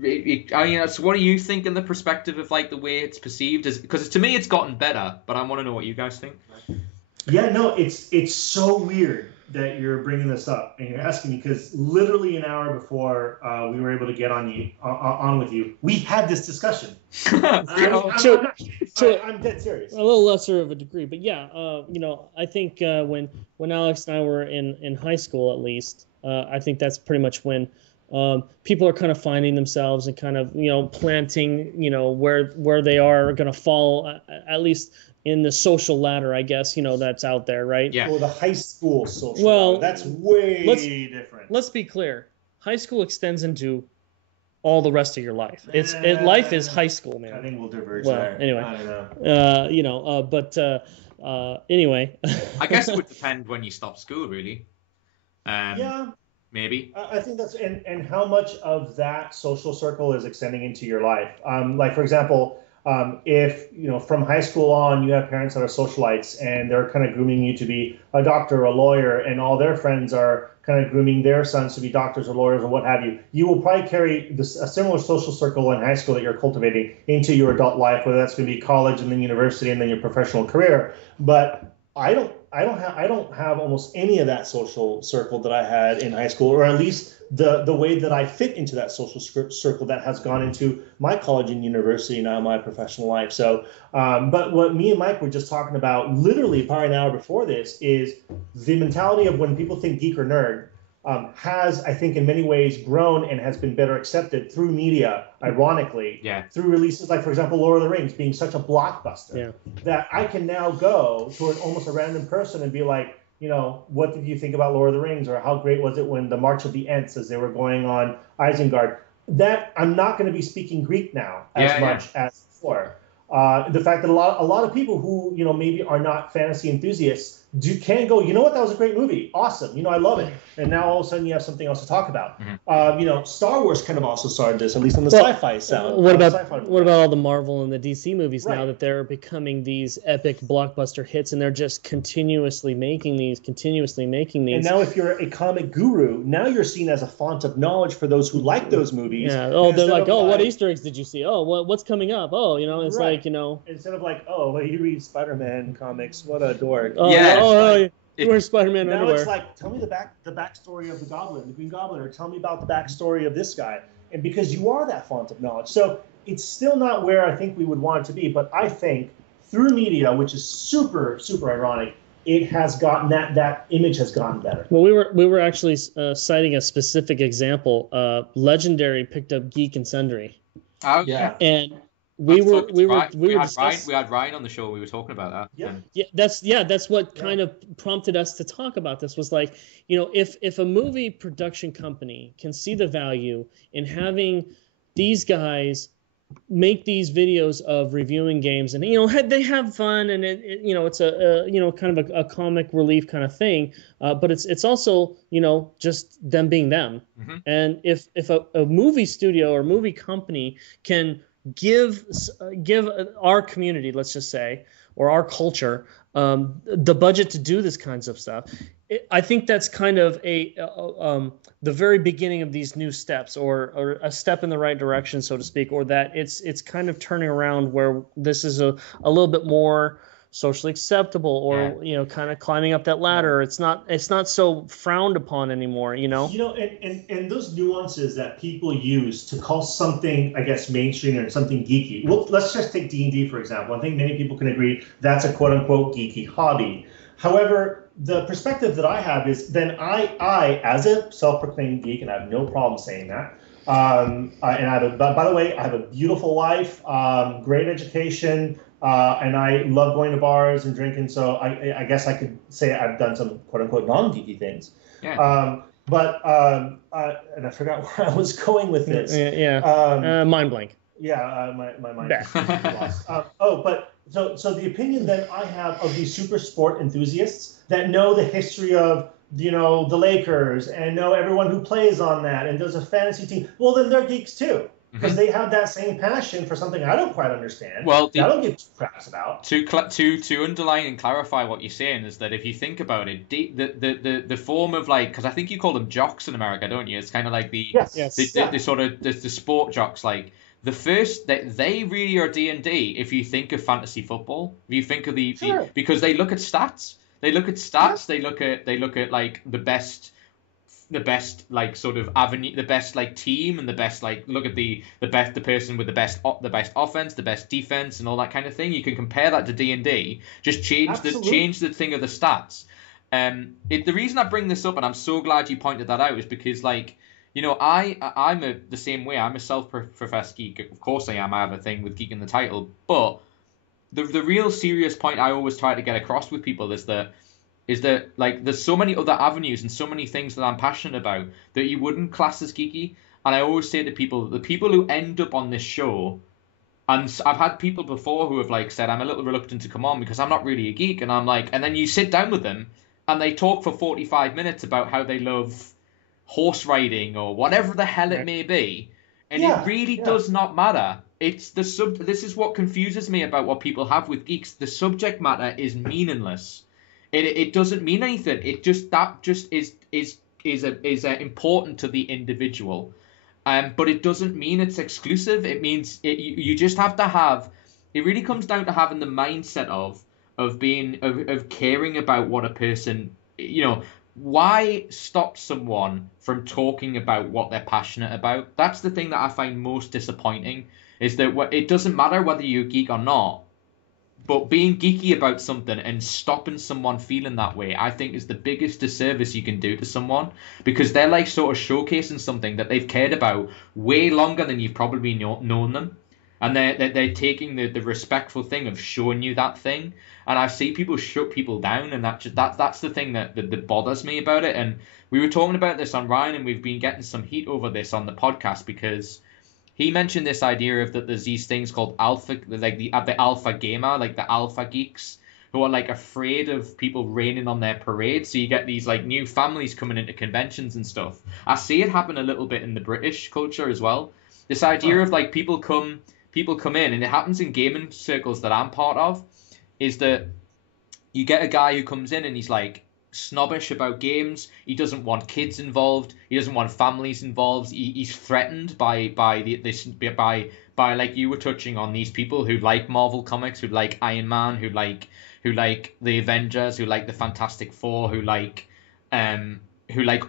what do you think in the perspective of like the way it's perceived? Because to me it's gotten better, but I want to know what you guys think. Yeah, no, it's so weird that you're bringing this up and you're asking me, because literally an hour before we were able to get on with you, we had this discussion. I'm dead serious. A little lesser of a degree, but yeah, I think when Alex and I were in high school, at least, I think that's pretty much when people are kind of finding themselves and kind of, planting, where they are going to fall, at least in the social ladder, I guess, that's out there, right? Yeah. Well, the high school social ladder, that's way different. Let's be clear. High school extends into all the rest of your life. Life is high school, man. I think we'll diverge there. Anyway, I don't know. Anyway. I guess it would depend when you stop school, really. Yeah. Maybe. I think that's and how much of that social circle is extending into your life. Like, for example, if from high school on you have parents that are socialites and they're kind of grooming you to be a doctor or a lawyer, and all their friends are kind of grooming their sons to be doctors or lawyers or what have you, you will probably carry a similar social circle in high school that you're cultivating into your adult life, whether that's going to be college and then university and then your professional career. But I don't have almost any of that social circle that I had in high school, or at least the way that I fit into that social circle that has gone into my college and university, now my professional life. So, but what me and Mike were just talking about literally probably an hour before this is the mentality of when people think geek or nerd has, I think, in many ways grown and has been better accepted through media, ironically, through releases like, for example, Lord of the Rings being such a blockbuster that I can now go to almost a random person and be like, what did you think about Lord of the Rings? Or how great was it when the March of the Ents as they were going on Isengard? That I'm not going to be speaking Greek now as much as before. The fact that a lot of people who, maybe are not fantasy enthusiasts can go, that was a great movie. Awesome. I love it. And now all of a sudden you have something else to talk about. Star Wars kind of also started this, at least on the sci-fi sound. What about all the Marvel and the DC movies now that they're becoming these epic blockbuster hits and they're just continuously making these? And now if you're a comic guru, now you're seen as a font of knowledge for those who like those movies. Yeah. Oh, they're like, what Easter eggs did you see? Oh, what's coming up? Oh, it's like, Instead of like, oh, well, you read Spider-Man comics, what a dork. You wear Spider-Man now underwear. It's like, tell me the backstory of the Green Goblin, or tell me about the backstory of this guy. And because you are that font of knowledge. So it's still not where I think we would want it to be, but I think through media, which is super, super ironic, it has gotten that image has gotten better. Well, we were actually citing a specific example. Legendary picked up Geek and Sundry. Oh yeah. And we had Ryan on the show. We were talking about that. That's what kind of prompted us to talk about this. Was like, if a movie production company can see the value in having these guys make these videos of reviewing games, and they have fun, and it's a kind of a comic relief kind of thing, but it's also just them being them. Mm-hmm. And if a movie studio or movie company can give our community, let's just say, or our culture, the budget to do this kinds of stuff, I think that's kind of the very beginning of these new steps, or a step in the right direction, so to speak, or that it's kind of turning around where this is a little bit more socially acceptable, or kind of climbing up that ladder. It's not so frowned upon anymore, and those nuances that people use to call something, I guess, mainstream or something geeky. Well, let's just take D&D for example. I think many people can agree that's a quote unquote geeky hobby. However, the perspective that I have is then I as a self-proclaimed geek, and I have no problem saying that. And I have by the way, I have a beautiful wife, great education, and I love going to bars and drinking. So I guess I could say I've done some quote unquote non-geeky things. Yeah. And I forgot where I was going with this. Mind blank. Yeah, my mind is lost. So the opinion that I have of these super sport enthusiasts that know the history of the Lakers and know everyone who plays on that and does a fantasy team, well then they're geeks too, because they have that same passion for something I don't quite understand. Well, I don't give two craps about. To underline and clarify what you're saying is that if you think about it, the form of because I think you call them jocks in America, don't you? It's kind of like the sort of the sport jocks like. The first that they really are D&D. If you think of fantasy football, if you think of because they look at stats, they look at like the best like sort of avenue, the best like team, and the best like look at the person with the best offense, the best defense, and all that kind of thing. You can compare that to D&D. Just change the thing of the stats. The reason I bring this up, and I'm so glad you pointed that out, is because I'm the same way. I'm a self-professed geek. Of course I am. I have a thing with geek in the title. But the real serious point I always try to get across with people is that there's so many other avenues and so many things that I'm passionate about that you wouldn't class as geeky. And I always say to people, the people who end up on this show, and I've had people before who have said I'm a little reluctant to come on because I'm not really a geek, and I'm and then you sit down with them and they talk for 45 minutes about how they love horse riding or whatever the hell it may be, and it really does not matter. It's this is what confuses me about what people have with geeks. The subject matter is meaningless. It doesn't mean anything. It just is important to the individual, but it doesn't mean it's exclusive. It means you just have to have. It really comes down to having the mindset of caring about what a person Why stop someone from talking about what they're passionate about? That's the thing that I find most disappointing, is that it doesn't matter whether you're a geek or not, but being geeky about something and stopping someone feeling that way, I think is the biggest disservice you can do to someone, because they're sort of showcasing something that they've cared about way longer than you've probably known them. And they're taking the respectful thing of showing you that thing. And I see people shut people down, and that's the thing that bothers me about it. And we were talking about this on Ryan, and we've been getting some heat over this on the podcast, because he mentioned this idea of that there's these things called alpha, like the alpha gamer, like the alpha geeks, who are afraid of people raining on their parade. So you get these new families coming into conventions and stuff. I see it happen a little bit in the British culture as well. This idea of people come in, and it happens in gaming circles that I'm part of, is that you get a guy who comes in and he's snobbish about games. He doesn't want kids involved. He doesn't want families involved. He's threatened by like you were touching on, these people who like Marvel comics, who like Iron Man, who like the Avengers, who like the Fantastic Four, who like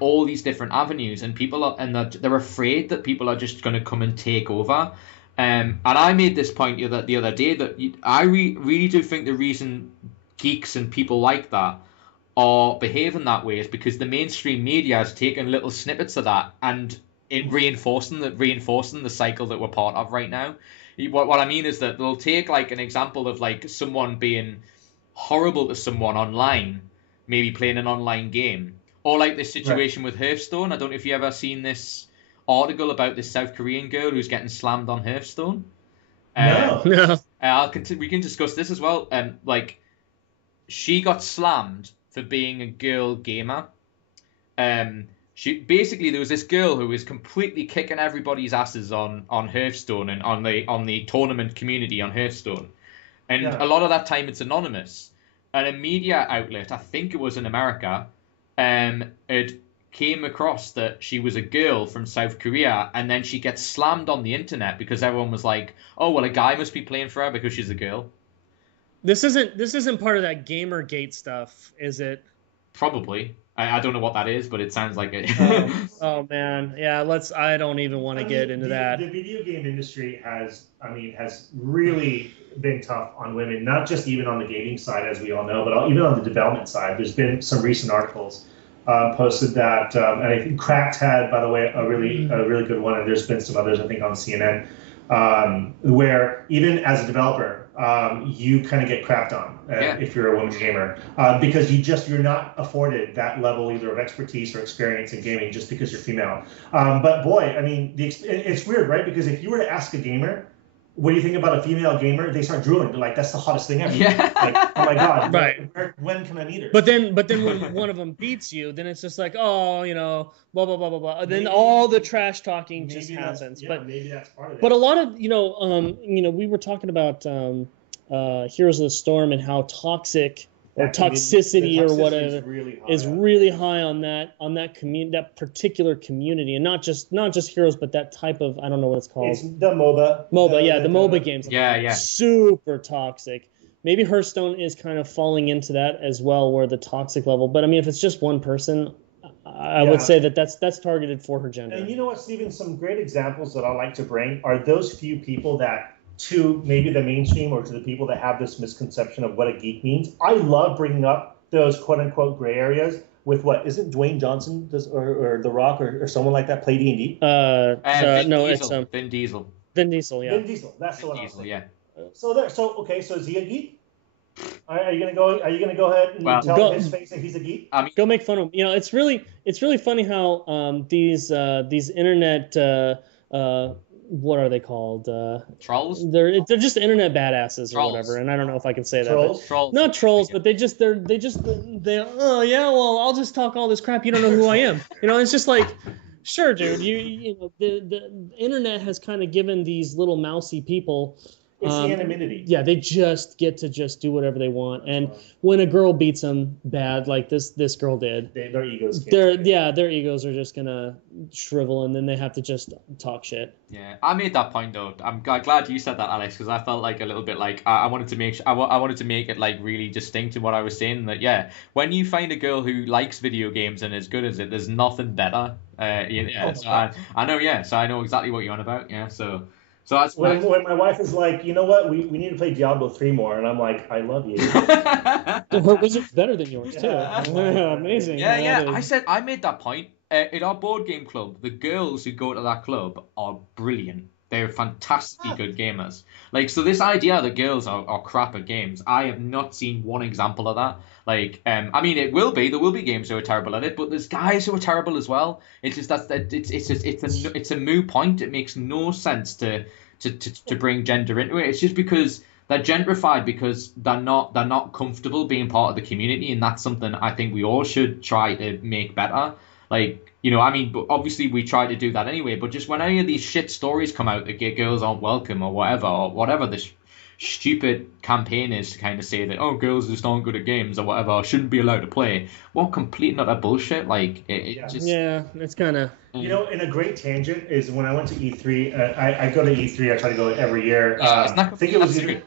all these different avenues, and they're afraid that people are just going to come and take over. And I made this point the other day that I really do think the reason geeks and people like that are behaving that way is because the mainstream media has taken little snippets of that and reinforcing the cycle that we're part of right now. What I mean is that they'll take an example of someone being horrible to someone online, maybe playing an online game, or this situation with Hearthstone. I don't know if you ever seen this article about this South Korean girl who's getting slammed on Hearthstone. No. We can discuss this as well. She got slammed for being a girl gamer. She basically, there was this girl who was completely kicking everybody's asses on Hearthstone and on the tournament community on Hearthstone, and a lot of that time it's anonymous. And a media outlet, I think it was in America, had came across that she was a girl from South Korea, and then she gets slammed on the internet because everyone was like, "Oh, well, a guy must be playing for her because she's a girl." This isn't part of that Gamergate stuff, is it? Probably. I don't know what that is, but it sounds like it. Oh man, yeah. I don't even want to get into that. The video game industry has really been tough on women, not just even on the gaming side, as we all know, but even on the development side. There's been some recent articles posted that, and I think Cracked had, by the way, a really good one, and there's been some others, I think, on CNN, where even as a developer, you kind of get crapped on if you're a woman gamer, because you're not afforded that level either of expertise or experience in gaming just because you're female. But boy, I mean, it's weird, right? Because if you were to ask a gamer, what do you think about a female gamer? They start drooling. They're like, that's the hottest thing ever. Yeah. Like, oh my God. Right. When can I meet her? But then when one of them beats you, then it's just like, oh, blah, blah, blah, blah, blah. And then all the trash talking just happens. But maybe that's part of it. But a lot of, we were talking about Heroes of the Storm and how toxic or toxicity or whatever is really high on that particular community, and not just Heroes, but that type of, I don't know what it's called. It's the MOBA. The MOBA games. Yeah. Super toxic. Maybe Hearthstone is kind of falling into that as well, where the toxic level. But I mean, if it's just one person, I would say that's targeted for her gender. And you know what, Stephen? Some great examples that I like to bring are those few people that, to maybe the mainstream or to the people that have this misconception of what a geek means, I love bringing up those quote-unquote gray areas with what, isn't Dwayne Johnson or The Rock or someone like that play D&D? It's Vin Diesel. Vin Diesel, yeah. Vin Diesel, that's the one. Vin Diesel, yeah. So is he a geek? Are you gonna go ahead and tell his face that he's a geek? Go make fun of him. It's really funny how these internet what are they called? Trolls? They're just internet badasses or whatever, and I don't know if I can say trolls? that. Trolls. Not trolls, but they're oh yeah, well, I'll just talk all this crap. You don't know who I am. It's just like, sure, dude. The internet has kind of given these little mousy people. It's the anonymity. Yeah, they just get to just do whatever they want, and when a girl beats them bad, like this girl did, their egos. Their egos are just gonna shrivel, and then they have to just talk shit. Yeah, I made that point though. I'm glad you said that, Alex, because I felt like a little bit like I wanted to make I wanted to make it like really distinct in what I was saying. That when you find a girl who likes video games and is good at it, there's nothing better. I know. Yeah, so I know exactly what you're on about. Yeah, so that's when my wife is like, you know what, we need to play Diablo 3 more, and I'm like, I love you. Her wizard's better than yours too. Amazing. Yeah. I made that point in our board game club. The girls who go to that club are brilliant. They're fantastically good gamers. Like, so this idea that girls are crap at games, I have not seen one example of that. Like, I mean, there will be games who are terrible at it, but there's guys who are terrible as well. It's just it's a moot point. It makes no sense to bring gender into it. It's just because they're gentrified because they're not comfortable being part of the community, and that's something I think we all should try to make better. Like, I mean, but obviously we try to do that anyway, but just when any of these shit stories come out that girls aren't welcome or whatever this stupid campaign is to kind of say that, oh, girls just aren't good at games or whatever, or shouldn't be allowed to play, what complete and utter bullshit. Like, it's kind of... in a great tangent is when I went to E3, I go to E3, I try to go every year. I think it was soon.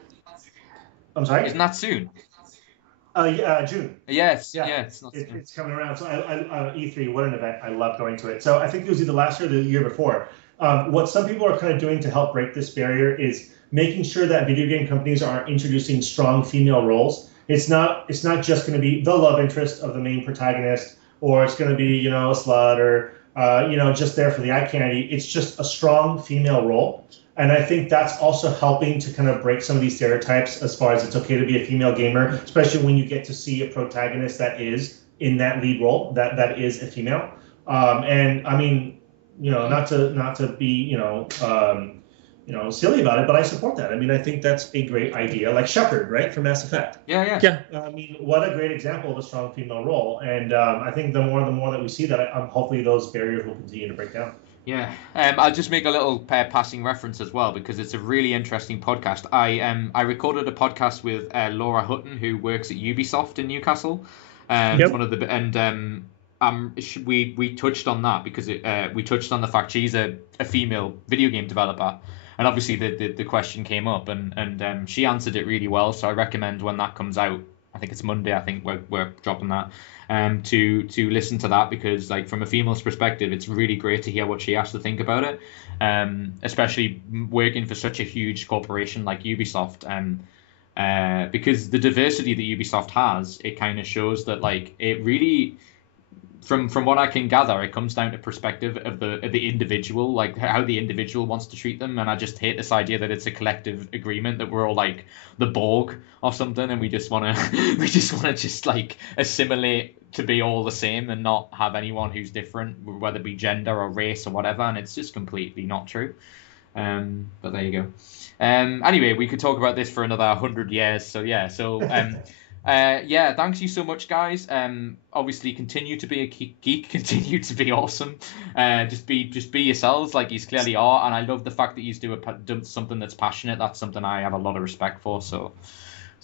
I'm sorry? Isn't that soon? June. Yes, yeah, it's coming around. So E3, what an event! I love going to it. So I think it was either last year or the year before. What some people are kind of doing to help break this barrier is making sure that video game companies are introducing strong female roles. It's not just going to be the love interest of the main protagonist, or it's going to be a slut or just there for the eye candy. It's just a strong female role. And I think that's also helping to kind of break some of these stereotypes as far as it's okay to be a female gamer, especially when you get to see a protagonist that is in that lead role, that is a female. And I mean, not to be, silly about it, but I support that. I mean, I think that's a great idea. Like Shepard, right, from Mass Effect. Yeah. I mean, what a great example of a strong female role. And I think the more that we see that, hopefully those barriers will continue to break down. Yeah, I'll just make a little passing reference as well because it's a really interesting podcast. I recorded a podcast with Laura Hutton, who works at Ubisoft in Newcastle. One of the we touched on that because we touched on the fact she's a female video game developer, and obviously the question came up, and she answered it really well. So I recommend when that comes out, I think it's Monday. I think we're dropping that. To listen to that, because like from a female's perspective, it's really great to hear what she has to think about it, especially working for such a huge corporation like Ubisoft, because the diversity that Ubisoft has, it kind of shows that like it really, from what I can gather, it comes down to perspective of the individual, like how the individual wants to treat them. And I just hate this idea that it's a collective agreement, that we're all like the Borg or something, and we just want to just like assimilate to be all the same and not have anyone who's different, whether it be gender or race or whatever. And it's just completely not true. But there you go. Anyway, we could talk about this for another 100 years. So yeah. Yeah, thanks you so much, guys. Obviously, continue to be a geek, continue to be awesome. Just be yourselves, like you clearly are. And I love the fact that you do something that's passionate. That's something I have a lot of respect for. So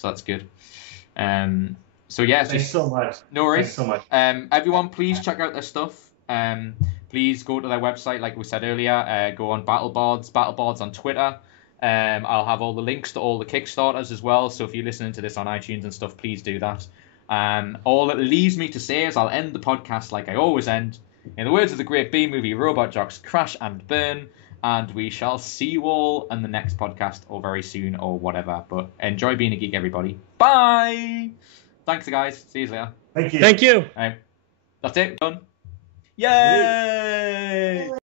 that's good. So yeah, thanks so much. No worries. Thanks so much. Everyone, please check out their stuff. Please go to their website, like we said earlier. Go on Battlebards on Twitter. I'll have all the links to all the Kickstarters as well. So if you're listening to this on iTunes and stuff, please do that. All it leaves me to say is I'll end the podcast like I always end. In the words of the great B-movie Robot Jocks, crash and burn. And we shall see you all in the next podcast, or very soon, or whatever. But enjoy being a geek, everybody. Bye! Thanks, guys. See you later. Thank you. Thank you. That's it. Done. Yay!